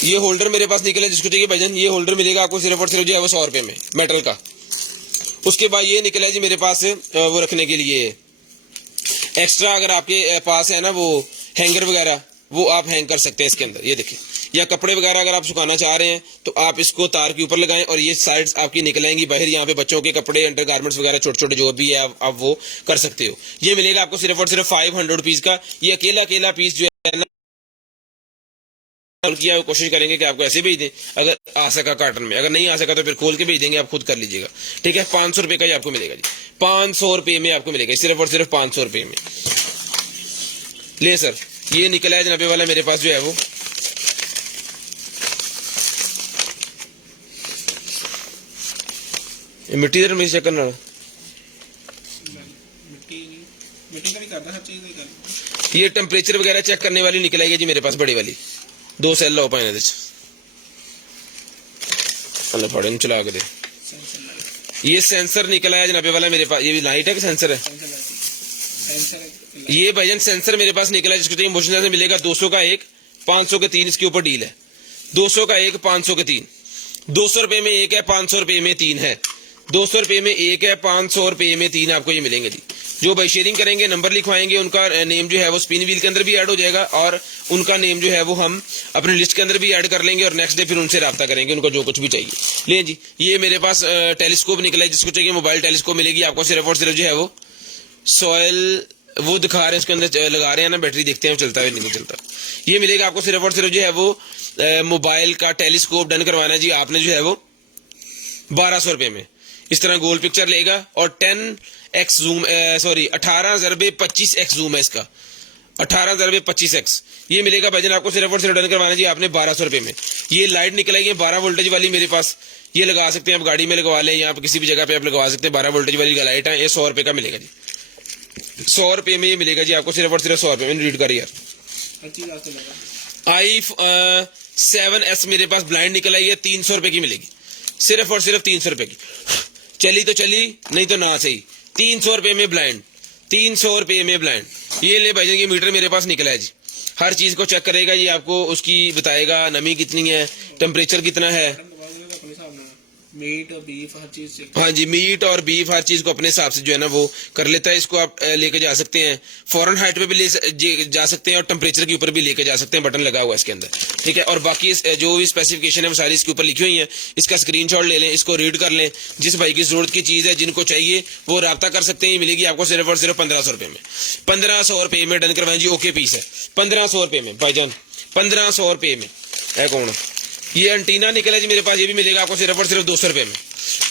ये होल्डर मेरे पास निकला, जिसको चाहिए भाईजान ये होल्डर मिलेगा आपको सिर्फ और सिर्फ जो है वो 100 रुपये में, मेटल का। उसके बाद ये निकला जी मेरे पास वो रखने के लिए एक्स्ट्रा, अगर आपके पास है ना वो हैंगर वगैरह, वो आप हैंग कर सकते हैं इसके अंदर। ये देखिए, या कपड़े वगैरह अगर आप सुखाना चाह रहे हैं तो आप इसको तार के ऊपर लगाएं और ये साइड्स आपकी निकल आएंगी बाहर। यहाँ पे बच्चों के कपड़े, अंडर गारमेंट्स वगैरह छोटे छोटे जो भी है आप वो कर सकते हो। ये मिलेगा आपको सिर्फ और सिर्फ 500 रुपीज का। ये अकेला पीस जो है ना किया, कोशिश करेंगे कि आपको ऐसे भेज दें अगर आ सका कार्टन में, अगर नहीं आ सका तो फिर खोल के भेज देंगे, आप खुद कर लीजिएगा। ठीक है, 500 रुपये का ही आपको मिलेगा जी, 500 रुपये में आपको मिलेगा, सिर्फ और सिर्फ 500 रुपये में। ले सर, ये निकला है जनाबे वाला मेरे पास जो है वो मिट्टी दर में चेक करना, मिट्टी का नहीं करता, हर चीज नहीं करता। ये टेम्परेचर वगैरह चेक करने वाली निकल आएगी जी मेरे पास, बड़ी वाली 2 सेल लो पाए फाड़े चला के दे। ये सेंसर निकला है जनाबे वाला मेरे पास, ये भी लाइट है कि सेंसर है? ये भाईजान सेंसर मेरे पास निकला है, जिसको चाहिए मोशन से मिलेगा 200 का 1, 500 के 3 इसके ऊपर डील है। 200 का 1, 500 के 3, 200 रुपये में 1 है, 500 रुपये में 3 है। 200 रुपये में 1 है, 500 रुपये में 3 आपको ये मिलेंगे जी। जो भाई शेयरिंग करेंगे, नंबर लिखवाएंगे, उनका नेम जो है वो स्पिन व्हील के अंदर भी ऐड हो जाएगा और उनका नेम जो है वो हम अपनी लिस्ट के अंदर भी ऐड कर लेंगे और नेक्स्ट डे फिर उनसे रब्ता करेंगे, उनको जो कुछ भी चाहिए। ले जी, ये मेरे पास टेलीस्कोप निकला है, जिसको चाहिए मोबाइल टेलीस्कोप मिलेगी आपको सिर्फ और सिर्फ जो है वो सॉयल वो दिखा रहे हैं, उसके अंदर लगा रहे हैं ना बैटरी, देखते हैं चलता है नहीं चलता। ये मिलेगा आपको सिर्फ और सिर्फ जो है वो मोबाइल का टेलीस्कोप डन करवाना जी आपने जो है वो 1200 रुपये में। इस तरह गोल पिक्चर लेगा और 10x zoom, sorry 18x25x zoom है इसका, 18x25x। ये मिलेगा भाईजान आपको सिर्फ और सिर्फ डन करवाना जी आपने 1200 रुपये में। ये लाइट निकल आई है 12 वोल्टेज वाली मेरे पास, ये लगा सकते हैं आप, गाड़ी में लगवा लें, यहाँ पे किसी भी जगह पे आप लगवा सकते हैं। 12 वोल्टेज वाली लाइट है, ये 100 रुपये का मिलेगा जी, 100 रुपये में ये मिलेगा जी आपको सिर्फ और सिर्फ 100 रुपये में। रीड कर यार, i7s मेरे पास ब्लाइंड निकल आई है, 300 रुपये की मिलेगी, सिर्फ और सिर्फ 300 रुपये की। चली तो चली, नहीं तो ना सही। 300 रुपये में ब्लाइंड, 300 रुपये में ब्लाइंड। ये ले भाईजान, ये मीटर मेरे पास निकला है जी, हर चीज को चेक करेगा, ये आपको उसकी बताएगा नमी कितनी है, टेम्परेचर कितना है। मीट और बीफ हर चीज से। हाँ जी, मीट और बीफ हर चीज को अपने हिसाब से जो है ना वो कर लेता है। इसको आप लेके जा सकते हैं, फॉरेन हाइट पे भी जा सकते हैं और टेम्परेचर के ऊपर भी लेके जा सकते हैं। बटन लगा हुआ है इसके अंदर, ठीक है। और बाकी जो भी स्पेसिफिकेशन है वो सारी इसके ऊपर लिखी हुई है। इसका स्क्रीनशॉट ले लें, इसको रीड कर लें। जिस भाई की जरूरत की चीज है, जिनको चाहिए वो राब्ता कर सकते हैं। मिलेगी आपको सिर्फ और सिर्फ 1500 रुपए में। 1500 रुपए में डन करवाएं जी। ओके पीस है 1500 रुपए में भाईजान, 1500 रुपए में। है कौन ये एंटीना निकला जी मेरे पास, ये भी मिलेगा आपको सिर्फ और सिर्फ 200 रुपए में।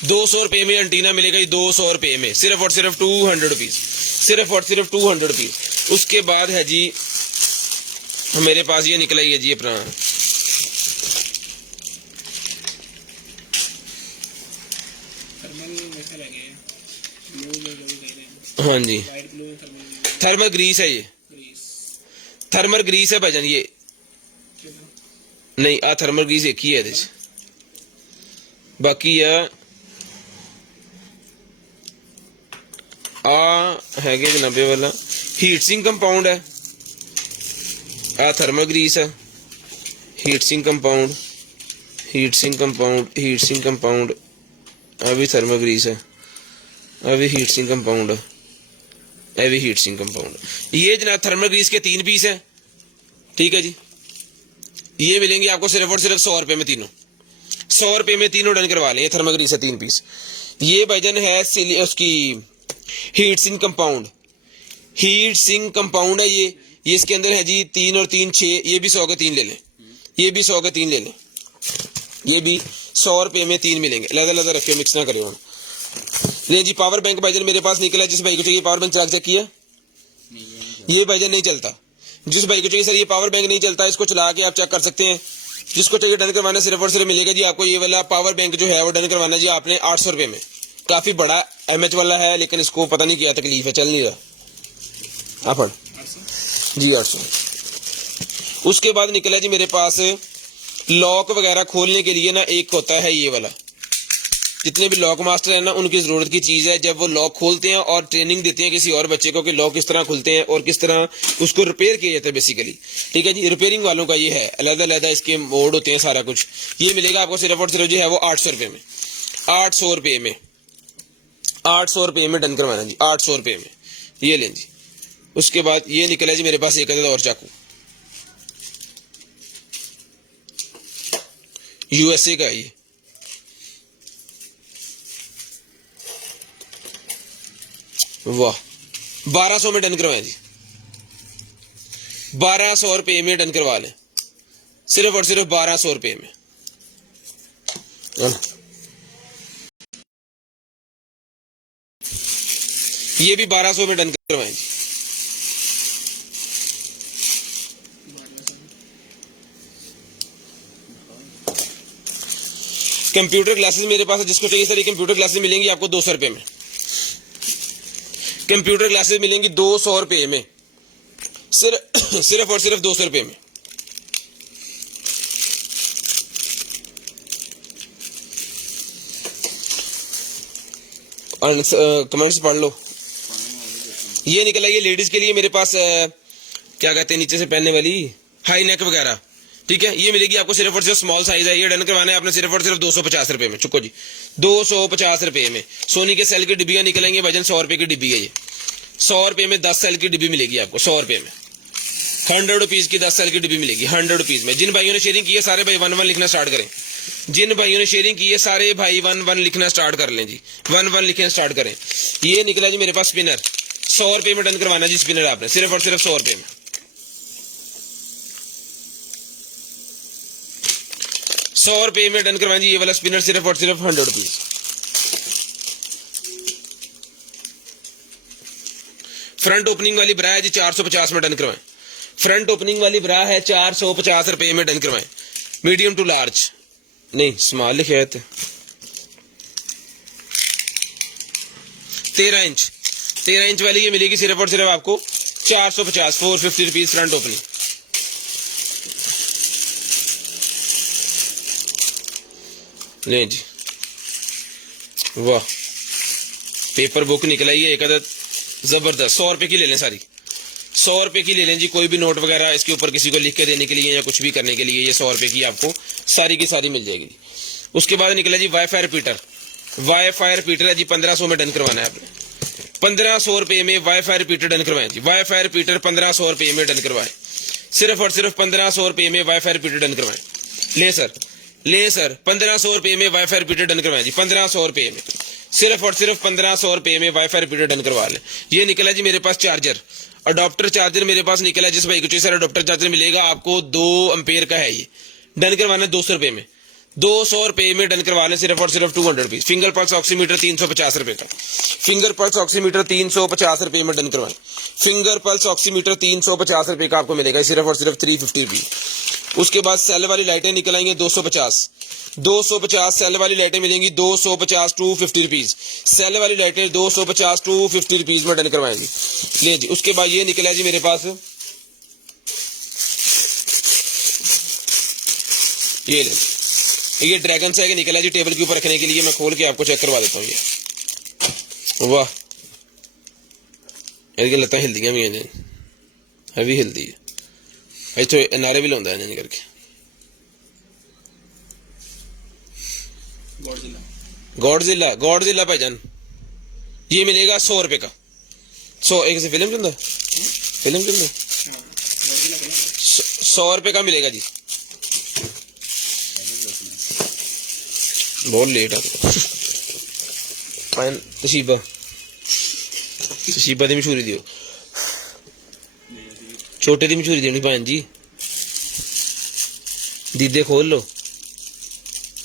200 रुपए में एंटीना मिलेगा जी, 200 रुपए में, सिर्फ और सिर्फ 200 रुपीज, सिर्फ और सिर्फ 200 रुपीज। उसके बाद है जी मेरे पास ये निकला ही है जी अपना थर्मल मेटल लगे हैं, ब्लू में जो भी कह रहे हैं, हाँ जी वाइट ब्लू में थर्मल थर्मल ग्रीस है, ये ग्रीस। थर्मल ग्रीस है भाईजान। ये नहीं आ थर्मल ग्रीस एक ही है ਇਹਦੇ 'ਚ। बाकी है जनाबे वाला हीट सिंक कंपाउंड है। आ थर्मल ग्रीस है, heat sink compound, heat sink compound, heat sink compound. आ भी थर्मल ग्रीस है, आ भी हीट सिंक कंपाउंड है, ये भी हीट सिंक कंपाउंड। ये जनाब थर्मल ग्रीस के 3 पीस है, ठीक है जी। ये मिलेंगे आपको सिर्फ और सिर्फ 100 रुपए में तीनों, 100 रुपए में तीनों डन करवा लें। थर्मल ग्रीस है 3 पीस। ये भाईजान है उसकी heat sink compound, heat sink compound है ये इसके अंदर है जी 3 और 3 6। ये भी 100 के 3 ले लें, ये भी 100 के 3 ले लें। ये भी 100 रुपए में 3 मिलेंगे। अलग-अलग रखियो, मिक्स ना करियो। ले जी पावर बैंक भाईजान मेरे पास निकला। जिस भाई को चाहिए पावर बैंक चेक किया, ये भाईजान नहीं चलता। जिस भाई को चाहिए सर ये पावर बैंक नहीं चलता, इसको चला के आप चेक कर सकते हैं। जिसको चाहिए डन करवाना सिर्फ और सिर्फ मिलेगा जी आपको ये वाला पावर बैंक जो है वो डन करवाना जी आपने 800 रुपए में। काफी बड़ा एमएच वाला है, लेकिन इसको पता नहीं क्या तकलीफ है, चल नहीं रहा। आप जी 800। उसके बाद निकला जी मेरे पास लॉक वगैरह खोलने के लिए ना एक होता है ये वाला। जितने भी लॉक मास्टर है ना उनकी जरूरत की चीज है। जब वो लॉक खोलते हैं और ट्रेनिंग देते हैं किसी और बच्चे को कि लॉक किस तरह खुलते हैं और किस तरह उसको रिपेयर किया जाता है बेसिकली, ठीक है जी। रिपेयरिंग वालों का ये है, अलग-अलग इसके मोड होते हैं, सारा कुछ। ये मिलेगा आपको सिर्फ और सिर्फ जो है वो 800 रुपए में, 800 रुपए में, 800 रुपए में डन करवाना जी, 800 रुपए में। ये लें जी। उसके बाद ये निकला जी मेरे पास एक और चाकू, यूएसए का। ये वाह 1200 में डन करवाएं जी, 1200 रुपए में डन करवा लें, सिर्फ और सिर्फ 1200 रुपए में। ये भी 1200 में डन करवाएं जी। कंप्यूटर क्लासेस मेरे पास है, जिसको चाहिए सर ये कंप्यूटर क्लासेस मिलेंगी आपको 200 रुपए में। कंप्यूटर क्लासेस मिलेंगी 200 रुपए में, सिर्फ और सिर्फ 200 रुपए में। कमेंट्स पढ़ लो। ये निकला ये लेडीज के लिए मेरे पास क्या कहते हैं नीचे से पहनने वाली हाई नेक वगैरह, ठीक है। ये मिलेगी आपको सिर्फ और सिर्फ स्मॉल साइज है। ये डन करवाना है आपने सिर्फ और सिर्फ 250 रुपए में। चुको जी 250 रुपए में। सोनी के सेल की डिब्बियां निकलेंगे भाईजान, 100 रुपए की डिब्बी है ये। 100 रुपए में 10 सेल की डिब्बी मिलेगी आपको, 100 रुपए में। 100 रुपीज की 10 सेल की डिब्बी मिलेगी 100 रुपीज में। जिन भाइयों ने शेयरिंग की है सारे भाई 1-1 लिखना स्टार्ट करें। जिन भाइयों ने शेयरिंग की है सारे भाई 1-1 लिखना स्टार्ट कर लें जी, 1-1 लिखना स्टार्ट करें। ये निकला जी मेरे पास स्पिनर, 100 रुपए में डन करवाना जी स्पिनर आपने, सिर्फ और सिर्फ 100 रुपए में। 100 रुपए में डन करवाएं जी ये वाला स्पिनर, सिर्फ और सिर्फ 100 रुपीज। फ्रंट ओपनिंग वाली ब्रा है जी 450 में डन करवाएं। फ्रंट ओपनिंग वाली ब्रा है 450 रुपए में डन करवाएं। मीडियम टू लार्ज नहीं, स्मॉल लिखा है 13 इंच वाली ये मिलेगी सिर्फ और सिर्फ आपको 450, 450 रुपीज फ्रंट ओपनिंग। ले जी वाह, पेपर बुक निकला ही है एक अदद जबरदस्त। 100 रुपए की ले लें सारी, 100 रुपए की ले लें जी। कोई भी नोट वगैरह इसके ऊपर किसी को लिख के देने के लिए या कुछ भी करने के लिए ये 100 रुपए की आपको सारी की सारी मिल जाएगी। उसके बाद निकला जी वाईफाई रिपीटर। वाईफाई रिपीटर है जी 1500 में डन करवाना है आपने। 1500 रुपए में वाईफाई रिपीटर डन करवाएं जी। वाईफाई रिपीटर 1500 रुपए में डन करवाएं, सिर्फ और सिर्फ 1500 रुपए में वाईफाई रिपीटर डन करवाएं। ले सर 1500 रुपए में वाईफाई रिपीटर डन करवाएं जी। 1500 रुपए में, सिर्फ और सिर्फ 1500 रुपए में वाईफाई रिपीटर डन करवा लें। ये निकला जी मेरे पास चार्जर, अडॉप्टर चार्जर मेरे पास निकला। जिस भाई को चाहिए सर अडॉप्टर चार्जर मिलेगा आपको, 2 एम्पेयर का है ये। डन करवाना है 200 रुपए में, 200 रुपए में डन करवा लें, सिर्फ और सिर्फ 200 रुपीज। फिंगर पल्स ऑक्सीमीटर 350 रुपए का। फिंगर पल्स ऑक्सीमीटर 350 रुपए में डन करवाएं। फिंगर पल्स ऑक्सीमीटर 350 रुपए का आपको मिलेगा, सिर्फ और सिर्फ 350 रुपीज। उसके बाद सेल वाली लाइटें निकल आएंगी 250 सेल वाली लाइटें मिलेंगी 250 250 रुपीज। सेल वाली लाइटें 250 250 रुपीज में डन करवाएंगे। ले जी, उसके बाद ये निकला जी मेरे पास, ये ड्रैगन से निकला जी टेबल के ऊपर रखने के लिए। मैं खोल के आपको चेक करवा देता हूँ। ये वाह, ये लत्ता हिलदी भी हैं, अभी हिलदी है। तो नारे भी लाउंदा है नहीं करके। गॉडजिला भाईजान, ये मिलेगा 100 रुपए का। 100 एक से फिल्म चुंदा 100 रुपए का मिलेगा जी। बहुत लेट है तशीबा की मशहूरी दियो, छोटे की मशहूरी देनी भैन जी। दीदे खोल लो,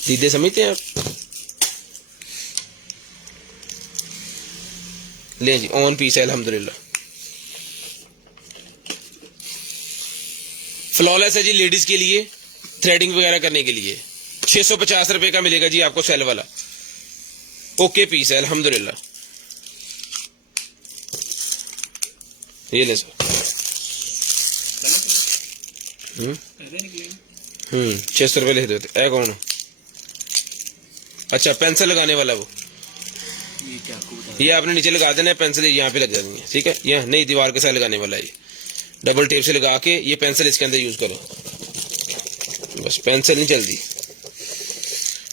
दीदे समझते हैं आप। ले जी, ऑन पीस है अल्हम्दुलिल्लाह। फ्लॉलेस है जी लेडीज के लिए, थ्रेडिंग वगैरह करने के लिए। 650 रुपए का मिलेगा जी आपको सेल वाला। ओके पीस है अल्हम्दुलिल्लाह। ये ले सर 600 रुपए लिख देते। ए कौन? अच्छा पेंसिल लगाने वाला वो, ये आपने नीचे लगा देना है, पेंसिल यहाँ पे लग जानी है, ठीक है। यहाँ नहीं, दीवार के साथ लगाने वाला है ये। डबल टेप से लगा के ये पेंसिल इसके अंदर यूज करो। बस पेंसिल नहीं चलती,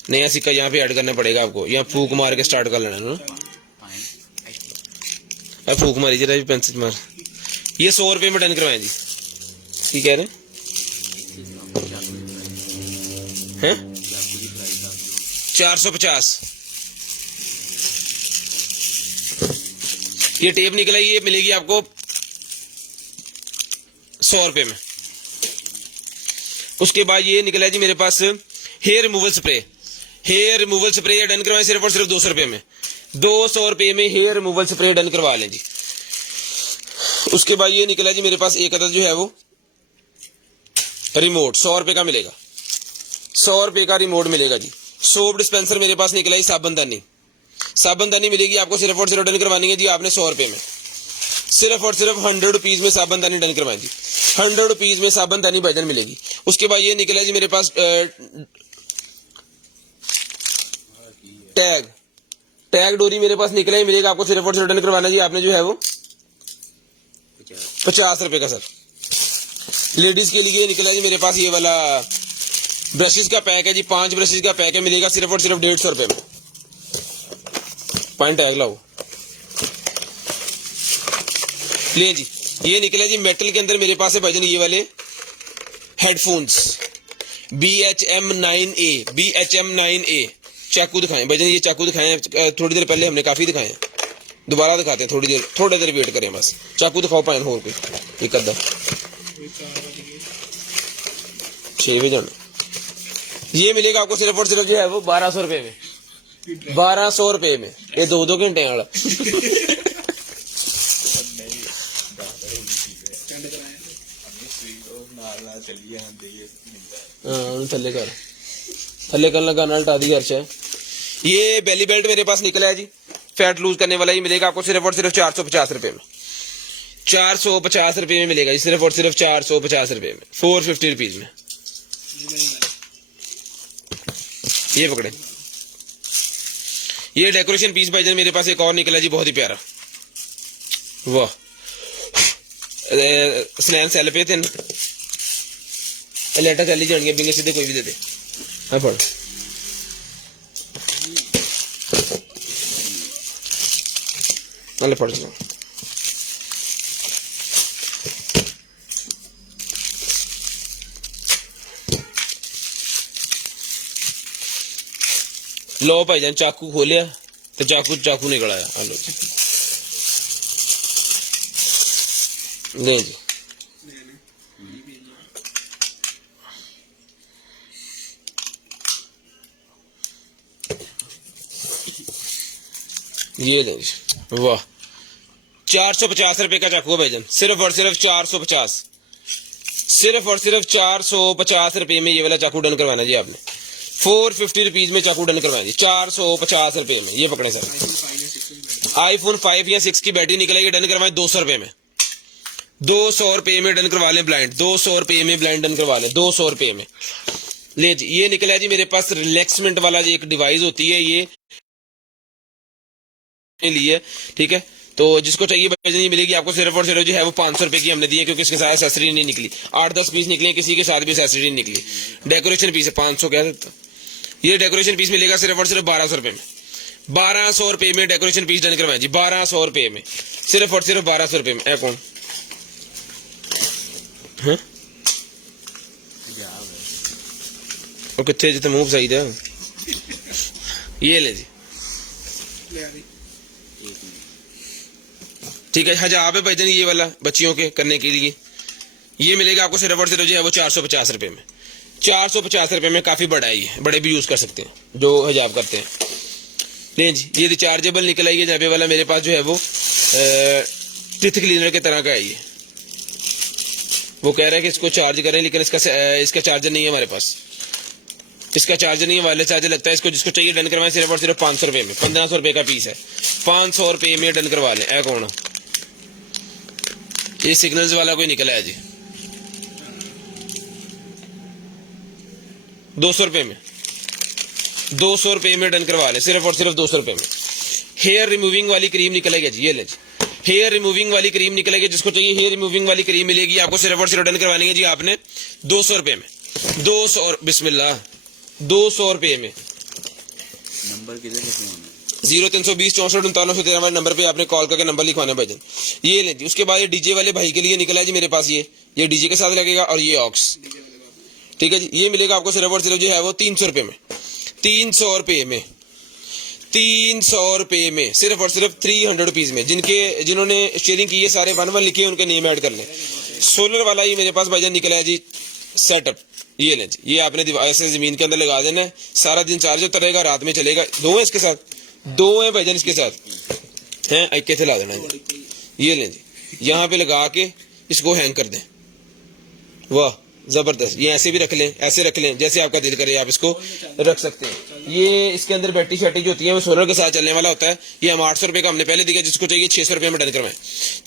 नया सिक्का यहाँ पे ऐड करना पड़ेगा आपको। यहाँ फूक मार के स्टार्ट कर लेना ना। अब फूक मारी जरा पेंसिल मार। ये 100 रुपए में डन करवाएं जी। ठीक है ना? हैं 450। ये टेप निकला, ये मिलेगी आपको 100 रुपए में। उसके बाद ये निकला जी मेरे पास hair removal spray. Hair removal spray done करवाएं सिर्फ और सिर्फ 200 रुपए में। 200 रुपए में हेयर रिमूवल स्प्रे डन करवा लें जी। उसके बाद ये निकला जी मेरे पास एक अदद जो है वो रिमोट 100 रुपए का मिलेगा। 100 रुपए का रिमोट मिलेगा जी। सोप डिस्पेंसर मेरे पास निकला जी। साबुनदानी मिलेगी आपको, सिर्फ और सिर्फ डन करवानी है जी आपने 100 रुपए में। सिर्फ और सिर्फ 100 रुपीज में साबुनदानी डन करवाएं जी। 100 रुपीज में साबुनदानी भाईजान मिलेगी। उसके बाद ये निकला जी मेरे पास टैग डोरी मेरे पास निकला ही मिलेगा आपको, सिर्फ और सिर्फ डन करवाना जी आपने जो है वो 50 रुपए का। सर लेडीज के लिए निकला जी मेरे पास ये वाला ब्रशेस का पैक है जी। 5 ब्रशेस का पैक है, मिलेगा सिर्फ और सिर्फ 150 रुपए में। पॉइंट टैग लाओ। ले जी, ये निकला जी मेटल के अंदर मेरे पास है भाईजान ये वाले हेडफोन्स BHM9A। चाकू दिखाएं भाईजान, ये चाकू दिखाएं। थोड़ी देर पहले हमने काफी दिखाए हैं, दोबारा दिखाते हैं। थोड़ी देर वेट करें बस। चाकू दिखाओ पाइन हो कोई एक अद्धा 6 बजे जाना। ये मिलेगा आपको सिर्फ और सिर्फ जो है वो 1200 रुपए में। 1200 रुपए में ये 2 घंटे वाला। थल्ले कर लगा हटा दी खर्चा है। ये बेली बेल्ट मेरे पास निकला है जी, फैट लूज करने वाला। ये मिलेगा आपको सिर्फ और सिर्फ 450 रुपए में। 450 रुपए में मिलेगा जी, सिर्फ और सिर्फ 450 रुपए में। 450 रुपीज में। ये पकड़े, ये डेकोरेशन पीस भाईजान मेरे पास एक और निकला जी, बहुत ही प्यारा। वाह, स्नैन सेल पे थे लेटा चली जाएंगे बिंगे सीधे कोई भी दे दे। हाँ पढ़ नाले पढ़ लो। लो भाईजान चाकू खोलिया तो चाकू निकल आया। हेलो ले जी ये ले जी। वाह 450 रुपए का चाकू है भाईजान, सिर्फ और सिर्फ 450, सिर्फ और सिर्फ 450 रुपए में ये वाला चाकू डन करवाना जी आपने। 450 रुपीज में चाकू डन करवाना जी, 450 रुपए में। ये पकड़े सर, आईफोन 5 या 6 की बैटरी निकलेगी, डन करवाए 200 रुपए में। 200 रुपए में डन करवा लें ब्लाइंड, 200 रुपए में ब्लाइंड डन करवा लें, 200 रुपए में। ले जी ये निकला जी मेरे पास रिलैक्समेंट वाला जी एक डिवाइस होती है, ये लिए ठीक है। तो जिसको चाहिए भाईजान ये मिलेगी आपको सिर्फ और सिर्फ जो है वो 500 रुपए की हमने दी है, क्योंकि इसके साथ एसेसरी नहीं निकली। 8-10 पीस निकले, किसी के साथ भी एसेसरी नहीं निकली। डेकोरेशन पीस है, 500 कह सकता। ये डेकोरेशन पीस मिलेगा सिर्फ और सिर्फ 1200 रुपए में। 1200 रुपए में डेकोरेशन पीस डन करवाए जी, 1200 रुपए में, सिर्फ और सिर्फ 1200 रुपए में। कौन है और कितने जितने मुंह सही था। ये ले जी ठीक है। हजाब है भाईजान ये वाला बच्चियों के करने के लिए, ये मिलेगा आपको सिर्फ और सिर्फ जो है वो 450 रुपए में। 450 रुपए में काफी बड़ा है, ये बड़े भी यूज कर सकते हैं जो हजाब करते हैं। नहीं जी ये रिचार्जेबल निकल आई है जाबे वाला मेरे पास जो है वो टिथ क्लीनर के तरह का है ये। वो कह रहा है कि इसको चार्ज करें, लेकिन इसका चार्जर नहीं है हमारे पास, इसका चार्जर नहीं है, वायरलेस चार्जर लगता है। इसको जिसको चाहिए डन करवाएं सिर्फ और सिर्फ 500 रुपए में। 1500 रुपए का पीस है, 500 रुपए में डन करवा लें। कौन ये सिग्नल्स वाला कोई निकला है जी, 200 रुपए में, 200 रुपए में डन करवा लें, सिर्फ और सिर्फ 200 रुपए में। हेयर रिमूविंग वाली क्रीम निकलेगी जी, ये ले जी हेयर रिमूविंग वाली क्रीम निकलेगी। जिसको चाहिए हेयर रिमूविंग वाली क्रीम मिलेगी आपको सिर्फ और सिर्फ डन करवानी है जी आपने 200 रुपए में। 200 बिस्मिल्लाह 200 रुपए में। नंबर किधर लिखे होंगे? 0320 64 3913 वाले नंबर पे आपने कॉल करके नंबर लिखवाना भाईजान। ये ले जी। उसके बाद ये डीजे वाले भाई के लिए निकला है जी मेरे पास, ये डीजे के साथ लगेगा और ये ऑक्स, ठीक है जी। ये मिलेगा आपको सिर्फ और सिर्फ जो है वो 300 रुपए में, 300 रुपए में, 300 रुपए में, सिर्फ और सिर्फ 300 रुपीज में। जिन्होंने शेयरिंग की है सारे 1-1 लिखे उनके नेम ऐड कर लें। सोलर वाला ये मेरे पास भाईजान निकला है जी सेटअप, ये लें जी। ये आपने ऐसे जमीन के अंदर लगा देना है, सारा दिन चार्ज होता रहेगा, रात में चलेगा। 2 है इसके साथ, 2 है भाईजान इसके साथ हैं, एक के ला देना जी। ये लें जी, यहाँ पे लगा के इसको हैंग कर दें। वाह जबरदस्त। ये ऐसे भी रख लें, ऐसे रख लें, जैसे आपका दिल करे आप इसको रख सकते हैं। ये इसके अंदर बैटरी शैटरी जो होती है वो सोलर के साथ चलने वाला होता है। ये हम 800 रुपए का हमने पहले दिया, जिसको चाहिए 600 रुपए में डन करवाएं,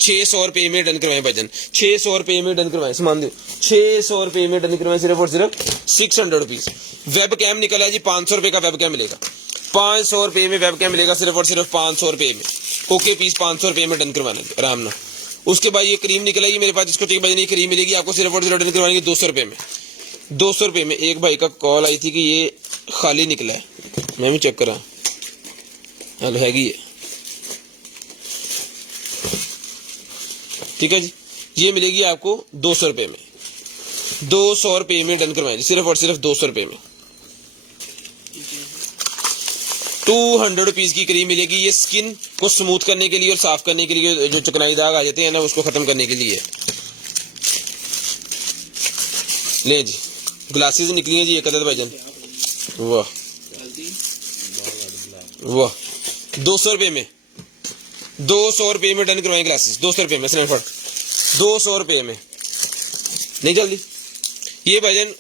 600 रुपए में डन करवाएं भाईजान, 600 रुपए में डन करवाएं। सामान दो 600 रुपए में डन करवाएं, सिर्फ और सिर्फ 600 रुपीज। वेब कैम निकला है जी, 500 रुपए का वेब कैम मिलेगा, 500 रुपए में वेब कैम मिलेगा, सिर्फ और सिर्फ 500 रुपए में। ओके पीस 500 रुपए में डन करवाना आराम ना। उसके बाद ये क्रीम निकलेगी मेरे पास, जिसको चाहिए भाई नहीं क्रीम मिलेगी आपको सिर्फ और सिर्फ डन करवाएंगे 200 रुपए में, 200 रुपए में। एक भाई का कॉल आई थी कि ये खाली निकला है, मैं भी चेक करा, हेलो हैगी है, ठीक है जी। ये मिलेगी आपको 200 रुपए में, 200 रुपए में डन करवाएंगे, सिर्फ और सिर्फ 200 रुपए में। 200 रुपीज की क्रीम मिलेगी। ये स्किन को स्मूथ करने के लिए और साफ करने के लिए, जो चिकनाई दाग आ जाते हैं ना उसको खत्म करने के लिए। ले जी ग्लासेस निकली हैं जी एक अदद भाईजान, वाह वाह। 200 रुपए में, 200 रुपए में डन करवाएं ग्लासेस, 200 रुपए में स्नैपफोर्ड, 200 रुपए में। नहीं जल्दी ये भाईजान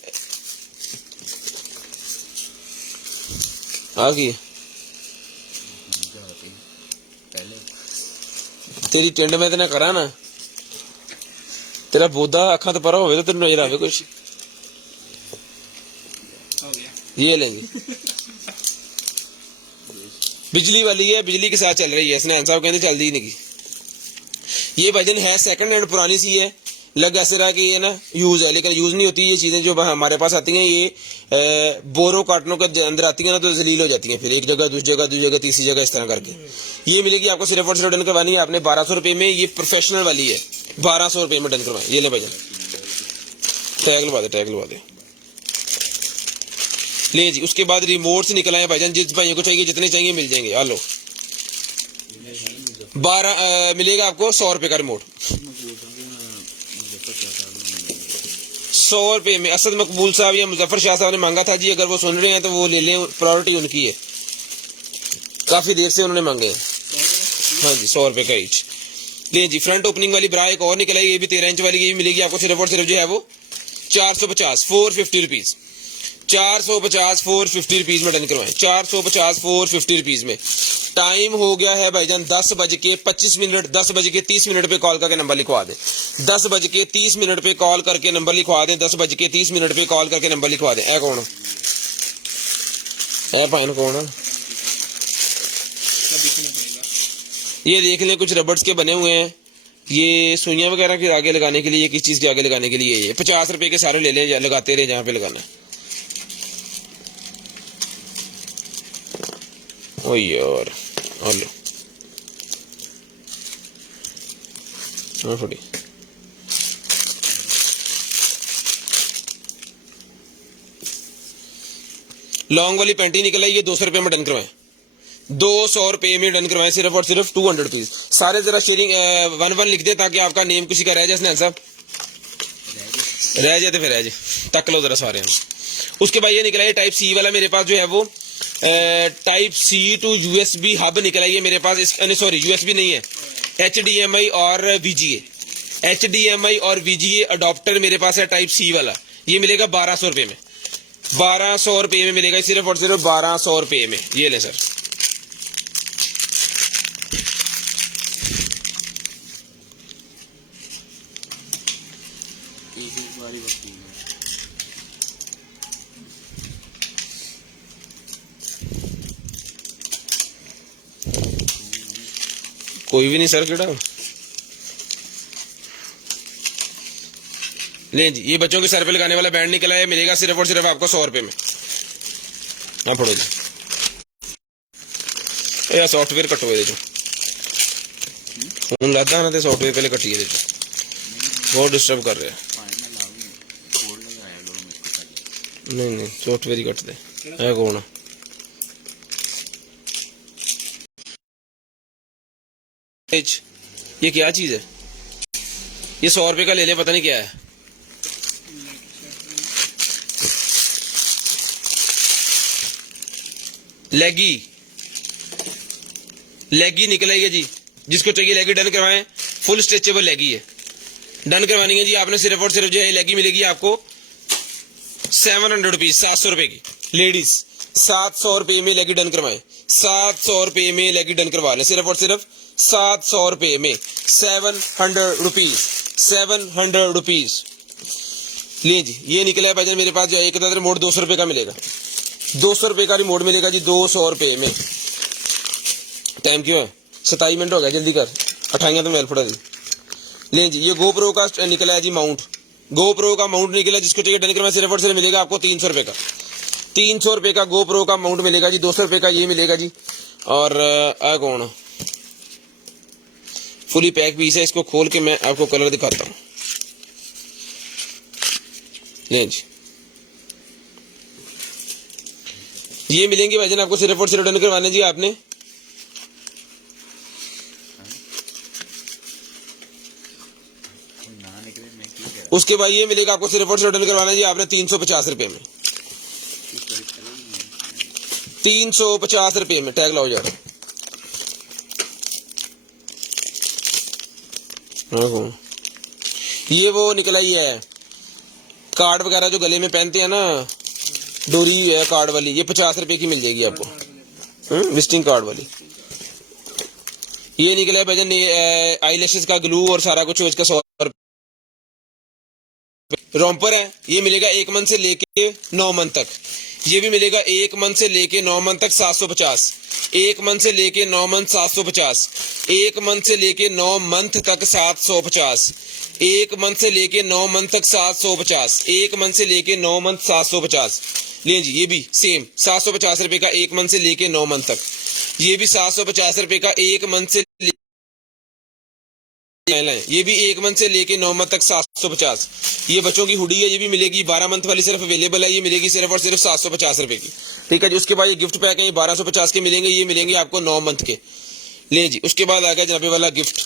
आ गई तेरी टेंड में तेना करा ना, तेरा बोधा अखा तो परा होवे तो तेरे नजर आवे कुछ। ये लेंगे बिजली वाली है, बिजली के साथ चल रही है। स्नैन साहब कहते चलती नहीं। ये भाईजान है सेकंड हैंड पुरानी सी है, लग ऐसे रहा है कि ये ना यूज है, लेकिन यूज नहीं होती ये चीजें जो हमारे पास आती हैं। ये बोरों कार्टनों के अंदर आती है ना तो जलील हो जाती हैं, फिर एक जगह दूसरी जगह तीसरी जगह इस तरह करके। ये मिलेगी आपको सिर्फ और सिर्फ डन करवानी है आपने 1200 रुपये में। ये प्रोफेशनल वाली है, 1200 रुपये में डन करवाएं। ये ले भाईजान, टैग लगा दे ले जी। उसके बाद रिमोट से निकल आए भाईजान, जिस भाइयों को चाहिए जितने चाहिए मिल जाएंगे। हेलो 12 मिलेगा आपको 100 रुपये का रिमोट, 100 रुपये में। असद मकबूल साहब या मुजफ्फर शाह साहब ने मांगा था जी, अगर वो सुन रहे हैं तो वो ले लें, प्रायोरिटी उनकी है, काफी देर से उन्होंने मांगे हैं। हाँ जी 100 रुपये का ईच ले जी। फ्रंट ओपनिंग वाली ब्रा एक और निकल आई, ये भी 13 इंच वाली, ये भी मिलेगी आपको सिर्फ और सिर्फ जो है वो 450 450 रुपीज, 450 450 रुपीज में डन करवाएं, 450 450 रुपीज में। टाइम हो गया है भाईजान 10:25, 10:30 पे कॉल करके नंबर लिखवा दें, 10:30 पे कॉल करके नंबर लिखवा दें, 10:30 पे कॉल करके नंबर लिखवा दें। ए कौन है पाइन कौन है? इसका दिखना पड़ेगा। ये देख लें, कुछ रबर्स के बने हुए हैं, ये सुइयां वगैरह के आगे लगाने के लिए, ये किस चीज के आगे लगाने के लिए। ये 50 रुपए के सारे ले लें, लगाते रहे जहां पे लगाना है। ओ यार हेलो थोड़ी लॉन्ग वाली पैंटी निकल आई, ये 200 रुपये में डन करवाएं, 200 रुपये में डन करवाएं, सिर्फ और सिर्फ 200 रुपीज। सारे जरा शेयरिंग 1-1 लिख दे ताकि आपका नेम किसी का रह जाए। स्नैन साहब रह जाए तो फिर रह जाए, तक लो जरा सारे हम। उसके बाद ये निकला है टाइप सी वाला, मेरे पास जो है वो type C to USB hub निकला है मेरे पास। सॉरी यूएसबी नहीं है, HDMI और VGA, HDMI और VGA अडॉप्टर मेरे पास है टाइप सी वाला। ये मिलेगा 1200 रुपये में, 1200 रुपये में मिलेगा, सिर्फ और सिर्फ 1200 रुपये में। ये ले सर, एक बारी बची है। कोई भी नहीं सर केड़ा ले जी। ये बच्चों के सर पे लगाने वाला बैंड निकला है, मिलेगा सिर्फ और सिर्फ आपको 100 रुपये में। हाँ पढ़ो जी, ये सॉफ्टवेयर कटो ये जो फोन लाता ना तो सॉफ्टवेयर पहले कटिए, बहुत डिस्टर्ब कर रहे हैं। नहीं सॉफ्टवेयर ही कट दे। है कौन ये क्या चीज है? ये 100 रुपये का ले ले, पता नहीं क्या है। लेगी निकल आई है जी, जिसको चाहिए लेगी डन करवाएं। फुल स्ट्रेचेबल लेगी है, डन करवानी है जी आपने। सिर्फ और सिर्फ जो है लेगी मिलेगी आपको 700 रुपीज, 700 रुपए की। लेडीज 700 रुपये में लेगी डन करवाएं, 700 रुपये में लेगी डन करवा लें, सिर्फ और सिर्फ 700 रुपये में। 700 रुपीज, 700 रुपीज ले जी। ये निकला है भाईजान मेरे पास जो एक रिमोट 200 रुपये का मिलेगा, 200 रुपये का रिमोट मिलेगा जी 200 रुपये में। टाइम क्यों है? 27 मिनट हो गया, जल्दी कर, 28 तो मेल फड़ा दी ले जी। ये GoPro का निकला है जी माउंट, GoPro का माउंट निकला, जिसको चाहिए डन करवाएं, सिर्फ और सिर्फ मिलेगा आपको 300 रुपये का, 300 रुपये का GoPro का माउंट मिलेगा जी। 200 रुपये का ये मिलेगा जी। और आ कौन फुली पैक पीस है, इसको खोल के मैं आपको कलर दिखाता हूँ। ये जी ये मिलेंगे भाईजान आपको सिर्फ और सिर्फ डन करवाने जी आपने। उसके बाद ये मिलेगा आपको सिर्फ और सिर्फ डन करवाना जी आपने 350 रुपये में, 350 रुपये में। टैग लाओ यार। ये वो निकला ही है कार्ड वगैरह जो गले में पहनते हैं ना, डोरी है कार्ड वाली, ये 50 रुपये की मिल जाएगी आपको, विजिटिंग कार्ड वाली। ये निकला है भाईजान आई लैशेस का ग्लू और सारा कुछ इसका 100 रुपये। रोम्पर है, ये मिलेगा 1 मंथ से लेके 9 मंथ तक। ये भी मिलेगा 1 मंथ से लेके 9 मंथ तक 750, 1 मंथ से लेके 9 मंथ 750, 1 मंथ से लेके 9 मंथ तक 750, 1 मंथ से लेके 9 मंथ तक 750, 1 मंथ से लेके 9 मंथ 750। ले जी, ये भी सेम 750 रुपए का 1 मंथ से लेके 9 मंथ तक। ये भी 750 रुपए का 1 मंथ से ये भी 1 मंथ से लेके 9 मंथ तक 750। ये बच्चों की हुडी है, ये भी मिलेगी 12 मंथ वाली सिर्फ अवेलेबल है, ये मिलेगी सिर्फ और सिर्फ 750 रुपए की। ठीक है जी। उसके बाद ये गिफ्ट पैक है, ये 1250 के मिलेंगे, ये मिलेंगे आपको 9 मंथ के। ले जी, उसके बाद आ गया जनाबे वाला गिफ्ट।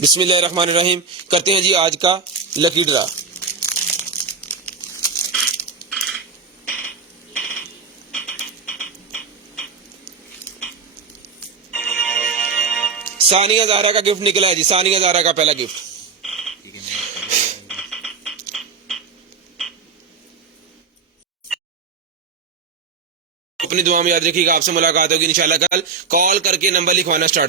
बिस्मिल्लाहिर्रहमानिर्रहीम। करते हैं जी आज का लकी ड्रा। सानिया ज़हरा का गिफ्ट निकला है जी, सानिया ज़हरा का पहला गिफ्ट। अपनी दुआ में याद रखिएगा, आपसे मुलाकात होगी इंशाल्लाह कल। कॉल करके नंबर लिखवाना स्टार्ट